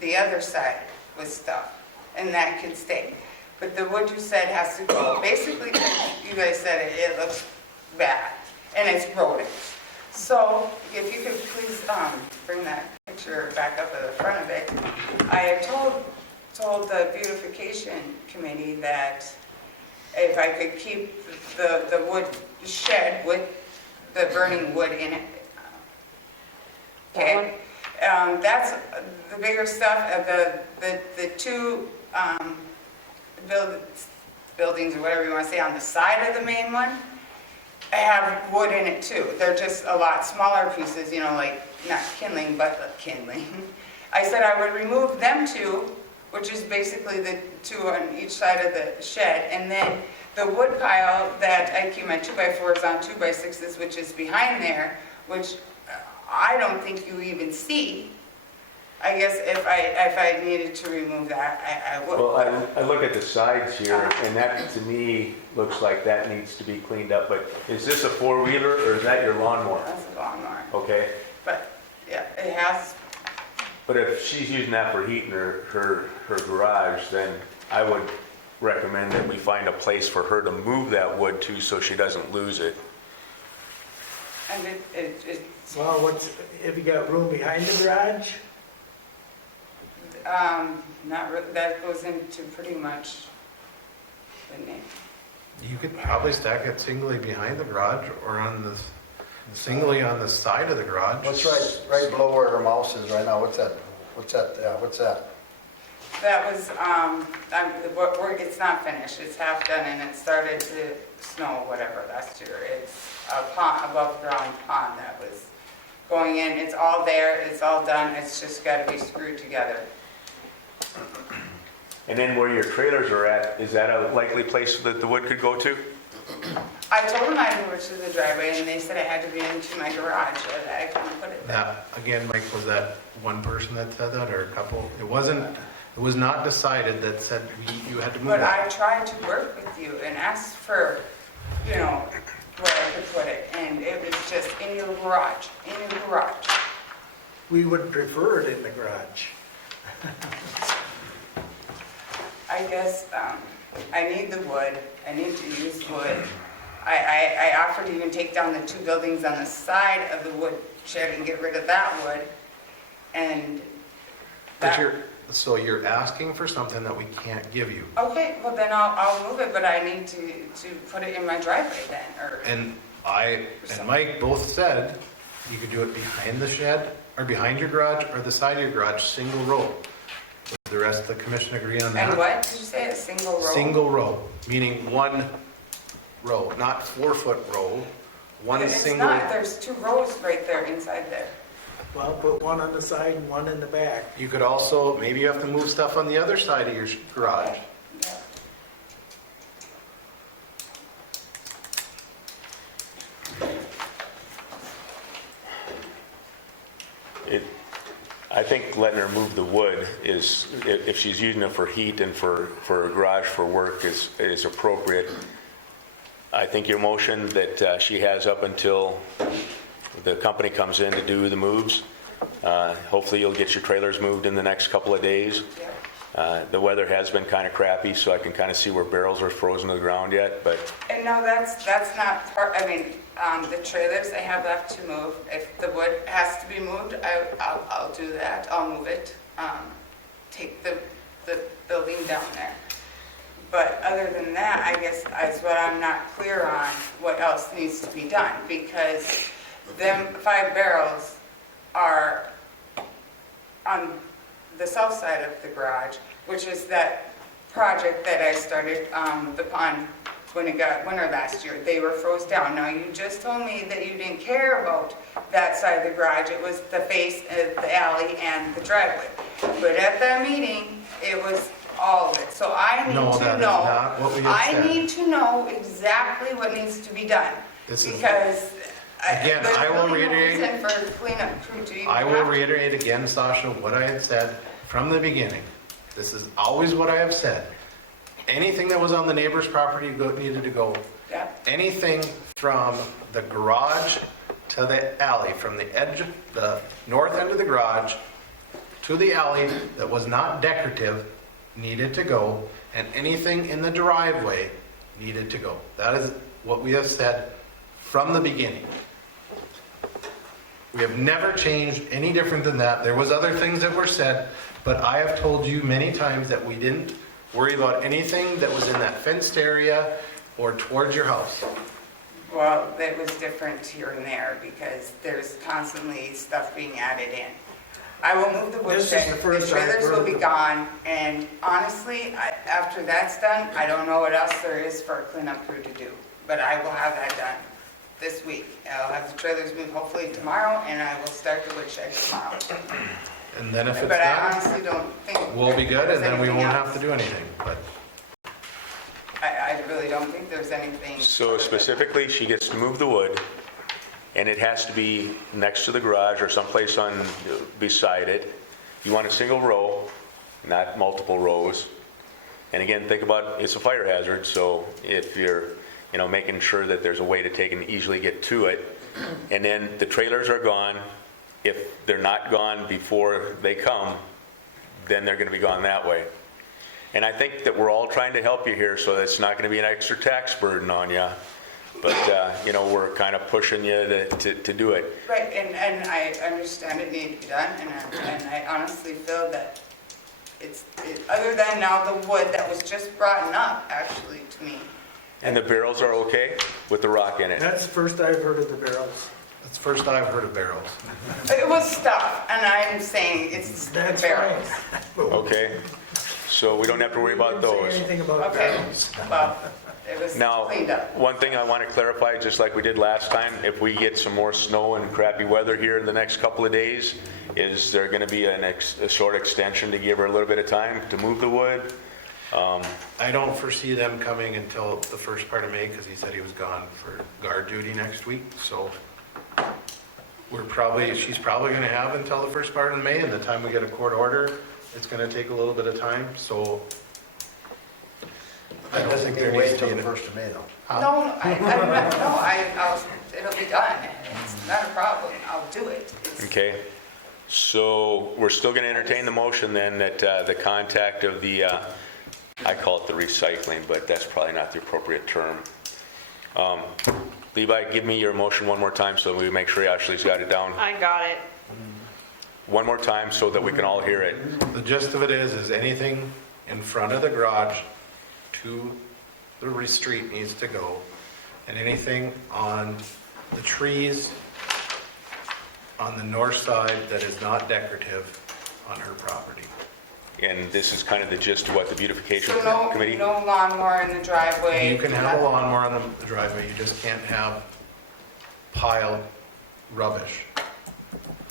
the other side with stuff, and that can stay. But the wood you said has to go, basically, you guys said it looks bad, and it's rodents. So if you could please bring that picture back up at the front of it. I had told the beautification committee that if I could keep the wood shed with the burning wood in it. Okay? That's the bigger stuff of the two buildings, or whatever you want to say, on the side of the main one. I have wood in it too. They're just a lot smaller pieces, like not kindling, but kindling. I said I would remove them two, which is basically the two on each side of the shed, and then the wood pile that I keep my 2x4s on 2x6s, which is behind there, which I don't think you even see. I guess if I needed to remove that, I would. Well, I look at the sides here, and that to me looks like that needs to be cleaned up, but is this a four-wheeler or is that your lawnmower? That's a lawnmower. Okay, But, yeah, it has, but if she's using that for heating her garage, then I would recommend that we find a place for her to move that wood to so she doesn't lose it. and it's, Well, have you got room behind the garage? not really, that goes into pretty much the name. You could probably stack it singly behind the garage or singly on the side of the garage. what's right below where her mouse is right now? What's that? That was, it's not finished, it's half done, and it started to snow, whatever, last year. It's a pond, above ground pond that was going in, it's all there, it's all done, it's just gotta be screwed together. And then where your trailers are at, is that a likely place that the wood could go to? I told them I'd move it to the driveway, and they said it had to be into my garage, that I couldn't put it there. That, again, Mike, was that one person that said that or a couple? It was not decided that said you had to move But I that. tried to work with you and ask for, where I could put it, and it was just in your garage, We would prefer it in the garage. I guess, I need the wood, I need to use wood. I offered to even take down the two buildings on the side of the wood shed and get rid of that wood, and that, So you're asking for something that we can't give you. okay, well then I'll move it, but I need to put it in my driveway then, or, And I and Mike both said you could do it behind the shed or behind your garage or the side of your garage, single row. Does the rest of the commission agree on that? and what did you say, a single row? Single row, meaning one row, not 4-foot row, one It's single. not, there's two rows right there inside there. Well, put one on the side and one in the back. You could also, maybe you have to move stuff on the other side of your garage. Yeah. I think letting her move the wood is, if she's using it for heat and for a garage for work is appropriate. I think your motion that she has up until the company comes in to do the moves. Hopefully you'll get your trailers moved in the next couple of days. The weather has been kind of crappy, so I can kind of see where barrels are frozen to the ground yet, but And no, that's not part, I mean, the trailers I have left to move, if the wood has to be moved, I'll do that, I'll move it, take the building down there. But other than that, I guess is what I'm not clear on, what else needs to be done, because them 5 barrels are on the south side of the garage, which is that project that I started, the pond, when it got winter last year. They were froze down. Now, you just told me that you didn't care about that side of the garage. It was the face, the alley, and the driveway. But at that meeting, it was all of it. So I need No, to that is know. not what we have I said. need to know exactly what needs to be done. This is- Because Again, there's I will really no reiterate- reason for cleanup crew to even I will have to. reiterate again, Sasha, what I had said from the beginning. This is always what I have said. Anything that was on the neighbor's property needed to go. Yeah. Anything from the garage to the alley, from the edge, the north end of the garage to the alley that was not decorative needed to go, and anything in the driveway needed to go. That is what we have said from the beginning. We have never changed any different than that. There was other things that were said, but I have told you many times that we didn't worry about anything that was in that fenced area or towards your house. Well, it was different here and there because there's constantly stuff being added in. I will move the This is woodshed, the the first I've trailers will heard be of- gone, and honestly, after that's done, I don't know what else there is for a cleanup crew to do. But I will have that done this week. I'll have the trailers moved hopefully tomorrow, and I will start the woodshed tomorrow. And then if it's But I done, honestly don't think. we'll be good, and then we there's won't anything have to do anything. But I really don't think there's anything. so specifically, she gets to move the wood, and it has to be next to the garage or someplace beside it. You want a single row, not multiple rows. And again, think about, it's a fire hazard, so if you're, making sure that there's a way to take and easily get to it. And then the trailers are gone. If they're not gone before they come, then they're gonna be gone that way. And I think that we're all trying to help you here, so that's not gonna be an extra tax burden on you. But, we're kind of pushing you to do it. Right, and I understand it needs to be done, and I honestly feel that other than now the wood that was just brought up, actually, to me. And the barrels are okay with the rock in it? That's the first I've heard of the barrels. that's the first I've heard of barrels. It was stuff, and I'm saying it's the That's barrels. fine. Okay, so we don't have to worry about Didn't say those. anything about Okay, barrels. well, it was Now, cleaned up. one thing I want to clarify, just like we did last time, if we get some more snow and crappy weather here in the next couple of days, is there going to be a short extension to give her a little bit of time to move the wood? I don't foresee them coming until the first part of May, because he said he was gone for guard duty next week, so she's probably gonna have until the first part of May, and the time we get a court order, it's gonna take a little bit of time, so I don't think there Wait needs to till be the an... 1st of May, though. It'll be done. It's not a problem. I'll do it. Okay, so we're still going to entertain the motion then that the contact of the, I call it the recycling, but that's probably not the appropriate term. Levi, give me your motion one more time so we make sure Ashley's got it down. I got it. One more time so that we can all hear it. The gist of it is anything in front of the garage to the street needs to go, and anything on the trees on the north side that is not decorative on her property. And this is kind of the gist of what the beautification So committee? no lawnmower in the driveway. You can have a lawnmower on the driveway, you just can't have piled rubbish.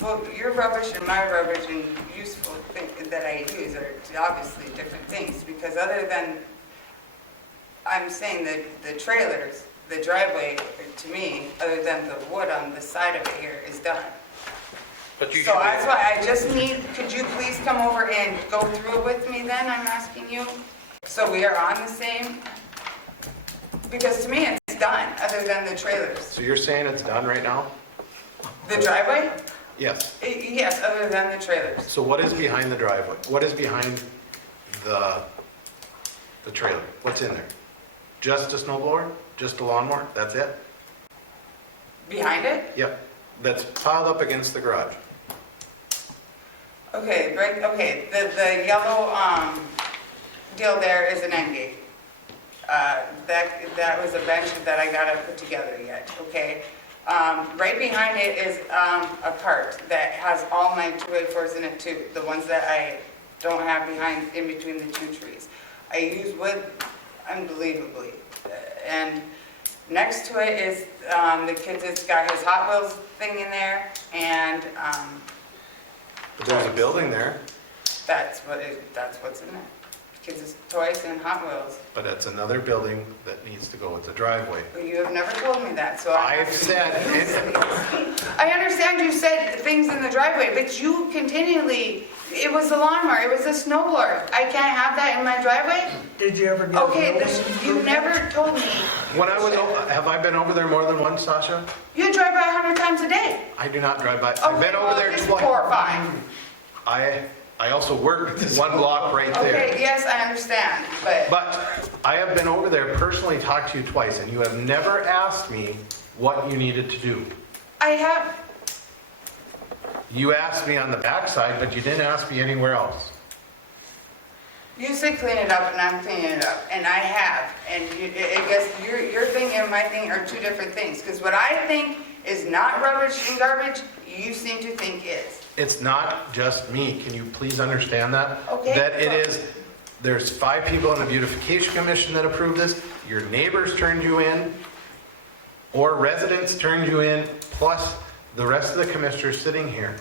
Well, your rubbish and my rubbish and useful thing that I use are obviously different things, because other than, I'm saying that the trailers, the driveway, to me, other than the wood on the side of it here, is done. But you So should, that's why I just need, could you please come over and go through it with me then, I'm asking you? So we are on the same, because to me it's done, other than the trailers. So you're saying it's done right now? The driveway? Yes. Yes, other than the trailers. So what is behind the driveway? What is behind the trailer? What's in there? Just a snow blower? Just a lawnmower? That's it? Behind it? Yep. That's piled up against the garage. Okay, right, okay, the yellow, deal there is an end gate. That was a bench that I gotta put together yet, okay? Right behind it is, a cart that has all my 2x4s in it too, the ones that I don't have behind, in between the two trees. I use wood unbelievably, and next to it is, the kids, it's got his Hot Wheels thing in there, and, But there's a building there, that's what's in there. Kids' toys and Hot Wheels. but it's another building that needs to go with the driveway. But you have never told me that, so I have I've to- said, I understand you said things in the driveway, but you continually, it was a lawnmower, it was a snow blower. I can't have that in my driveway? Did you ever get? Okay, you never told me. when I was, have I been over there more than once, Sasha? You drive by 100 times a day. I do not drive by. I've Okay, been over well, there just twice. 4 or 5. I also work one block right there. Okay, yes, I understand, but But I have been over there, personally talked to you twice, and you have never asked me what you needed to do. I have, You asked me on the backside, but you didn't ask me anywhere else. you said clean it up and I'm cleaning it up, and I have. And I guess your thing and my thing are two different things, because what I think is not rubbish and garbage, you seem to think is. It's not just me. Can you please understand that? Okay. That it is, there's 5 people on the Beautification Commission that approved this. Your neighbors turned you in, or residents turned you in, plus the rest of the commissioners sitting here.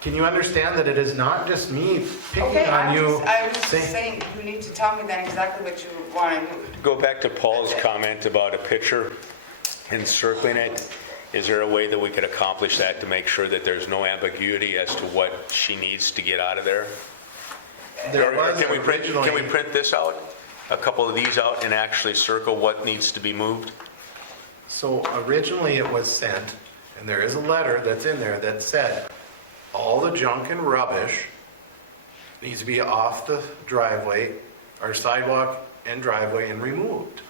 Can you understand that it is not just me picking Okay, on you? I was just saying, you need to tell me then exactly what you want to do. Go back to Paul's comment about a picture encircling it. Is there a way that we could accomplish that to make sure that there's no ambiguity as to what she needs to get out of there? There Or was can we originally- print this out, a couple of these out, and actually circle what needs to be moved? So originally it was sent, and there is a letter that's in there that said, all the junk and rubbish needs to be off the driveway, or sidewalk and driveway, and removed.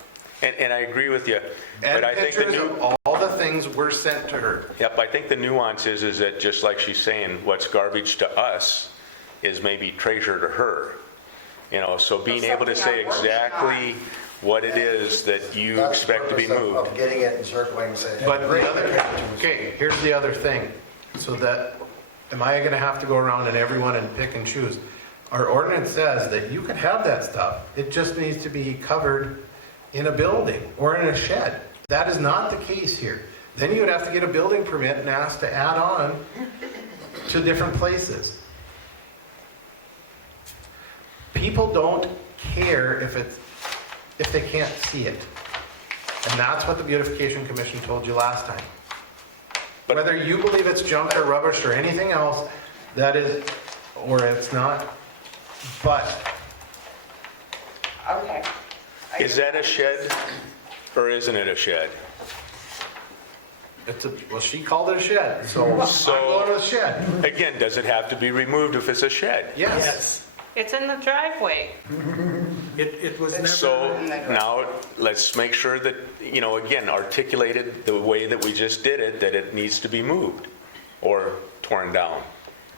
And I agree with you, And but I think the pictures new, of all the things were sent to her. yep, I think the nuance is that, just like she's saying, what's garbage to us is maybe treasure to her. You know, so being able to say something I'm working exactly what it is that you That's the expect to be purpose of- moved. Of getting it and circling and saying. But the other, okay, here's the other thing. So that, am I gonna have to go around and everyone and pick and choose? Our ordinance says that you can have that stuff. It just needs to be covered in a building or in a shed. That is not the case here. Then you would have to get a building permit and ask to add on to different places. People don't care if they can't see it. And that's what the Beautification Commission told you last time. Whether you believe it's junk or rubbish or anything else, that is, or it's not, but Okay. Is that a shed, or isn't it a shed? it's a, well, she called it a shed, so I'm going with shed. Again, does it have to be removed if it's a shed? Yes. It's in the driveway. It was never. So now, let's make sure that, you know, again, articulated the way that we just did it, that it needs to be moved or torn down.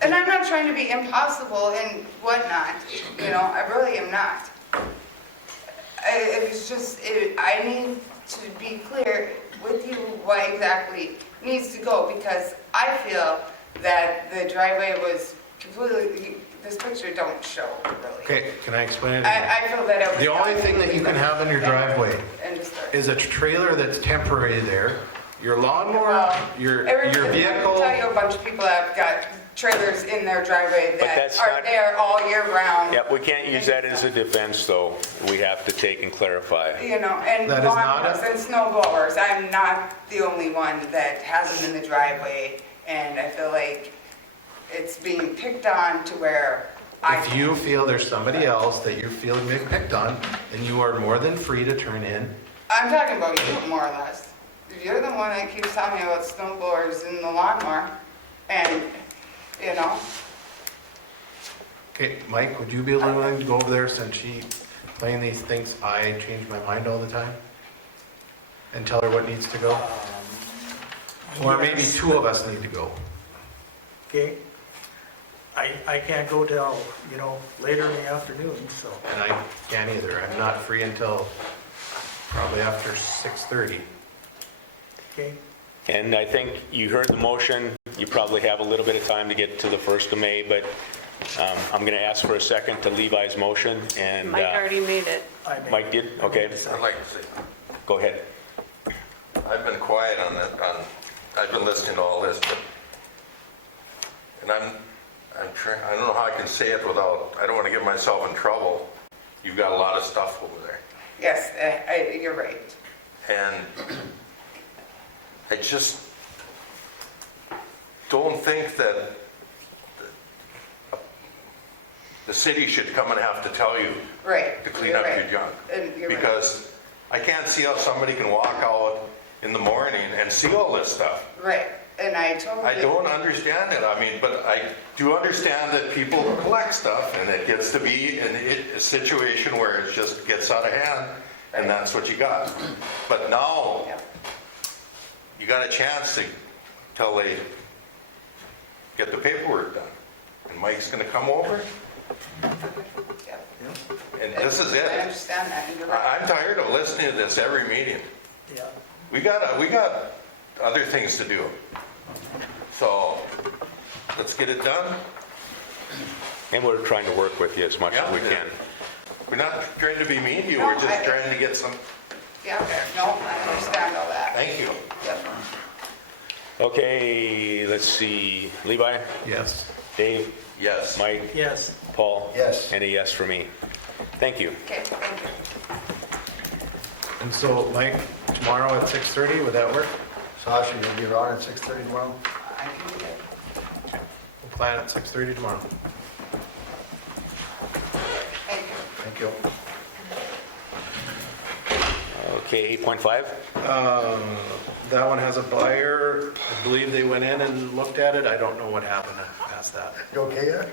And I'm not trying to be impossible and whatnot, you know, I really am not. It was just, I need to be clear with you what exactly needs to go, because I feel that the driveway was completely, this picture don't show really. Okay, can I explain it again? I feel that it was. The only thing that you can have in your driveway And just start. is a trailer that's temporary there, your lawnmower, Well, your I can vehicle. tell you a bunch of people that have got trailers in their driveway But that that's are not- there all year round. Yep, we can't use that as a defense, though. We have to take and clarify. You know, and That is not lawnmowers and snow blowers, I'm not the only one that has them in the driveway, and I feel like it's being picked on to where If you feel there's somebody else that you're feeling being picked on, then you are more than free to turn in. I'm talking about you, more or less. you're the one that keeps telling me about snow blowers and the lawnmower, and, you know, Okay, Mike, would you be willing to go over there since she playing these things, I change my mind all the time? And tell her what needs to go? Or maybe Yes. two of us need to go. Okay? I can't go till, later in the afternoon, so. And I can't either. I'm not free until probably after 6:30. Okay? And I think you heard the motion. You probably have a little bit of time to get to the 1st of May, but I'm going to ask for a second to Levi's motion, and Mike already made it. Mike did? Okay, I'd like to say, go ahead. I've been quiet on that, I've been listening to all this, but, and I'm trying, I don't know how I can say it without, I don't want to get myself in trouble. You've got a lot of stuff over there. yes, you're right. And I just don't think that the city should come and have to tell you Right. to clean you're up right. your junk. And you're right. Because I can't see how somebody can walk out in the morning and see all this stuff. Right, and I totally. I don't understand it. I mean, but I do understand that people collect stuff and it gets to be a situation where it just gets out of hand and that's what you got. But now, Yep. you got a chance to, till they get the paperwork done. And Mike's gonna come over Yep. and this is I it. understand that, and you're right. I'm tired of listening to this every meeting. Yeah. We got other things to do. So let's get it done. And we're trying to work with you as much as we can. We're not trying to be mean to you, No, we're just I- trying to get some, Yeah, no, I understand all that. thank you. Yep. Okay, let's see. Levi? Yes. Dave? Yes. Mike? Yes. Paul? Yes. And a yes for me. Thank you. Okay, thank you. And so, Mike, tomorrow at 6:30, would that work? Sasha, you'll be around at 6:30 tomorrow? I can do it. We'll plan at 6:30 tomorrow. Thank you. Thank you. Okay, 8.5? That one has a buyer. I believe they went in and looked at it. I don't know what happened past that. You okay yet?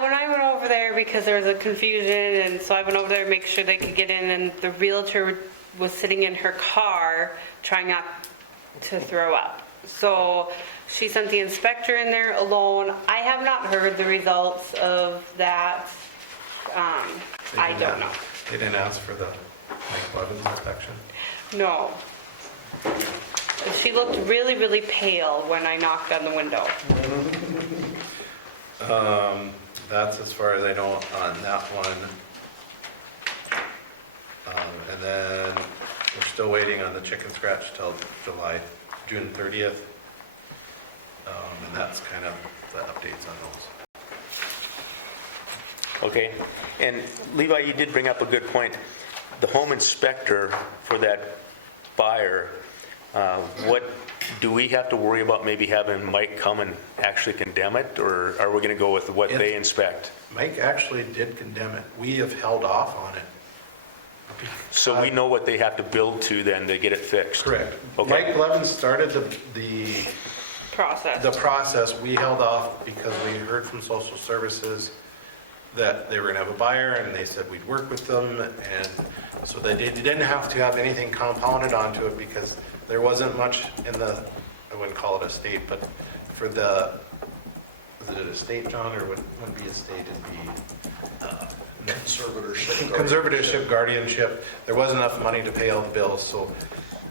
When I went over there, because there was a confusion, and so I went over there to make sure they could get in, and the realtor was sitting in her car trying not to throw up. So she sent the inspector in there alone. I have not heard the results of that. I don't know. They didn't ask for the Mike Blevins inspection. No. She looked really, really pale when I knocked on the window. That's as far as I know on that one. And then we're still waiting on the chicken scratch till June 30th. And that's kind of the updates on those. Okay. And Levi, you did bring up a good point. The home inspector for that buyer, what do we have to worry about maybe having Mike come and actually condemn it, or are we going to go with what they inspect? Mike actually did condemn it. We have held off on it. So we know what they have to build to then to get it fixed? Correct. Okay. Mike Blevins started the process. We held off because we heard from social services that they were gonna have a buyer, and they said we'd work with them, and so they didn't have to have anything compounded onto it because there wasn't much in the, I wouldn't call it a state, but for the, is it a state, John, or wouldn't be a state, it'd be conservatorship, guardianship. There wasn't enough money to pay all the bills, so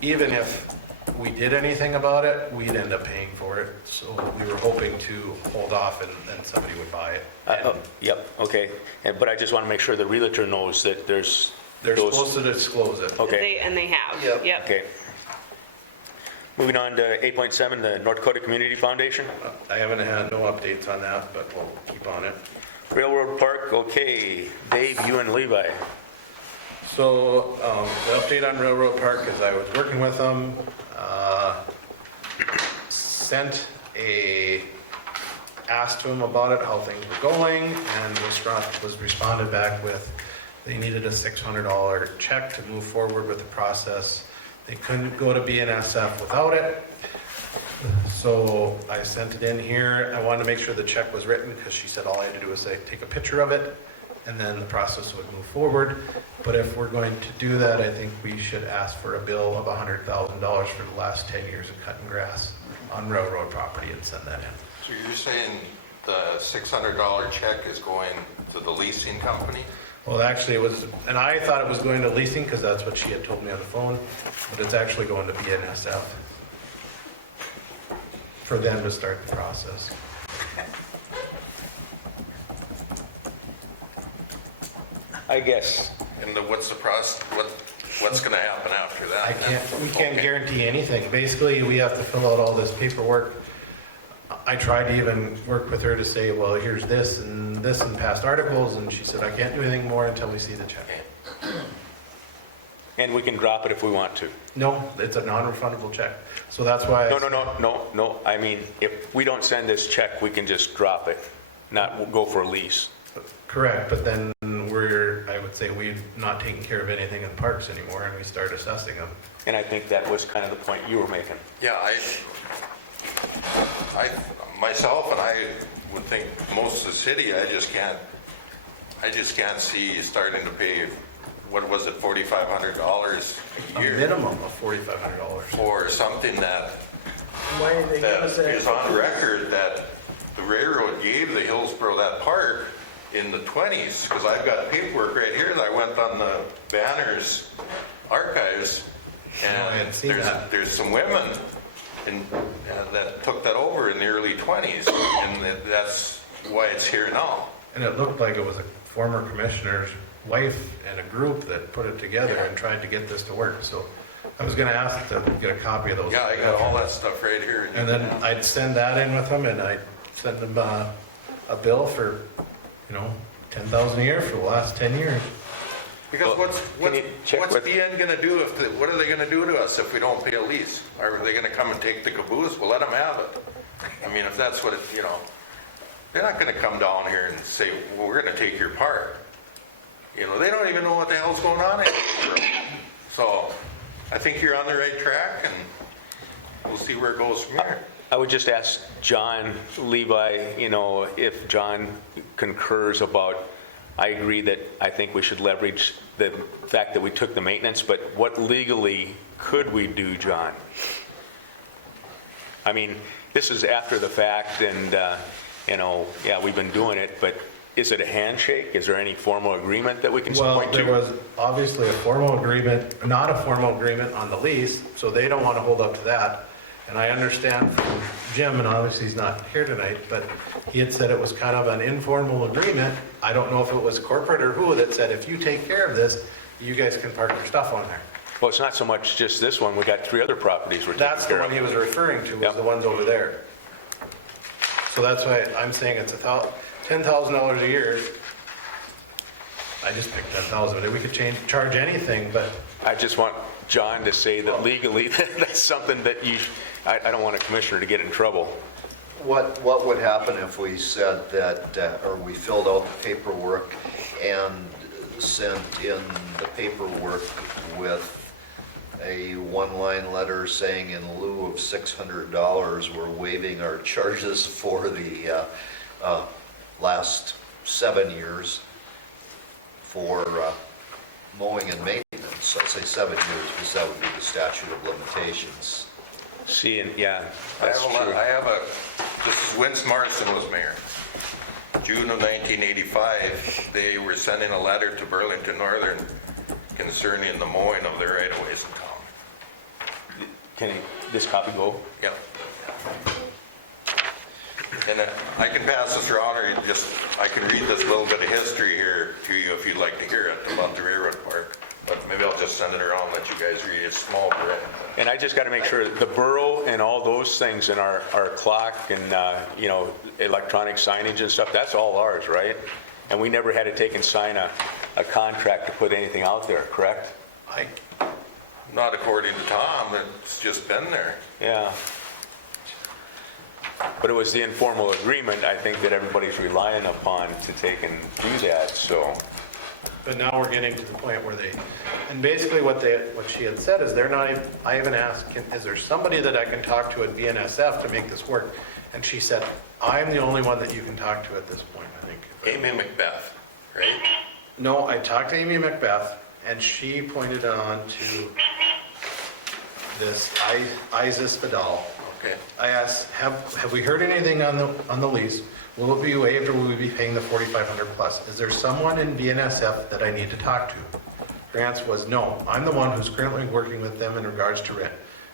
even if we did anything about it, we'd end up paying for it. So we were hoping to hold off and then somebody would buy it. Yep, okay. But I just want to make sure the realtor knows that there's They're those... supposed to disclose it. Okay, And they have. Yep. okay. Moving on to 8.7, the North Dakota Community Foundation. I haven't had no updates on that, but we'll keep on it. Railroad Park, okay. Dave, you and Levi. So the update on Railroad Park is I was working with them, asked to them about it, how things were going, and was responded back with they needed a $600 check to move forward with the process. They couldn't go to BNSF without it. So I sent it in here. I wanted to make sure the check was written because she said all I had to do was say, take a picture of it, and then the process would move forward. But if we're going to do that, I think we should ask for a bill of $100,000 for the last 10 years of cutting grass on railroad property and send that in. So you're saying the $600 check is going to the leasing company? Well, actually it was, and I thought it was going to leasing because that's what she had told me on the phone, but it's actually going to BNSF for them to start the process. I guess. And what's the process, what's gonna happen after that? We can't guarantee anything. Basically, we have to fill out all this paperwork. I tried to even work with her to say, well, here's this and past articles, and she said, I can't do anything more until we see the check. And we can drop it if we want to. No, it's a non-refundable check. So that's why. No. I mean, if we don't send this check, we can just drop it, not go for a lease. Correct, but then I would say we've not taken care of anything in parks anymore, and we start assessing them. And I think that was kind of the point you were making. Yeah, myself and I would think most of the city, I just can't see starting to pay, what was it, $4,500 a year? A minimum of $4,500. For something that Why did they give us that? is on record that the railroad gave the Hillsborough that park in the 20s, because I've got paperwork right here that I went on the Banner's archives, I and hadn't seen that. there's some women that took that over in the early 20s, and that's why it's here now. And it looked like it was a former commissioner's wife and a group that put it together and tried to get this to work. So I was going to ask to get a copy of those. Yeah, I got all that stuff right here. And then I'd send that in with them, and I'd send them a bill for, $10,000 a year for the last 10 years. Because Well, can you check what's with- BN gonna do what are they gonna do to us if we don't pay a lease? Are they gonna come and take the caboose? Well, let them have it. I mean, if that's what it, they're not gonna come down here and say, well, we're gonna take your park. They don't even know what the hell's going on anymore. So I think you're on the right track, and we'll see where it goes from here. I would just ask John Levi, if John concurs about, I agree that I think we should leverage the fact that we took the maintenance, but what legally could we do, John? I mean, this is after the fact, and, yeah, we've been doing it, but is it a handshake? Is there any formal agreement that we can Well, point to? there was obviously a formal agreement, not a formal agreement on the lease, so they don't want to hold up to that. And I understand from Jim, and obviously he's not here tonight, but he had said it was kind of an informal agreement. I don't know if it was corporate or who that said, if you take care of this, you guys can park your stuff on there. Well, it's not so much just this one. We got 3 other properties we're taking That's the care one of. he was referring to, was Yep. the ones over there. So that's why I'm saying it's $10,000 a year. I just picked 10,000. We could charge anything, but I just want John to say that legally, that's something that I don't want a commissioner to get in trouble. What would happen if we said that, or we filled out the paperwork and sent in the paperwork with a one-line letter saying in lieu of $600, we're waiving our charges for the last 7 years for mowing and maintenance? I'd say 7 years because that would be the statute of limitations. See, and yeah, that's true. This is Winston Morrison was mayor. June of 1985, they were sending a letter to Burlington Northern concerning the mowing of their right-of-ways in town. Can this copy go? Yeah. And I can pass this around, or I can read this little bit of history here to you if you'd like to hear it about the railroad park. But maybe I'll just send it around, let you guys read it. It's small print. And I just got to make sure the borough and all those things in our clock and, electronic signage and stuff, that's all ours, right? And we never had to take and sign a contract to put anything out there, correct? Not according to Tom, it's just been there. Yeah. But it was the informal agreement, I think, that everybody's relying upon to take and do that, so. But now we're getting to the point where and basically what she had said is they're not, I even asked, is there somebody that I can talk to at BNSF to make this work? And she said, I'm the only one that you can talk to at this point, I think. Amy Macbeth, right? No, I talked to Amy Macbeth, and she pointed on to this Isis Vidal. Okay. I asked, have we heard anything on the lease? Will it be waived or will we be paying the $4,500 plus? Is there someone in BNSF that I need to talk to? Her answer was, no, I'm the one who's currently working with them in regards to rent.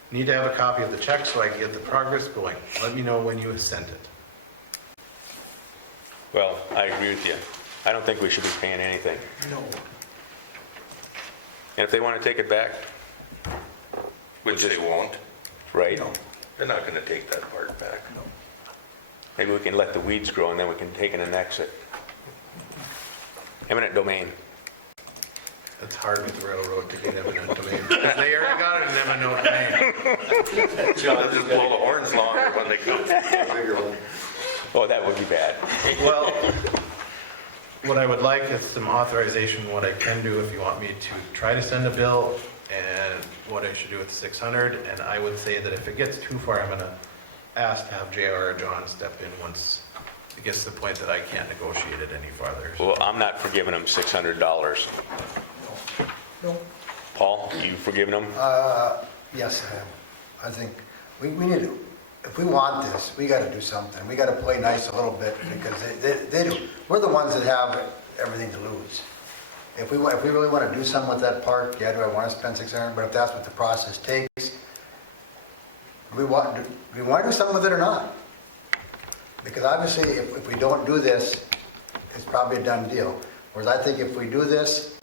Need to have a copy of the check so I can get the progress going. Let me know when you have sent it. Well, I agree with you. I don't think we should be paying anything. No. And if they want to take it back, Which they won't. right? They're not going to take that part back. Maybe we can let the weeds grow and then we can take it and exit. Eminent domain. It's hard with the railroad to get eminent domain. Because they already got it in eminent domain. They'll just blow the horns longer when they come. Oh, that would be bad. Well, what I would like is some authorization, what I can do if you want me to try to send a bill and what I should do with the 600. And I would say that if it gets too far, I'm gonna ask to have JR or John step in once it gets to the point that I can't negotiate it any farther. Well, I'm not forgiving them $600. No. Paul, you forgiving them? Yes, I am. I think we need to, if we want this, we got to do something. We got to play nice a little bit because they do. We're the ones that have everything to lose. If we really want to do something with that park, yeah, do I want to spend 600? But if that's what the process takes, do we want to do something with it or not? Because obviously, if we don't do this, it's probably a done deal. Whereas I think if we do this,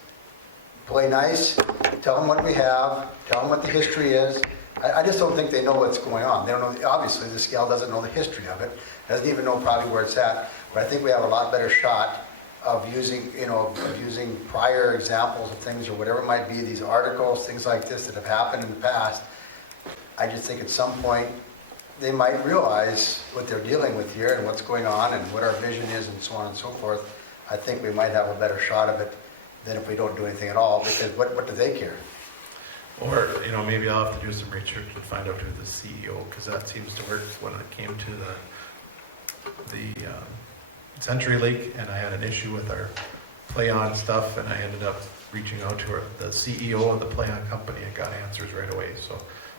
play nice, tell them what we have, tell them what the history is. I just don't think they know what's going on. They don't know, obviously, the scale doesn't know the history of it, doesn't even know probably where it's at. But I think we have a lot better shot of using, using prior examples of things or whatever it might be, these articles, things like this that have happened in the past. I just think at some point, they might realize what they're dealing with here and what's going on and what our vision is and so on and so forth. I think we might have a better shot of it than if we don't do anything at all, because what do they care? Or, maybe I'll have to do some research and find out who the CEO, because that seems to work when it came to the Century League, and I had an issue with our play-on stuff, and I ended up reaching out to the CEO of the play-on company and got answers right away. So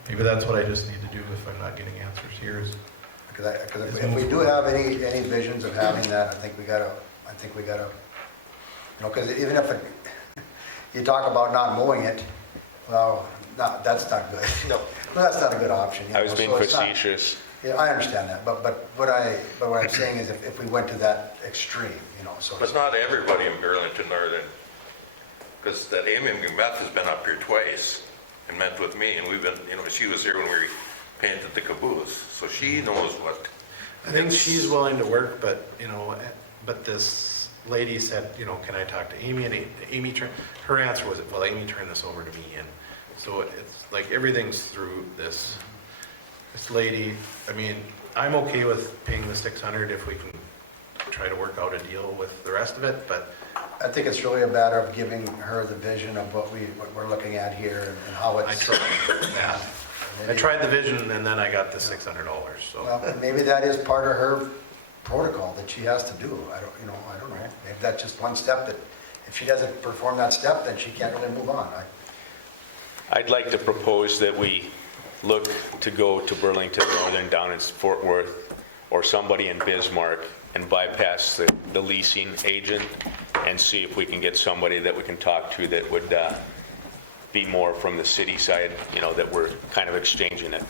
maybe that's what I just need to do if I'm not getting answers here is. Because if we do have any visions of having that, I think we gotta, because even if you talk about not mowing it, well, that's not good. No. Well, that's not a good option. I was being facetious. Yeah, I understand that, but what I'm saying is if we went to that extreme, so. But not everybody in Burlington Northern, because that Amy Macbeth has been up here twice and met with me, and we've been, she was here when we painted the caboose, so she knows what. I think she's willing to work, but, but this lady said, can I talk to Amy? And Amy her answer was, well, Amy turned this over to me, and so it's like everything's through this lady. I mean, I'm okay with paying the 600 if we can try to work out a deal with the rest of it, but I think it's really a matter of giving her the vision of what we're looking at here and how it's. I tried that. I tried the vision and then I got the $600, so. Well, maybe that is part of her protocol that she has to do. I don't know. Maybe that's just one step that if she doesn't perform that step, then she can't really move on. I'd like to propose that we look to go to Burlington Northern down in Fort Worth or somebody in Bismarck and bypass the leasing agent and see if we can get somebody that we can talk to that would be more from the city side, that we're kind of exchanging it.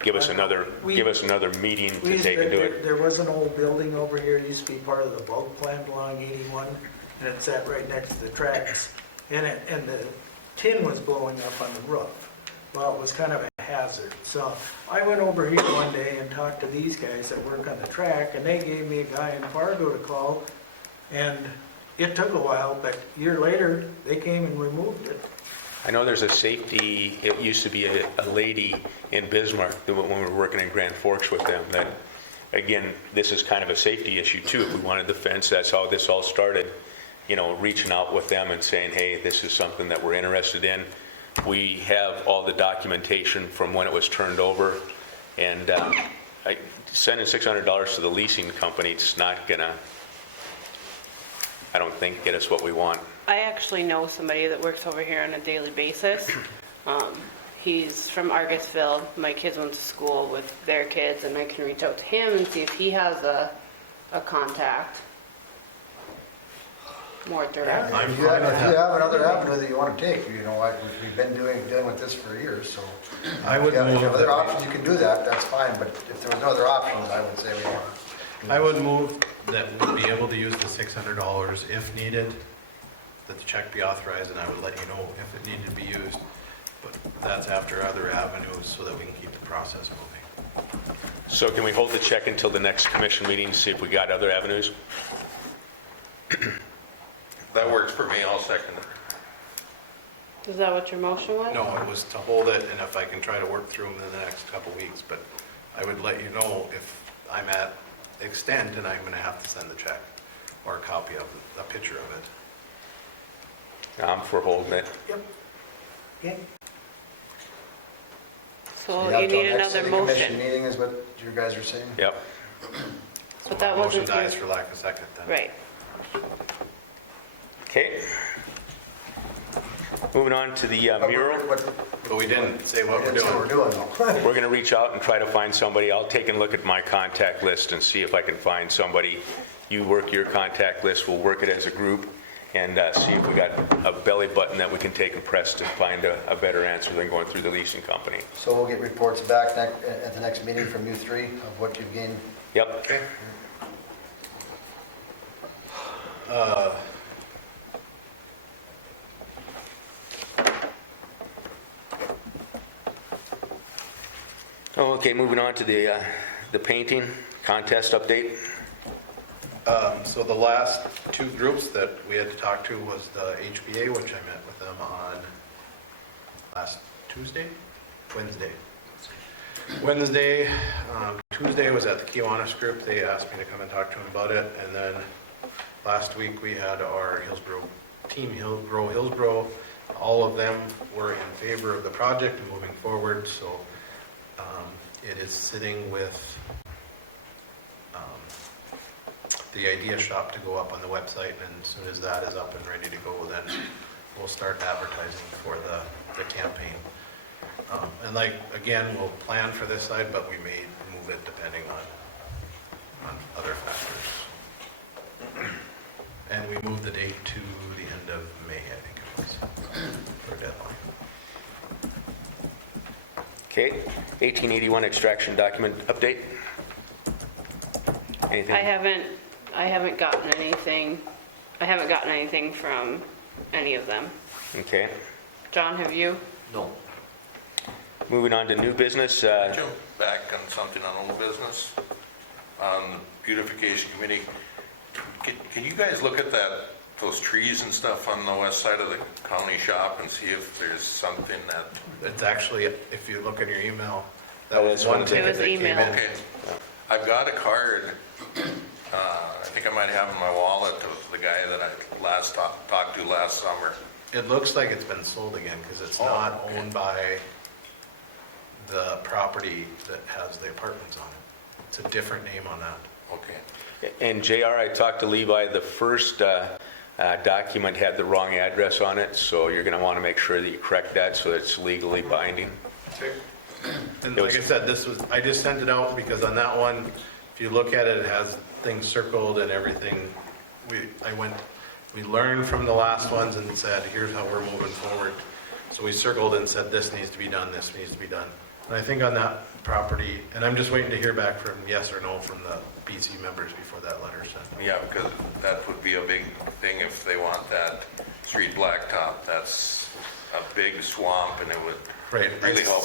Give us another meeting to take and do it. There was an old building over here, it used to be part of the bulk plant along 81, and it sat right next to the tracks. And the tin was blowing up on the roof. Well, it was kind of a hazard. So I went over here one day and talked to these guys that work on the track, and they gave me a guy in Fargo to call, and it took a while, but a year later, they came and removed it. I know there's a safety, it used to be a lady in Bismarck when we were working in Grand Forks with them that again, this is kind of a safety issue too. If we wanted the fence, that's how this all started, you know, reaching out with them and saying, hey, this is something that we're interested in. We have all the documentation from when it was turned over, and sending $600 to the leasing company, it's not gonna, I don't think, get us what we want. I actually know somebody that works over here on a daily basis. He's from Argusville. My kids went to school with their kids, and I can reach out to him and see if he has a contact. More direct. If you have another avenue that you want to take, you know, we've been dealing with this for years, so. I would If you have move other that options, you can do that, that's fine, but if there was no other options, I would say we want to. I would move that we'd be able to use the $600 if needed, that the check be authorized, and I would let you know if it needed to be used. But that's after other avenues so that we can keep the process moving. So can we hold the check until the next commission meeting to see if we got other avenues? That works for me, I'll second it. Is that what your motion was? No, it was to hold it, and if I can try to work through them in the next couple weeks, but I would let you know if I'm at extent and I'm gonna have to send the check or a copy of it, a picture of it. I'm for holding it. Okay. So have you till need next another city commission motion. meeting is what you guys are saying? Yep. But that Motion wasn't dies your- for lack of second then. Right. Okay. Moving on to the mural. But we didn't say what we're That's what we're doing. doing, though. We're gonna reach out and try to find somebody. I'll take a look at my contact list and see if I can find somebody. You work your contact list, we'll work it as a group, and see if we got a belly button that we can take and press to find a better answer than going through the leasing company. So we'll get reports back at the next meeting from you three of what you've gained. Yep. Okay. Okay, moving on to the painting contest update. So the last two groups that we had to talk to was the HBA, which I met with them on last Wednesday. Tuesday was at the Kiwanis group. They asked me to come and talk to them about it. And then last week we had our Hillsborough team, Hillsborough. All of them were in favor of the project and moving forward. So it is sitting with the idea shop to go up on the website, and as soon as that is up and ready to go, then we'll start advertising for the campaign. And like, again, we'll plan for this side, but we may move it depending on other factors. And we moved the date to the end of May, I think it was, for deadline. Okay, 1881 extraction document update. Anything? I haven't gotten anything. I haven't gotten anything from any of them. Okay, John, have you? No. moving on to new business. Jump back on something on old business. Beautification Committee, can you guys look at those trees and stuff on the west side of the county shop and see if there's something that... It's actually, if you look at your email, that Oh, was that's one one ticket was that came in. email. Okay, I've got a card, I think I might have in my wallet of the guy that I last talked to last summer. It looks like it's been sold again because it's not owned by the property that has the apartments on it. It's a different name on that. Okay. And JR, I talked to Levi, the first document had the wrong address on it, so you're going to want to make sure that you correct that so that it's legally binding. And like I said, I just sent it out because on that one, if you look at it, it has things circled and everything. We learned from the last ones and said, here's how we're moving forward. So we circled and said, this needs to be done, this needs to be done. And I think on that property, and I'm just waiting to hear back from yes or no from the BC members before that letter's sent. Yeah, because that would be a big thing if they want that street blacktop. That's a big swamp and it would really help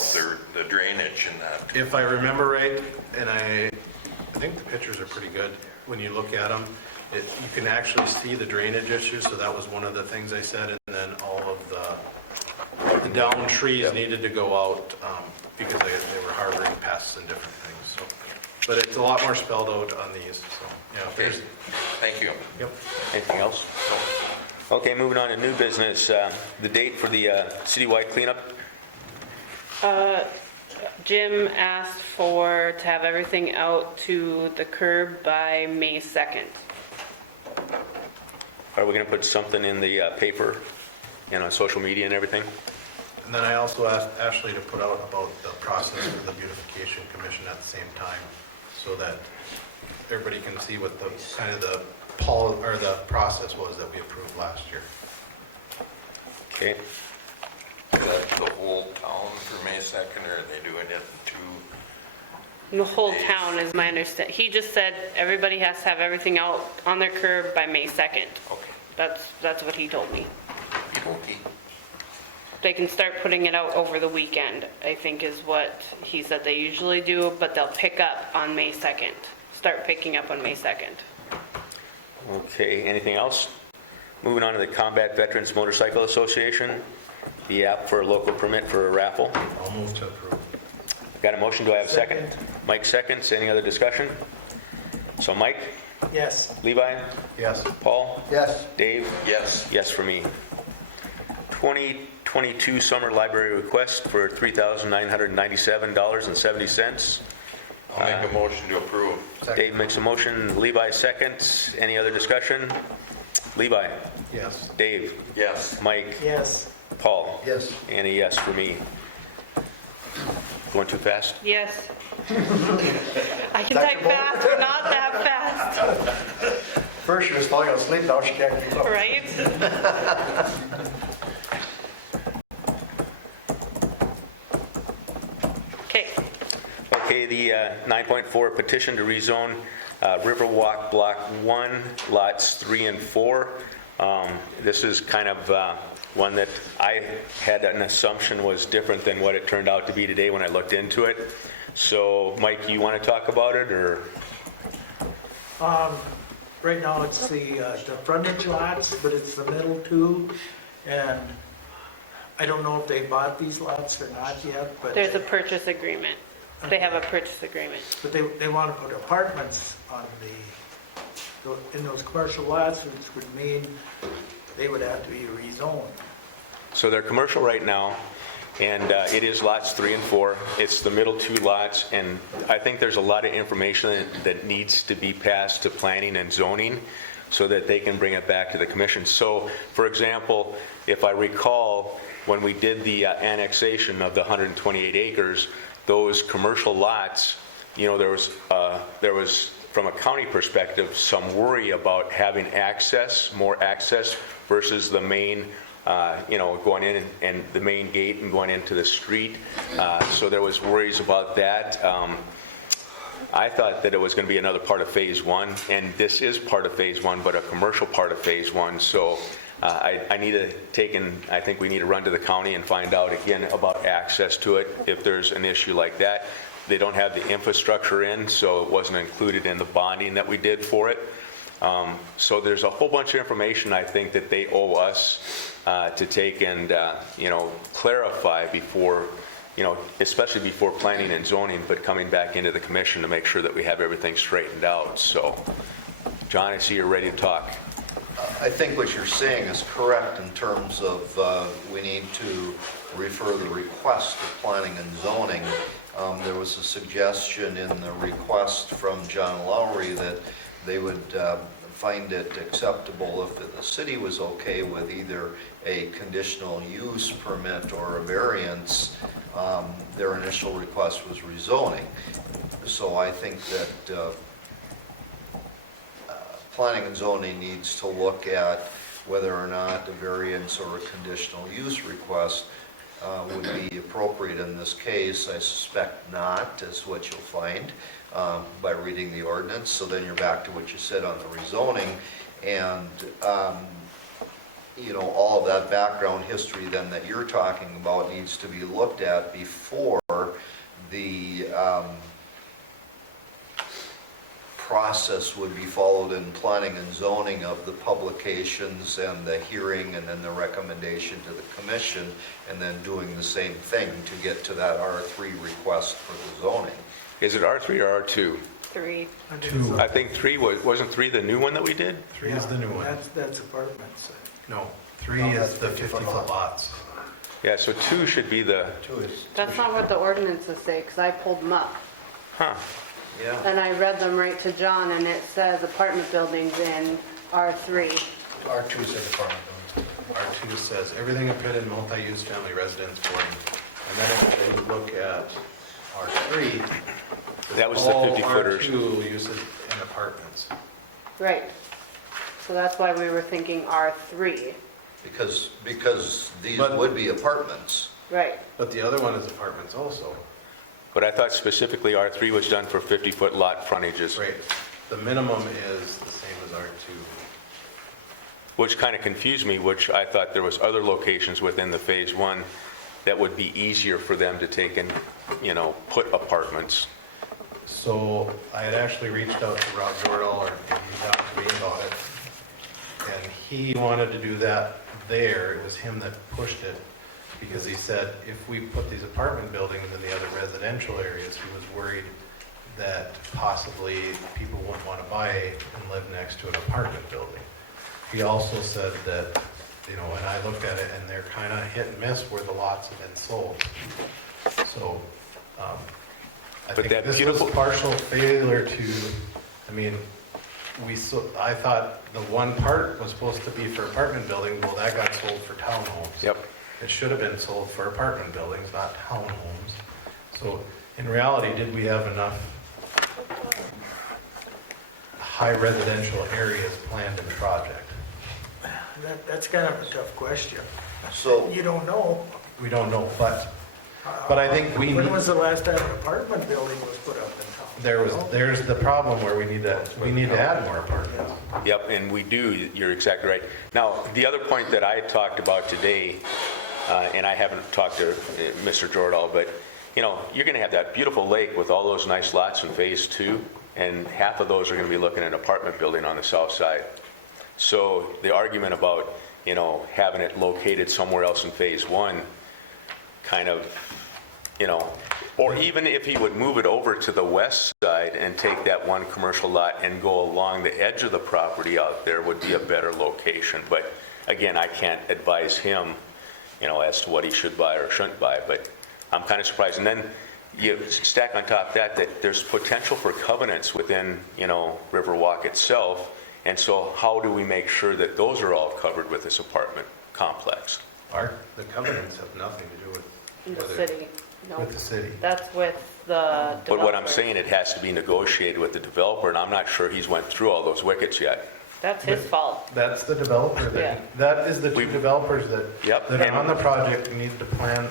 the drainage and that. If I remember right, and I think the pictures are pretty good when you look at them, you can actually see the drainage issues, so that was one of the things I said, and then all of the down trees needed to go out because they were harboring pests and different things, so. but it's a lot more spelled out on these, so, yeah. if Okay, there's- thank you. Yep. Anything else? Okay, moving on to new business. The date for the citywide cleanup. Jim asked to have everything out to the curb by May 2nd. Are we going to put something in the paper and on social media and everything? And then I also asked Ashley to put out about the process for the Beautification Commission at the same time, so that everybody can see what the, kind of the process was that we approved last year. Okay. Is that the whole town for May 2nd, or are they doing it in 2? The whole town is my understanding. He just said everybody has to have everything out on their curb by May 2nd. Okay. That's what he told me. Okay. They can start putting it out over the weekend, I think is what he said they usually do, but they'll pick up on May 2nd. Start picking up on May 2nd. Okay, anything else? Moving on to the Combat Veterans Motorcycle Association, the app for a local permit for a raffle. I'll move to approve. Got a motion, do I have a second? Mike seconds, any other discussion? So Mike, Yes. Levi, Yes. Paul, Yes. Dave? Yes. Yes for me. 2022 summer library request for $3,997.70. I'll make a motion to approve. Dave makes a motion, Levi seconds. Any other discussion? Levi, Yes. Dave, Yes. Mike, Yes. Paul. Yes. And a yes for me. Going too fast? Yes. I can type fast, but not that fast, First she was falling asleep, now she can't keep up. right? Okay. Okay, the 9.4 petition to rezone Riverwalk Block 1, lots 3 and 4. This is kind of one that I had an assumption was different than what it turned out to be today when I looked into it. So, Mike, you want to talk about it, or? Right now, it's the frontage lots, but it's the middle two, and I don't know if they bought these lots or not yet, but There's a purchase agreement. They have a purchase agreement. they want to put apartments on in those commercial lots, which would mean they would have to be rezoned. So they're commercial right now, and it is lots 3 and 4. It's the middle 2 lots, and I think there's a lot of information that needs to be passed to planning and zoning so that they can bring it back to the commission. So, for example, if I recall, when we did the annexation of the 128 acres, those commercial lots, you know, there was, from a county perspective, some worry about having access, more access versus the main, going in and the main gate and going into the street. So there was worries about that. I thought that it was going to be another part of Phase 1, and this is part of Phase 1, but a commercial part of Phase 1. So I need to I think we need to run to the county and find out again about access to it if there's an issue like that. They don't have the infrastructure in, so it wasn't included in the bonding that we did for it. So there's a whole bunch of information I think that they owe us to take and, clarify before, especially before planning and zoning, but coming back into the commission to make sure that we have everything straightened out. So, John, I see you're ready to talk. I think what you're saying is correct in terms of we need to refer the request to planning and zoning. There was a suggestion in the request from John Lowry that they would find it acceptable if the city was okay with either a conditional use permit or a variance. Their initial request was rezoning. So I think that planning and zoning needs to look at whether or not a variance or a conditional use request would be appropriate in this case. I suspect not, is what you'll find by reading the ordinance. So then you're back to what you said on the rezoning, and all of that background history then that you're talking about needs to be looked at before the process would be followed in planning and zoning of the publications and the hearing and then the recommendation to the commission, and then doing the same thing to get to that R3 request for the zoning. Is it R3 or R2? 3. Two. I think 3 wasn't 3 the new one that we did? 3 is the new one. That's apartments. No, 3 No, is that's the 50-foot 50-foot lots. Yeah, so 2 should be the, Two is. That's not what the ordinances say, because I pulled them up. huh. Yeah. And I read them right to John, and it says apartment buildings in R3. R2 says apartment buildings. R2 says everything fit in multi-use family residence boarding. And then if you look at R3, That was the all 50-footers. R2 uses in apartments. Right. So that's why we were thinking R3. Because these But- would be apartments. Right. But the other one is apartments also. But I thought specifically R3 was done for 50-foot lot frontages, Right. The minimum is the same as R2. which kind of confused me, which I thought there was other locations within the Phase 1 that would be easier for them to take and, put apartments. So I had actually reached out to Rob Jordahl, and he talked to me about it. And he wanted to do that there. It was him that pushed it, because he said if we put these apartment buildings in the other residential areas, he was worried that possibly people wouldn't want to buy and live next to an apartment building. He also said that, and I looked at it, and they're kind of hit and miss where the lots have been sold. So, I But think that this beautiful- was partial failure to, I thought the one part was supposed to be for apartment building, well, that got sold for townhomes. Yep. It should have been sold for apartment buildings, not townhomes. So in reality, did we have enough high residential areas planned in the project? That's kind of a tough question. So, You don't know. We don't know, but I think we When need, was the last time an apartment building was put up in town? there's the problem where we need to add more apartments. Yep, and we do, you're exactly right. Now, the other point that I talked about today, and I haven't talked to Mr. Jordahl, but, you're going to have that beautiful lake with all those nice lots in Phase 2, and half of those are going to be looking at an apartment building on the south side. So the argument about, having it located somewhere else in Phase 1, kind of, or even if he would move it over to the west side and take that one commercial lot and go along the edge of the property out there would be a better location. But again, I can't advise him, as to what he should buy or shouldn't buy, but I'm kind of surprised. And then you stack on top of that there's potential for covenants within, Riverwalk itself. And so how do we make sure that those are all covered with this apartment complex? The covenants have nothing to do In the with city. No, with the city. that's with the But what I'm developer. saying, it has to be negotiated with the developer, and I'm not sure he's went through all those wickets yet. That's his fault. That's the developer Yeah. that is the two developers Yep. that are on the project and need to plan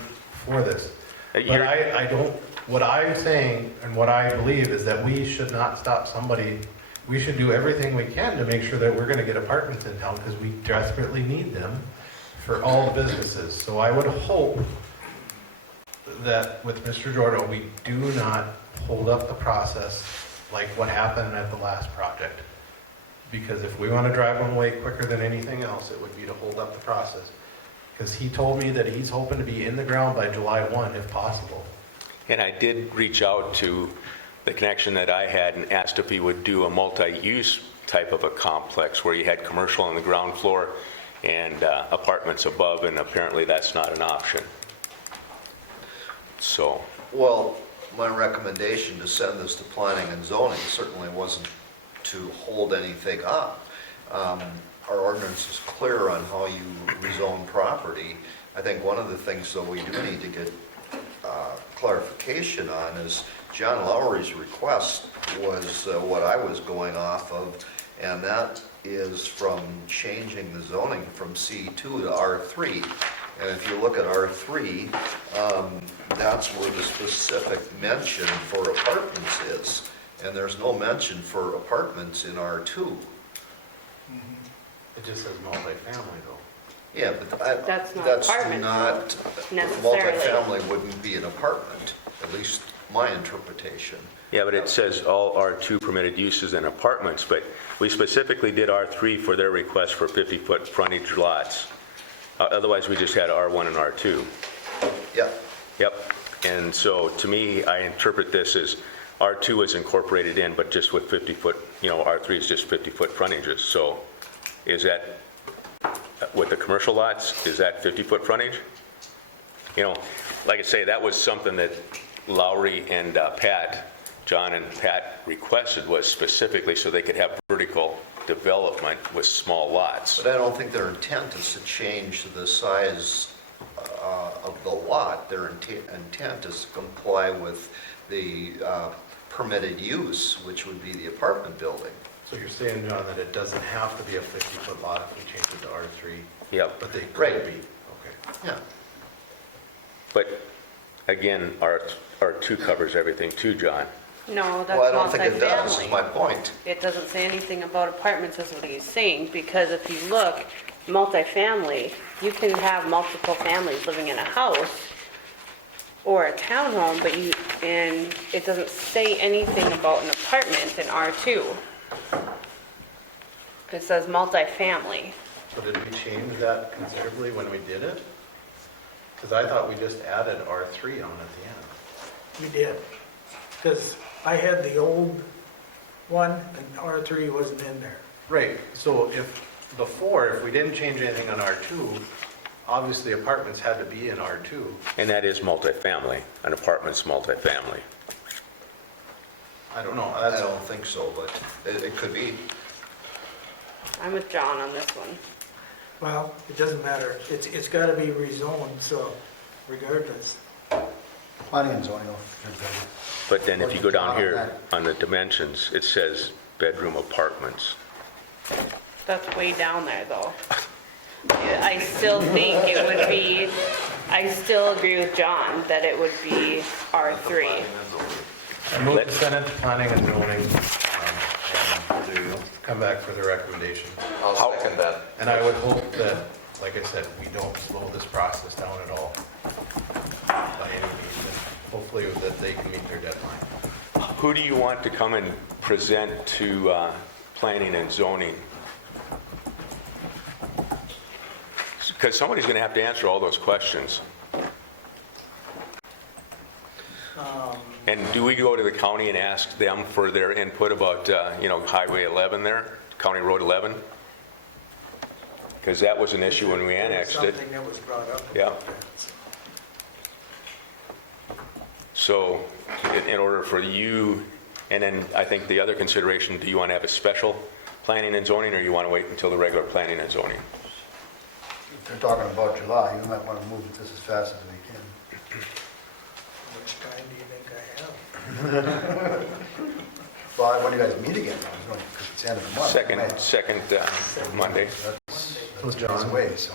for this. But I don't, what I'm saying and what I believe is that we should not stop somebody. We should do everything we can to make sure that we're gonna get apartments in town, because we desperately need them for all the businesses. So I would hope that with Mr. Jordan, we do not hold up the process like what happened at the last project. Because if we want to drive one way quicker than anything else, it would be to hold up the process. Because he told me that he's hoping to be in the ground by July 1 if possible. And I did reach out to the connection that I had and asked if he would do a multi-use type of a complex where you had commercial on the ground floor and apartments above, and apparently that's not an option. So, well, my recommendation to send this to planning and zoning certainly wasn't to hold anything up. Our ordinance is clear on how you rezone property. I think one of the things, though, we do need to get clarification on is John Lowry's request was what I was going off of, and that is from changing the zoning from C2 to R3. And if you look at R3, that's where the specific mention for apartments is. And there's no mention for apartments in R2. It just says multifamily though. Yeah, but That's not apartments, not, necessarily. multifamily wouldn't be an apartment, at least my interpretation. yeah, but it says all R2 permitted uses in apartments, but we specifically did R3 for their request for 50-foot frontage lots. Otherwise, we just had R1 and R2. Yep. Yep. And so to me, I interpret this as R2 is incorporated in, but just with 50-foot, R3 is just 50-foot frontages. So is that, with the commercial lots, is that 50-foot frontage? Like I say, that was something that Lowry and John and Pat requested, was specifically so they could have vertical development with small lots. But I don't think their intent is to change the size of the lot. Their intent is to comply with the permitted use, which would be the apartment building. So you're saying, John, that it doesn't have to be a 50-foot lot if we change it to R3? Yep. But they Right. could be, okay. Yeah. But again, R2 covers everything too, John. No, that's Well, I don't think it does, is multifamily. my point. It doesn't say anything about apartments, is what he's saying, because if you look, multifamily, you can have multiple families living in a house or a townhome, and it doesn't say anything about an apartment in R2. It says multifamily. So did we change that considerably when we did it? Because I thought we just added R3 on at the end. We did, because I had the old one, and R3 wasn't in there. Right, so if we didn't change anything on R2, obviously apartments had to be in R2. And that is multifamily. An apartment's multifamily. I don't know, I don't think so, but it could be. I'm with John on this one. Well, it doesn't matter, it's got to be rezoned, so regardless. Planning and zoning. But then if you go down here on the dimensions, it says bedroom apartments. That's way down there, though. I still think it would be, I still agree with John that it would be R3. I move to send it to planning and zoning, and come back for the recommendation. I'll second that. And I would hope that, like I said, we don't slow this process down at all by any means, and hopefully that they can meet their deadline. Who do you want to come and present to planning and zoning? Because somebody's going to have to answer all those questions. And do we go to the county and ask them for their input about, Highway 11 there, County Road 11? Because that was an issue when we annexed it. Something that was brought up. Yeah. So in order for you, and then I think the other consideration, do you want to have a special planning and zoning, or you want to wait until the regular planning and zoning? If they're talking about July, you might want to move this as fast as we can. Which time do you think I have? Well, when do you guys meet again? Because it's the end of the month. Second Monday. That's John's way, so.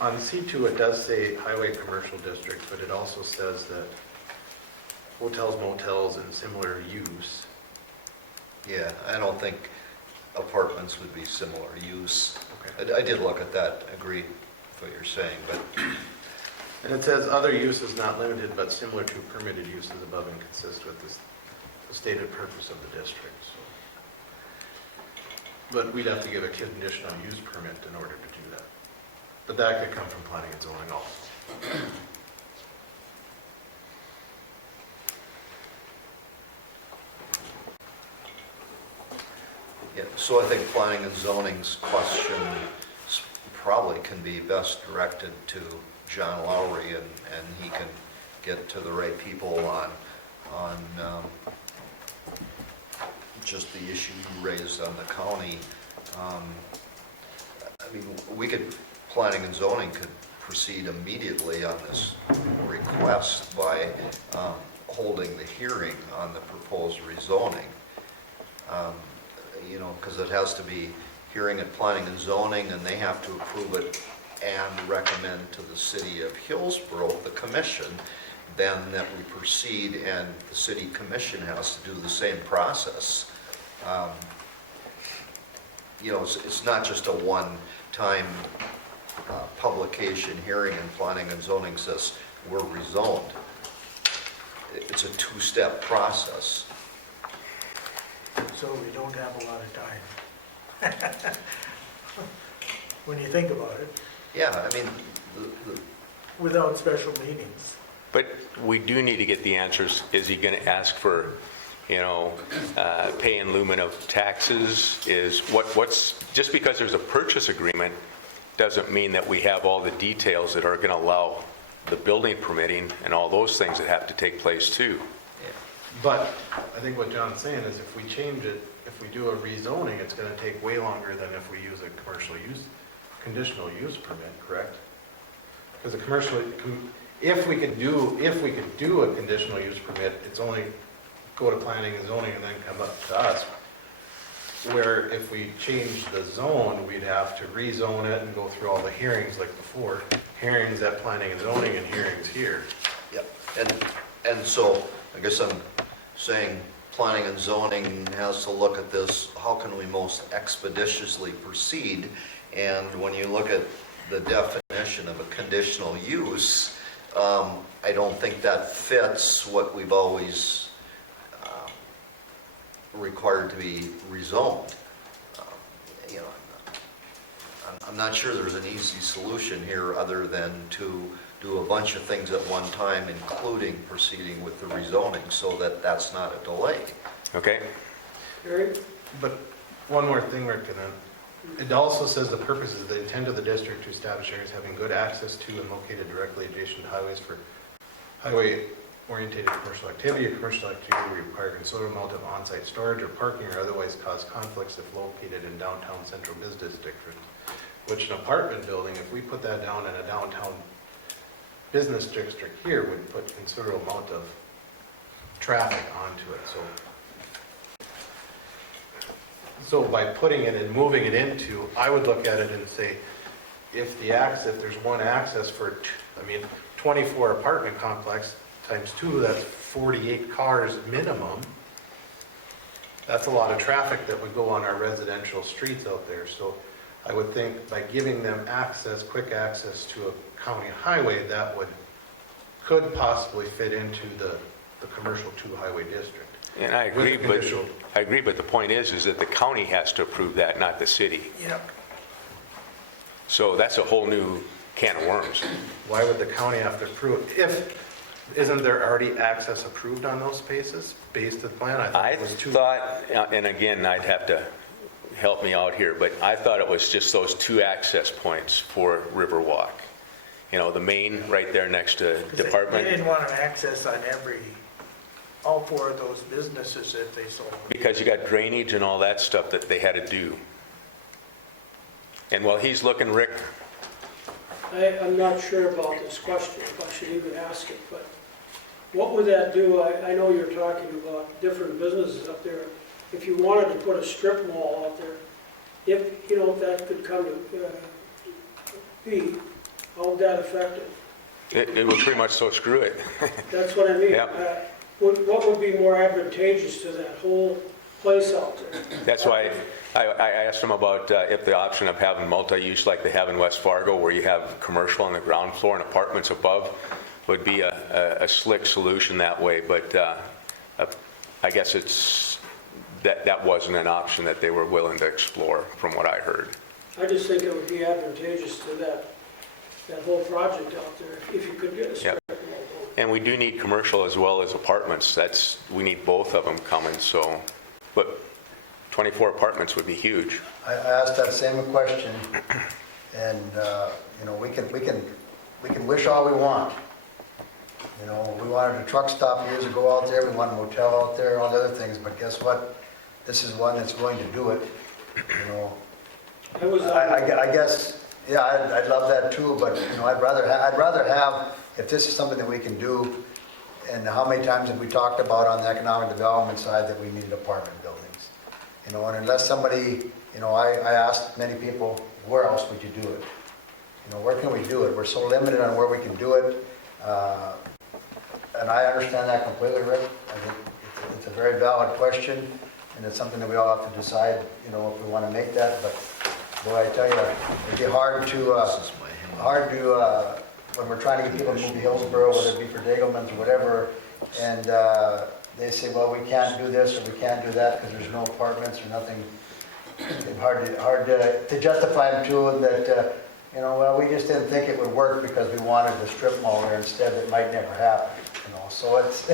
On C2, it does say highway commercial district, but it also says that hotels, motels, and similar use. Yeah, I don't think apartments would be similar use. Okay. I did look at that, I agree with what you're saying, but And it says other uses not limited but similar to permitted uses above and consist with the stated purpose of the district. So. But we'd have to give a conditional use permit in order to do that. But that could come from planning and zoning also. yeah, so I think planning and zoning's question probably can be best directed to John Lowry, and he can get to the right people on just the issue you raised on the county. I mean, planning and zoning could proceed immediately on this request by holding the hearing on the proposed rezoning. Because it has to be hearing at planning and zoning, and they have to approve it and recommend to the city of Hillsborough, the commission, then that we proceed, and the city commission has to do the same process. It's not just a one-time publication hearing, and planning and zoning says we're rezoned. It's a two-step process. So we don't have a lot of time. When you think about it, Yeah, I mean, without special meetings. But we do need to get the answers. Is he going to ask for, pay in lieu of taxes? What's just because there's a purchase agreement doesn't mean that we have all the details that are going to allow the building permitting and all those things that have to take place too. But I think what John's saying is if we change it, if we do a rezoning, it's gonna take way longer than if we use a conditional use permit, correct? Because if we could do a conditional use permit, it's only go to planning and zoning and then come up to us. Where if we change the zone, we'd have to rezone it and go through all the hearings like before. Hearings at planning and zoning and hearings here. Yep, and so, I guess I'm saying, planning and zoning has to look at this, how can we most expeditiously proceed? And when you look at the definition of a conditional use, I don't think that fits what we've always required to be rezoned. I'm not sure there's an easy solution here other than to do a bunch of things at one time, including proceeding with the rezoning, so that that's not a delay. Okay? Gary? But one more thing, Rick, and then it also says the purpose is the intent of the district to establish areas having good access to and located directly adjacent to highways for highway-oriented commercial activity. A commercial activity require considerable amount of on-site storage or parking or otherwise cause conflicts if located in downtown central business district. Which an apartment building, if we put that down in a downtown business district here, would put considerable amount of traffic onto it. So by putting it and moving it into, I would look at it and say, if there's one access for, 24 apartment complex times 2, that's 48 cars minimum. That's a lot of traffic that would go on our residential streets out there. So I would think by giving them access, quick access to a county highway, that could possibly fit into the commercial 2 highway district. And I agree, but the point is that the county has to approve that, not the city. Yep. So that's a whole new can of worms. Why would the county have to approve it? Isn't there already access approved on those spaces based on the plan? I thought, and again, I'd have to help me out here, but I thought it was just those 2 access points for Riverwalk. The main right there next to department. They didn't want an access on all 4 of those businesses if they sold. Because you got drainage and all that stuff that they had to do. And while he's looking, Rick, I'm not sure about this question, if I should even ask it, but what would that do? I know you're talking about different businesses up there. If you wanted to put a strip mall out there, if that could come to be, how would that affect it? it would pretty much so screw it. That's what I mean. Yep. What would be more advantageous to that whole place out there? That's why I asked him about if the option of having multi-use like they have in West Fargo, where you have commercial on the ground floor and apartments above, would be a slick solution that way. But I guess that wasn't an option that they were willing to explore, from what I heard. I just think it would be advantageous to that whole project out there if you could get a strip mall. And we do need commercial as well as apartments. We need both of them coming. So, but 24 apartments would be huge. I asked that same question, and we can wish all we want. We wanted a truck stop years ago out there, we wanted a motel out there, all the other things, but guess what? This is one that's going to do it. I guess, yeah, I'd love that too, but I'd rather have, if this is something that we can do, and how many times have we talked about on the economic development side that we needed apartment buildings? And unless somebody, I asked many people, where else would you do it? Where can we do it? We're so limited on where we can do it. And I understand that completely, Rick. I think it's a very valid question, and it's something that we all have to decide, if we want to make that. But boy, I tell you, it'd be hard to when we're trying to get people to move to Hillsborough, whether it be for Dagelman's or whatever, and they say, well, we can't do this or we can't do that because there's no apartments or nothing. It's hard to justify them to them that you know, well, we just didn't think it would work because we wanted the strip mall there instead, that might never happen, you know, so it's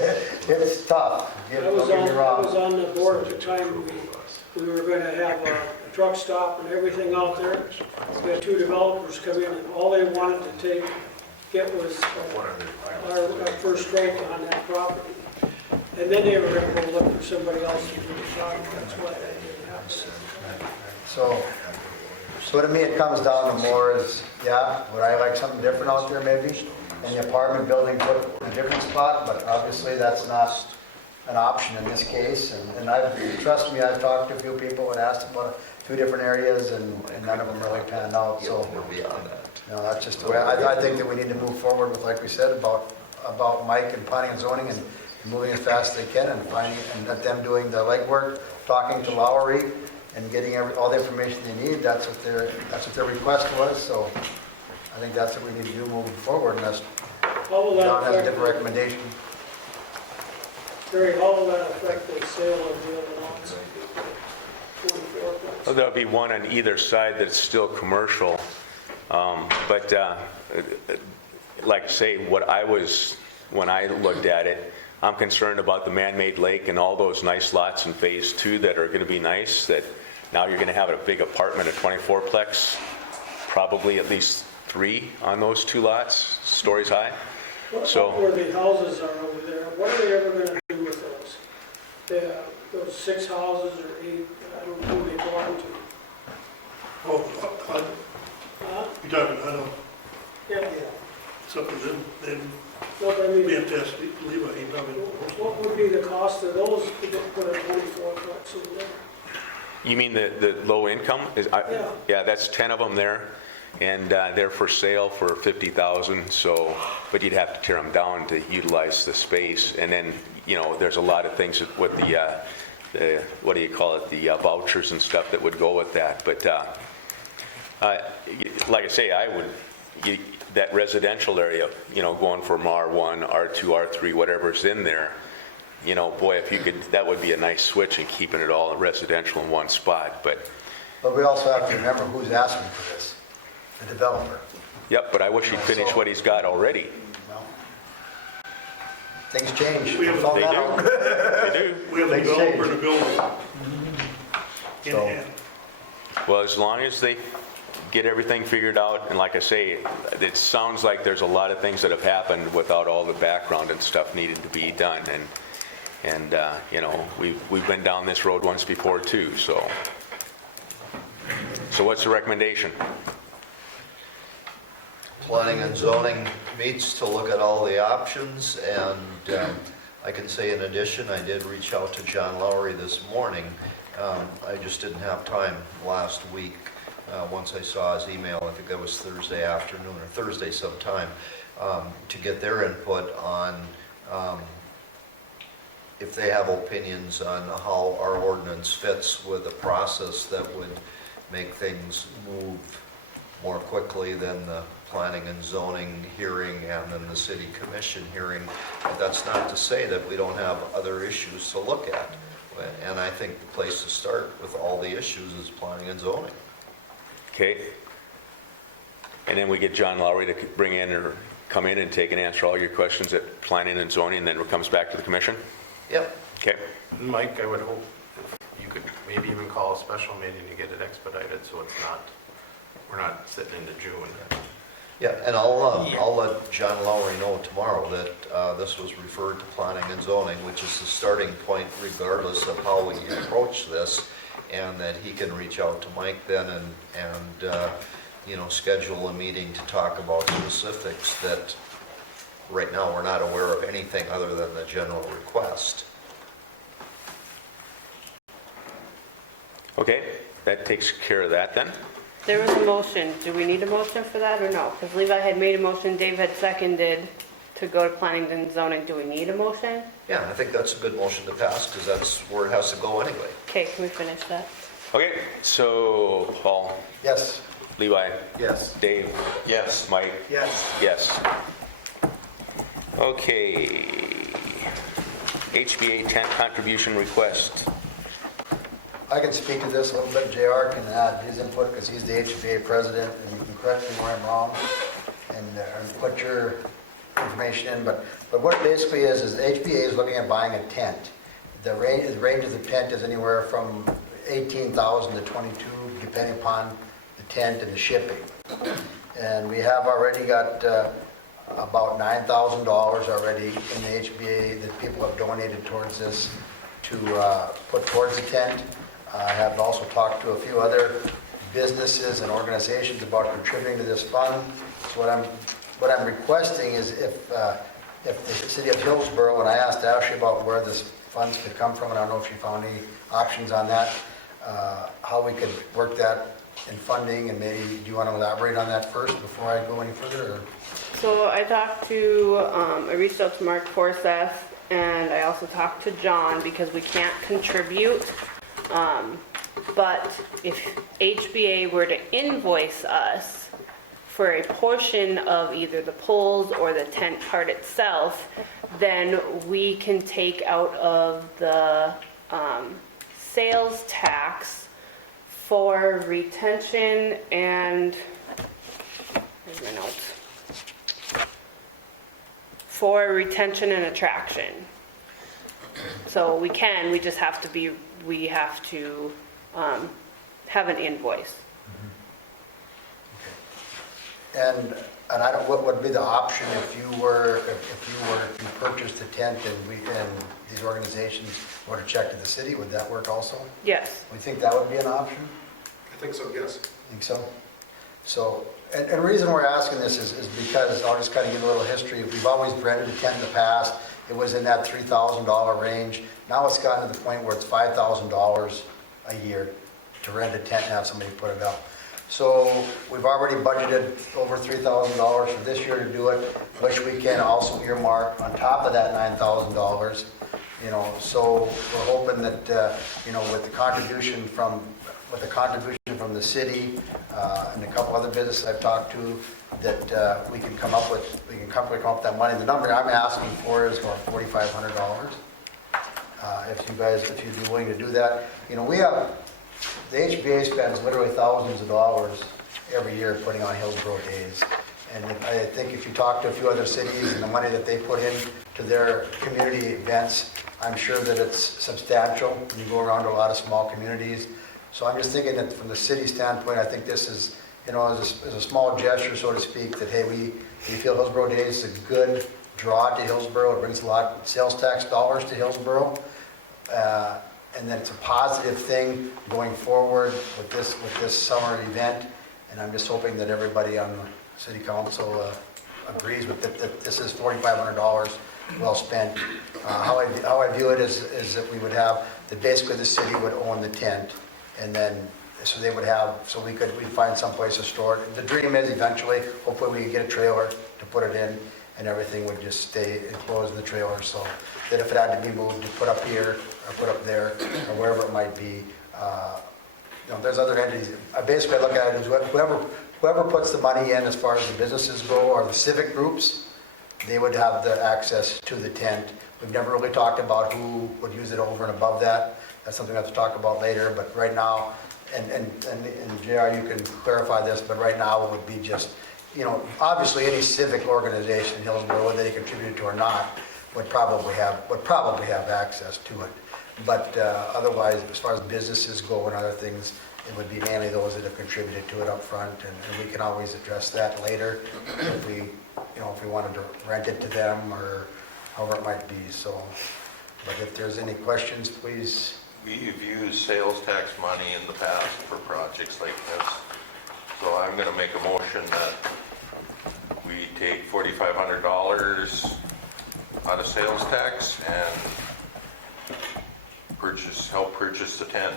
tough. I was Don't get me on, I wrong. was on the board at the time we were gonna have a truck stop and everything out there. We had 2 developers come in and all they wanted to get was our first strike on that property. And then they were gonna go look for somebody else to do the job, that's why that didn't happen. So to me, it comes down to more is, yeah, would I like something different out there maybe? And the apartment building put in a different spot, but obviously that's not an option in this case. And trust me, I've talked to a few people and asked about 2 different areas and none of them really panned out, so. We're beyond that. No, that's just the way, I think that we need to move forward with, like we said, about Mike and planning and zoning and moving as fast as they can and finding, and let them doing the legwork, talking to Lowry and getting all the information they need. That's what their request was, so I think that's what we need to do moving forward, unless How will that John has a affect, different recommendation. Terry, how will that affect the sale of the other lots? 24 Well, there'll be one on either side that's still commercial. But like I say, when I looked at it, I'm concerned about the man-made lake and all those nice lots in phase 2 that are going to be nice, that now you're going to have a big apartment, a 24-plex, probably at least 3 on those 2 lots, stories high. What So- about where the houses are over there? What are they ever gonna do with those? Those 6 houses or 8, I don't know who they belong to. Oh, Huh? you're talking, I don't, Yeah, it's up to them, then no, but I we mean, have to ask Levi, he probably knows. what would be the cost of those to put a 24-plex in there? You mean the low income? Yeah. Yeah, that's 10 of them there, and they're for sale for $50,000, so, but you'd have to tear them down to utilize the space. And then, you know, there's a lot of things with the what do you call it, the vouchers and stuff that would go with that. But like I say, that residential area, you know, going from R1, R2, R3, whatever's in there, you know, boy, if you could, that would be a nice switch in keeping it all residential in one spot. But we also have to remember who's asking for this, the developer. yep, but I wish he'd finish what he's got already. Well, things change. We have- Found They that do. out. They do. We have a Things developer change. to build in So- hand. Well, as long as they get everything figured out, and like I say, it sounds like there's a lot of things that have happened without all the background and stuff needed to be done, and you know, we've been down this road once before too, so what's the recommendation? Planning and zoning meets to look at all the options, and I can say in addition, I did reach out to John Lowry this morning. I just didn't have time last week. Once I saw his email, I think that was Thursday afternoon or Thursday sometime, to get their input on if they have opinions on how our ordinance fits with a process that would make things move more quickly than the planning and zoning hearing and then the city commission hearing. But that's not to say that we don't have other issues to look at. And I think the place to start with all the issues is planning and zoning. Okay. And then we get John Lowry to bring in or come in and take and answer all your questions at planning and zoning, and then it comes back to the commission? Yep. Okay. Mike, I would hope you could maybe even call a special meeting to get it expedited, so it's not, we're not sitting into June. Yeah, and I'll let John Lowry know tomorrow that this was referred to planning and zoning, which is the starting point regardless of how we approach this, and that he can reach out to Mike then and you know, schedule a meeting to talk about specifics that right now we're not aware of anything other than the general request. Okay, that takes care of that then. There was a motion. Do we need a motion for that or no? Because Levi had made a motion, Dave had seconded to go to planning and zoning. Do we need a motion? Yeah, I think that's a good motion to pass because that's where it has to go anyway. Okay, can we finish that? Okay, so Paul, Yes. Levi, Yes. Dave, Yes. Mike, Yes. yes. Okay. HBA tent contribution request. I can speak to this a little bit. JR can add his input because he's the HBA president, and you can correct me where I'm wrong and put your information in. But what it basically is the HBA is looking at buying a tent. The range of the tent is anywhere from 18,000 to 22, depending upon the tent and the shipping. And we have already got about $9,000 already in the HBA that people have donated towards this to put towards the tent. I have also talked to a few other businesses and organizations about contributing to this fund. So what I'm requesting is if the city of Hillsborough, and I asked Ashley about where this funds could come from, and I don't know if she found any options on that, how we could work that in funding, and maybe, do you want to elaborate on that first before I go any further? Or? So I talked to, I reached out to Mark Forsyth, and I also talked to John because we can't contribute. But if HBA were to invoice us for a portion of either the poles or the tent part itself, then we can take out of the sales tax for retention and, where's my notes? For retention and attraction. So we just have to have an invoice. And I don't, what would be the option if you were to purchase the tent and these organizations were to check to the city? Would that work also? Yes. We think that would be an option? I think so, yes. Think so? So, and the reason we're asking this is because, I'll just kind of give a little history. We've always rented a tent in the past. It was in that $3,000 range. Now it's gotten to the point where it's $5,000 a year to rent a tent and have somebody put it up. So we've already budgeted over $3,000 for this year to do it, which we can also earmark on top of that $9,000. So we're hoping that with the contribution from the city and a couple other businesses I've talked to, that we can come up with that money. The number I'm asking for is about $4,500. If you'd be willing to do that, the HBA spends literally thousands of dollars every year putting on Hillsborough Days. And I think if you talk to a few other cities and the money that they put in to their community events, I'm sure that it's substantial when you go around to a lot of small communities. So I'm just thinking that from the city standpoint, I think this is, as a small gesture, so to speak, that, hey, we feel Hillsborough Days is a good draw to Hillsborough. It brings a lot of sales tax dollars to Hillsborough. And that it's a positive thing going forward with this summer event. And I'm just hoping that everybody on the city council agrees with that this is $4,500 well spent. How I view it is that we would have, that basically the city would own the tent, and then we'd find some place to store it. The dream is eventually, hopefully we can get a trailer to put it in, and everything would just stay enclosed in the trailer, so that if it had to be moved, to put up here or put up there or wherever it might be, there's other entities. Basically, I look at it as whoever puts the money in as far as the businesses go, or the civic groups, they would have the access to the tent. We've never really talked about who would use it over and above that. That's something we have to talk about later, but right now, and JR, you can clarify this, but right now it would be just, obviously any civic organization in Hillsborough, whether they contribute to or not, would probably have access to it. But otherwise, as far as businesses go and other things, it would be mainly those that have contributed to it up front, and we can always address that later if we wanted to rent it to them or however it might be. So, but if there's any questions, please. We've used sales tax money in the past for projects like this. So I'm going to make a motion that we take $4,500 out of sales tax and help purchase the tent.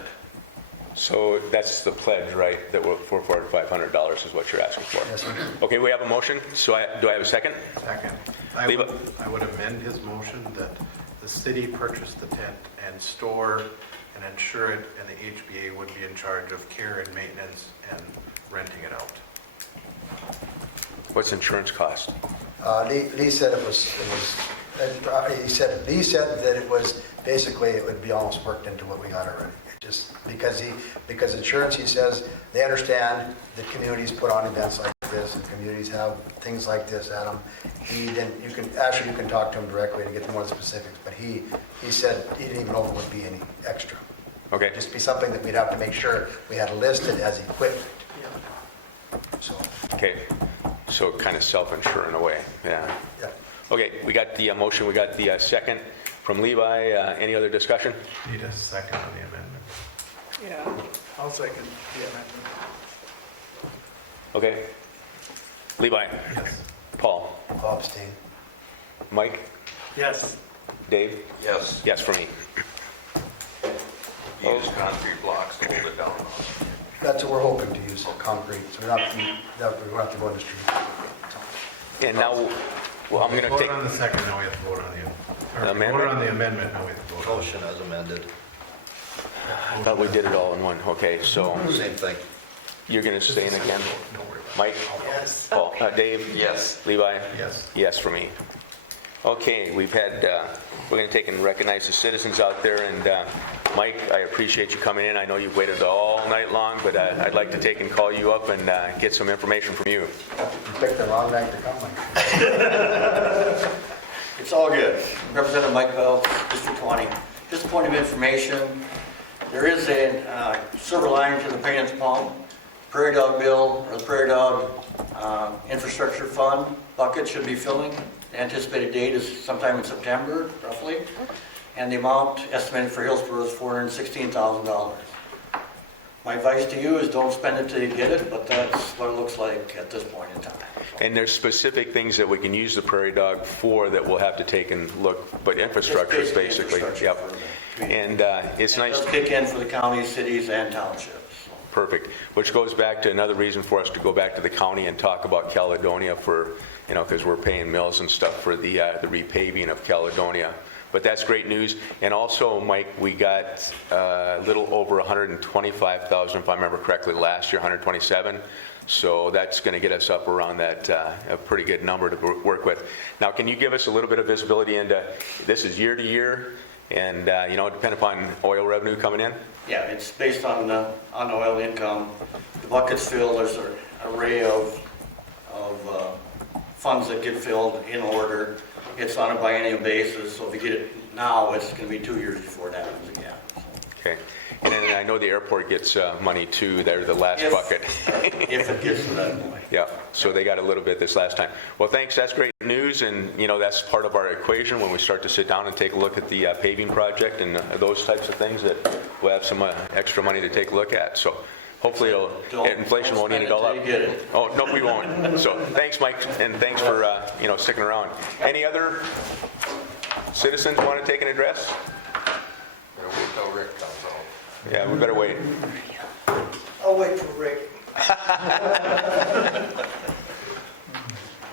So that's the pledge, right? That for $4,500 is what you're asking for? Yes, sir. Okay, we have a motion. So do I have a second? Second. I would amend his motion that the city purchase the tent and store and insure it, and the HBA would be in charge of care and maintenance and renting it out. What's insurance cost? Lee said he said that it was, basically, it would be almost worked into what we got already. just because insurance, he says, they understand that communities put on events like this, and communities have things like this at them. You can talk to him directly to get more specifics, but he said he didn't even know if it would be any extra. Okay. Just be something that we'd have to make sure we had listed as equipment. So, Okay, so kind of self-insure in a way, yeah. yeah. Okay, we got the motion, we got the second from Levi. Any other discussion? Need a second on the amendment. Yeah, I'll second the amendment. Okay. Levi? Yes. Paul? I'll abstain. Mike? Yes. Dave? Yes, Yes for me. use concrete blocks to hold it down. That's what we're hoping to use, concrete, so we don't have to go in the street. And now, well, I'm going to Vote take, on the second, now we have to vote on the, or Amendment? vote on the amendment, now we have to vote on Motion as amended, I thought we did it all in one. Okay, so same thing. you're going to stay in again? Don't worry about it. Mike? Yes. Paul? Dave? Yes. Levi? Yes. Yes for me. Okay, we're going to take and recognize the citizens out there, and Mike, I appreciate you coming in. I know you've waited all night long, but I'd like to take and call you up and get some information from you. You picked the wrong night to come, Mike. It's all good. Representative Mike Bell, District 20. Just a point of information, there is a silver lining to the payments pump. Prairie Dog bill, or the Prairie Dog Infrastructure Fund bucket should be filling. The anticipated date is sometime in September, roughly. And the amount estimated for Hillsborough is $416,000. My advice to you is don't spend it till you get it, but that's what it looks like at this point in time. And there's specific things that we can use the Prairie Dog for that we'll have to take and look, but infrastructure is basically, Infrastructure yep. for the community. And it's It nice. does kick in for the counties, cities, and townships. Perfect. Which goes back to another reason for us to go back to the county and talk about Caledonia for, because we're paying mills and stuff for the repaving of Caledonia. But that's great news. And also, Mike, we got a little over 125,000, if I remember correctly, last year, 127. So that's going to get us up around that, a pretty good number to work with. Now, can you give us a little bit of visibility into, this is year to year, and, depending upon oil revenue coming in? Yeah, it's based on oil income. The buckets fill, there's an array of funds that get filled in order. It's on a biennial basis, so if you get it now, it's going to be 2 years before it happens again. Okay. And then I know the airport gets money too. They're the last bucket. If it gets to that point. Yeah, so they got a little bit this last time. Well, thanks, that's great news, and that's part of our equation when we start to sit down and take a look at the paving project and those types of things, that we'll have some extra money to take a look at. So hopefully inflation won't eat it all up. Don't spend it till you get it. Oh, no, we won't. So thanks, Mike, and thanks for sticking around. Any other citizens want to take an address? Better wait till Rick comes out. Yeah, we better wait. I'll wait for Rick.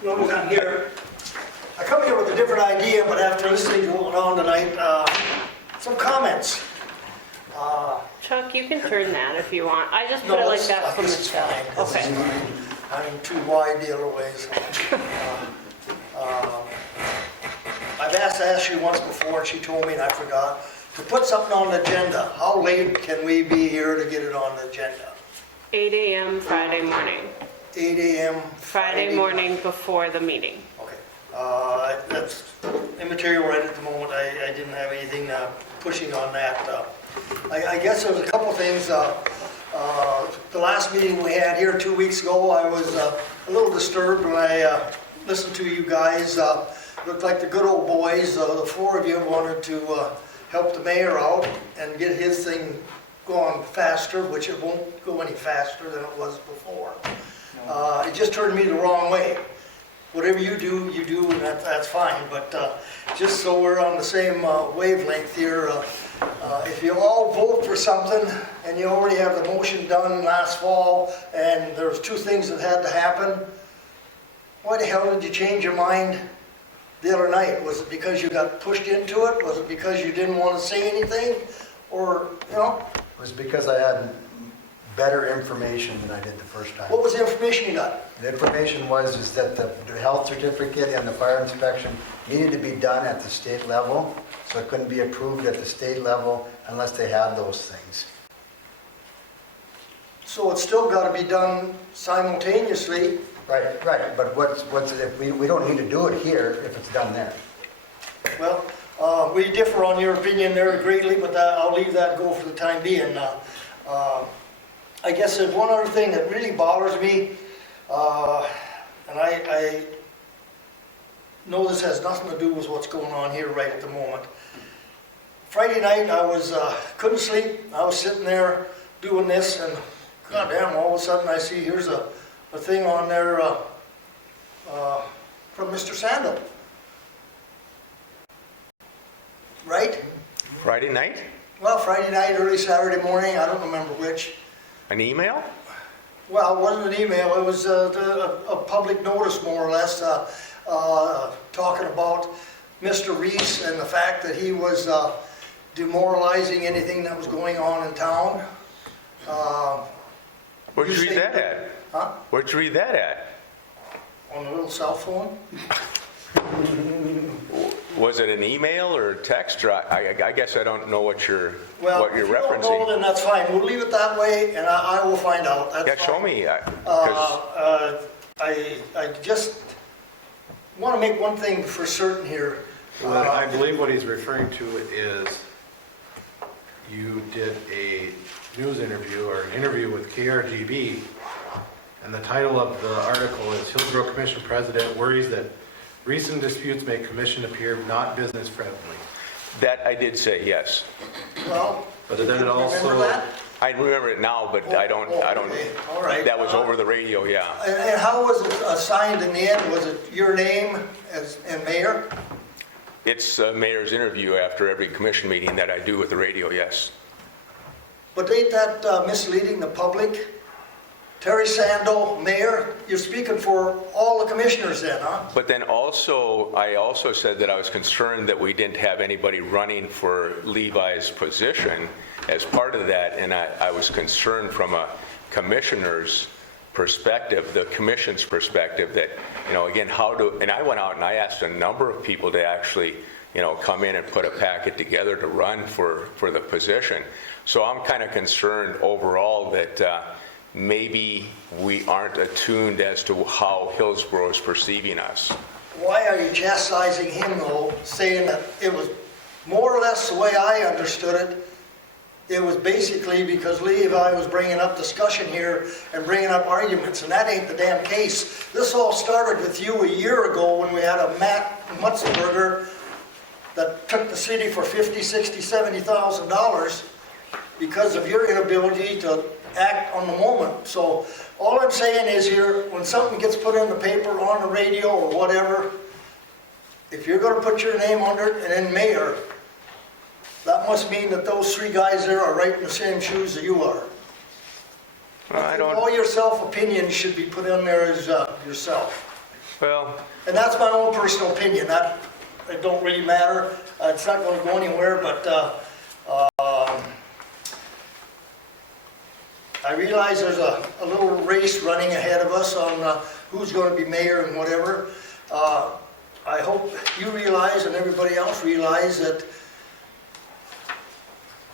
Long as I'm here. I come here with a different idea, but after listening to what went on tonight, some comments. Chuck, you can turn that if you want. I just put it like that from the side. Okay. I'm too wide the other ways. I've asked you once before, and she told me, and I forgot, to put something on the agenda. How late can we be here to get it on the agenda? 8 a.m. Friday morning. 8 a.m. Friday morning before the meeting. Okay. That's immaterial right at the moment. I didn't have anything pushing on that. I guess there was a couple things. The last meeting we had here 2 weeks ago, I was a little disturbed when I listened to you guys. Looked like the good old boys, the four of you wanted to help the mayor out and get his thing going faster, which it won't go any faster than it was before. It just turned me the wrong way. Whatever you do, and that's fine. But just so we're on the same wavelength here, if you all vote for something and you already have the motion done last fall and there's two things that had to happen, why the hell did you change your mind the other night? Was it because you got pushed into it? Was it because you didn't want to say anything? Or, It was because I had better information than I did the first time. what was the information you got? The information is that the health certificate and the fire inspection needed to be done at the state level, so it couldn't be approved at the state level unless they had those things. So it's still got to be done simultaneously. Right, but what's it, if we don't need to do it here if it's done there? Well, we differ on your opinion there greatly, but I'll leave that go for the time being. I guess there's one other thing that really bothers me, and I know this has nothing to do with what's going on here right at the moment. Friday night, I was couldn't sleep. I was sitting there doing this, and goddamn, all of a sudden I see here's a thing on there from Mr. Sandel. Right? Friday night? Well, Friday night, early Saturday morning, I don't remember which. An email? Well, it wasn't an email, it was a public notice, more or less, talking about Mr. Reese and the fact that he was demoralizing anything that was going on in town. Where'd you read that at? Huh? Where'd you read that at? On the little cell phone? Was it an email or text? Or I guess I don't know what you're Well, what you're if you don't referencing. know, then that's fine. We'll leave it that way, and I will find out. That's Yeah, show fine. me. 'Cause I just want to make one thing for certain here. Well, I believe what he's referring to is you did a news interview or an interview with KRGB, and the title of the article is Hillsborough Commission President worries that recent disputes make commission appear not business friendly. that I did say, yes. Well, But then it remember also, that? I remember it now, but I don't, Okay, all right. that was over the radio, yeah. And how was it assigned in the end? Was it your name and mayor? It's a mayor's interview after every commission meeting that I do with the radio, yes. But ain't that misleading the public? Terry Sandel, mayor, you're speaking for all the commissioners then, huh? But then also, I also said that I was concerned that we didn't have anybody running for Levi's position as part of that, and I was concerned from a commissioner's perspective, the commission's perspective, that, you know, again, and I went out and I asked a number of people to actually, you know, come in and put a packet together to run for the position. So I'm kind of concerned overall that maybe we aren't attuned as to how Hillsborough is perceiving us. Why are you chastising him though, saying that it was more or less the way I understood it? It was basically because Levi was bringing up discussion here and bringing up arguments, and that ain't the damn case. This all started with you a year ago when we had a Matt Mutzenberger that took the city for $50,000, $60,000, $70,000 because of your inability to act on the moment. So all I'm saying is here, when something gets put in the paper, on the radio or whatever, if you're going to put your name under it and then mayor, that must mean that those three guys there are right in the same shoes that you are. Well, I don't, All your self-opinions should be put in there as yourself. well, And that's my own personal opinion. That it don't really matter. It's not going to go anywhere, but I realize there's a little race running ahead of us on who's going to be mayor and whatever. I hope you realize and everybody else realize that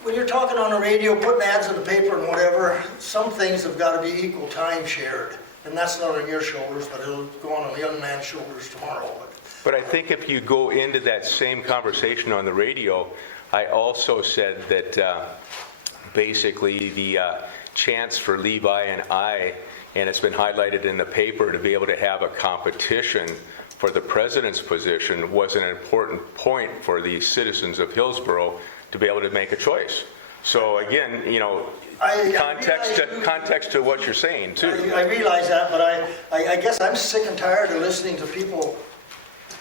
when you're talking on the radio, putting ads in the paper and whatever, some things have got to be equal time shared. And that's not on your shoulders, but it'll go on the young man's shoulders tomorrow. but I think if you go into that same conversation on the radio, I also said that basically the chance for Levi and I, and it's been highlighted in the paper, to be able to have a competition for the president's position was an important point for the citizens of Hillsborough to be able to make a choice. So again, you know, context to what you're saying too. I realize that, but I guess I'm sick and tired of listening to people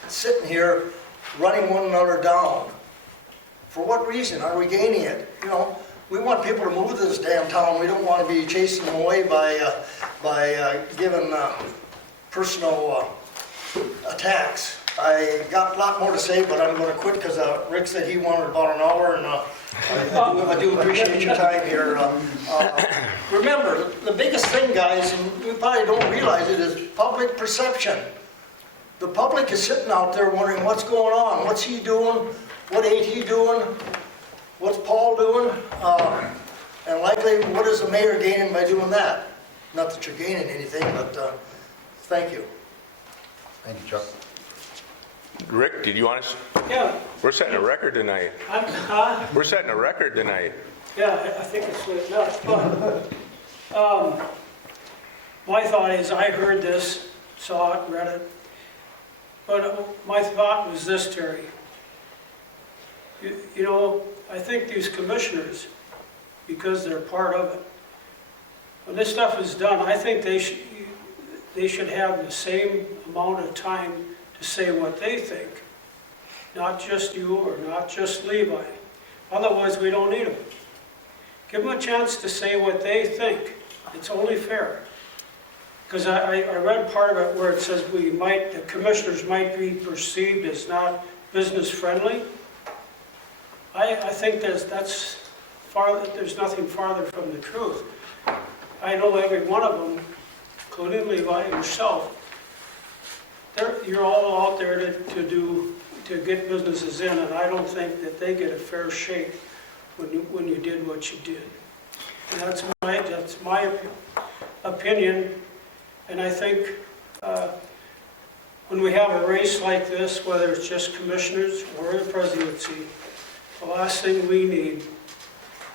sitting here running one another down. For what reason? Are we gaining it? You know, we want people to move to this damn town. We don't want to be chasing them away by giving personal attacks. I got a lot more to say, but I'm going to quit because Rick said he wanted about an hour, and I do appreciate your time here. Remember, the biggest thing, guys, and you probably don't realize it, is public perception. The public is sitting out there wondering what's going on, what's he doing, what ain't he doing, what's Paul doing. And likely, what is the mayor gaining by doing that? Not that you're gaining anything, but thank you. Thank you, Chuck. Rick, did you want us? Yeah, We're setting a record tonight. We're setting a record tonight. yeah, I think it's late enough, but, my thought is, I heard this, saw it, read it, but my thought was this, Terry. You know, I think these commissioners, because they're part of it, when this stuff is done, I think they should have the same amount of time to say what they think. Not just you or not just Levi. Otherwise, we don't need them. Give them a chance to say what they think. It's only fair. Because I read part of it where it says the commissioners might be perceived as not business friendly. I think there's nothing farther from the truth. I know every one of them, including Levi and yourself, you're all out there to get businesses in, and I don't think that they get a fair shake when you did what you did. And that's my opinion, and I think when we have a race like this, whether it's just commissioners or the presidency, the last thing we need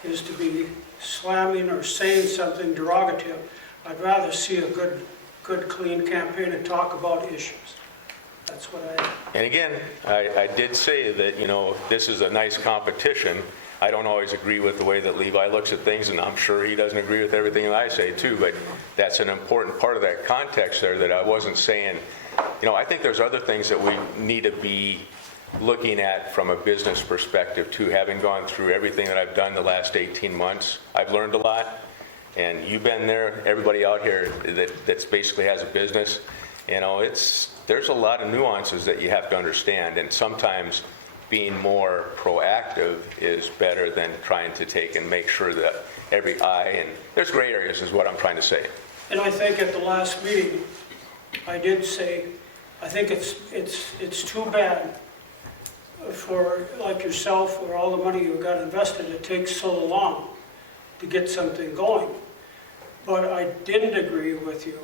is to be slamming or saying something derogative. I'd rather see a good, clean campaign and talk about issues. That's what And again, I did say that, you know, this is a nice competition. I don't always agree with the way that Levi looks at things, and I'm sure he doesn't agree with everything that I say too, but that's an important part of that context there that I wasn't saying. You know, I think there's other things that we need to be looking at from a business perspective too. Having gone through everything that I've done the last 18 months, I've learned a lot. And you've been there, everybody out here that's basically has a business, you know, there's a lot of nuances that you have to understand, and sometimes being more proactive is better than trying to take and make sure that every and there's gray areas is what I'm trying to say. And I think at the last meeting, I did say, I think it's too bad for, like yourself, or all the money you got invested, it takes so long to get something going. But I didn't agree with you,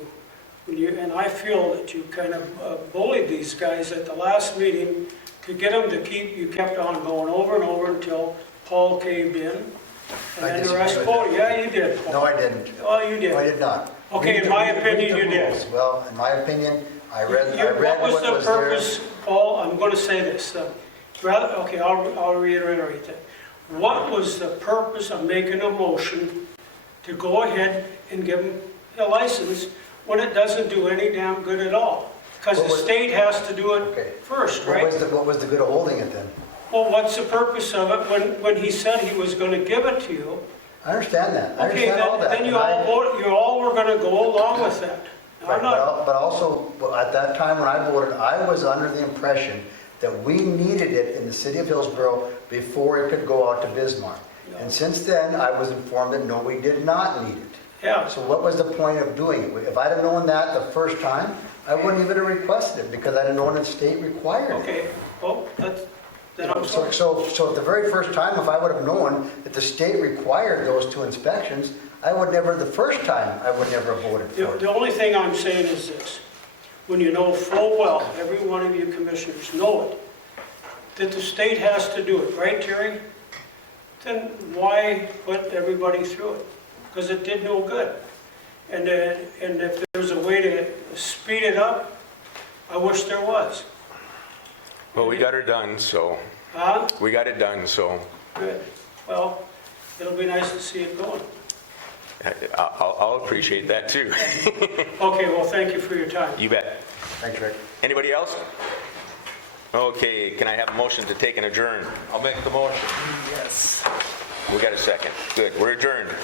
and I feel that you kind of bullied these guys at the last meeting to get them to you kept on going over and over until Paul caved in. And then the rest, yeah, you did, Paul. No, I didn't. Oh, you did. No, I did not. Okay, in my opinion, you did. Well, in my opinion, I read What was what the was there. purpose, Paul, I'm going to say this, okay, I'll reiterate that. What was the purpose of making a motion to go ahead and give them a license when it doesn't do any damn good at all? Because the state has to do it first, right? What was the good of holding it then? Well, what's the purpose of it when he said he was going to give it to you? I understand that. I Okay, understand all that. then you all were going to go along with that. Right, but also, at that time when I voted, I was under the impression that we needed it in the city of Hillsborough before it could go out to Bismarck. No. And since then, I was informed that no, we did not need it. Yeah. So what was the point of doing it? If I'd have known that the first time, I wouldn't even have requested it because I'd have known the state required it. Okay, well, then I'm sorry. So the very first time, if I would have known that the state required those two inspections, I would never, the first time, I would never have voted for it. The only thing I'm saying is this. When you know full well, every one of you commissioners know it, that the state has to do it, right, Terry? Then why put everybody through it? Because it did no good. And if there's a way to speed it up, I wish there was. Well, we got her done, so. Huh? We got it done, so. Good. Well, it'll be nice to see it going. I'll appreciate that too. Okay, well, thank you for your time. You bet. Thanks, Rick. Anybody else? Okay, can I have a motion to take and adjourn? I'll make the motion. Yes. We got a second. Good, we're adjourned.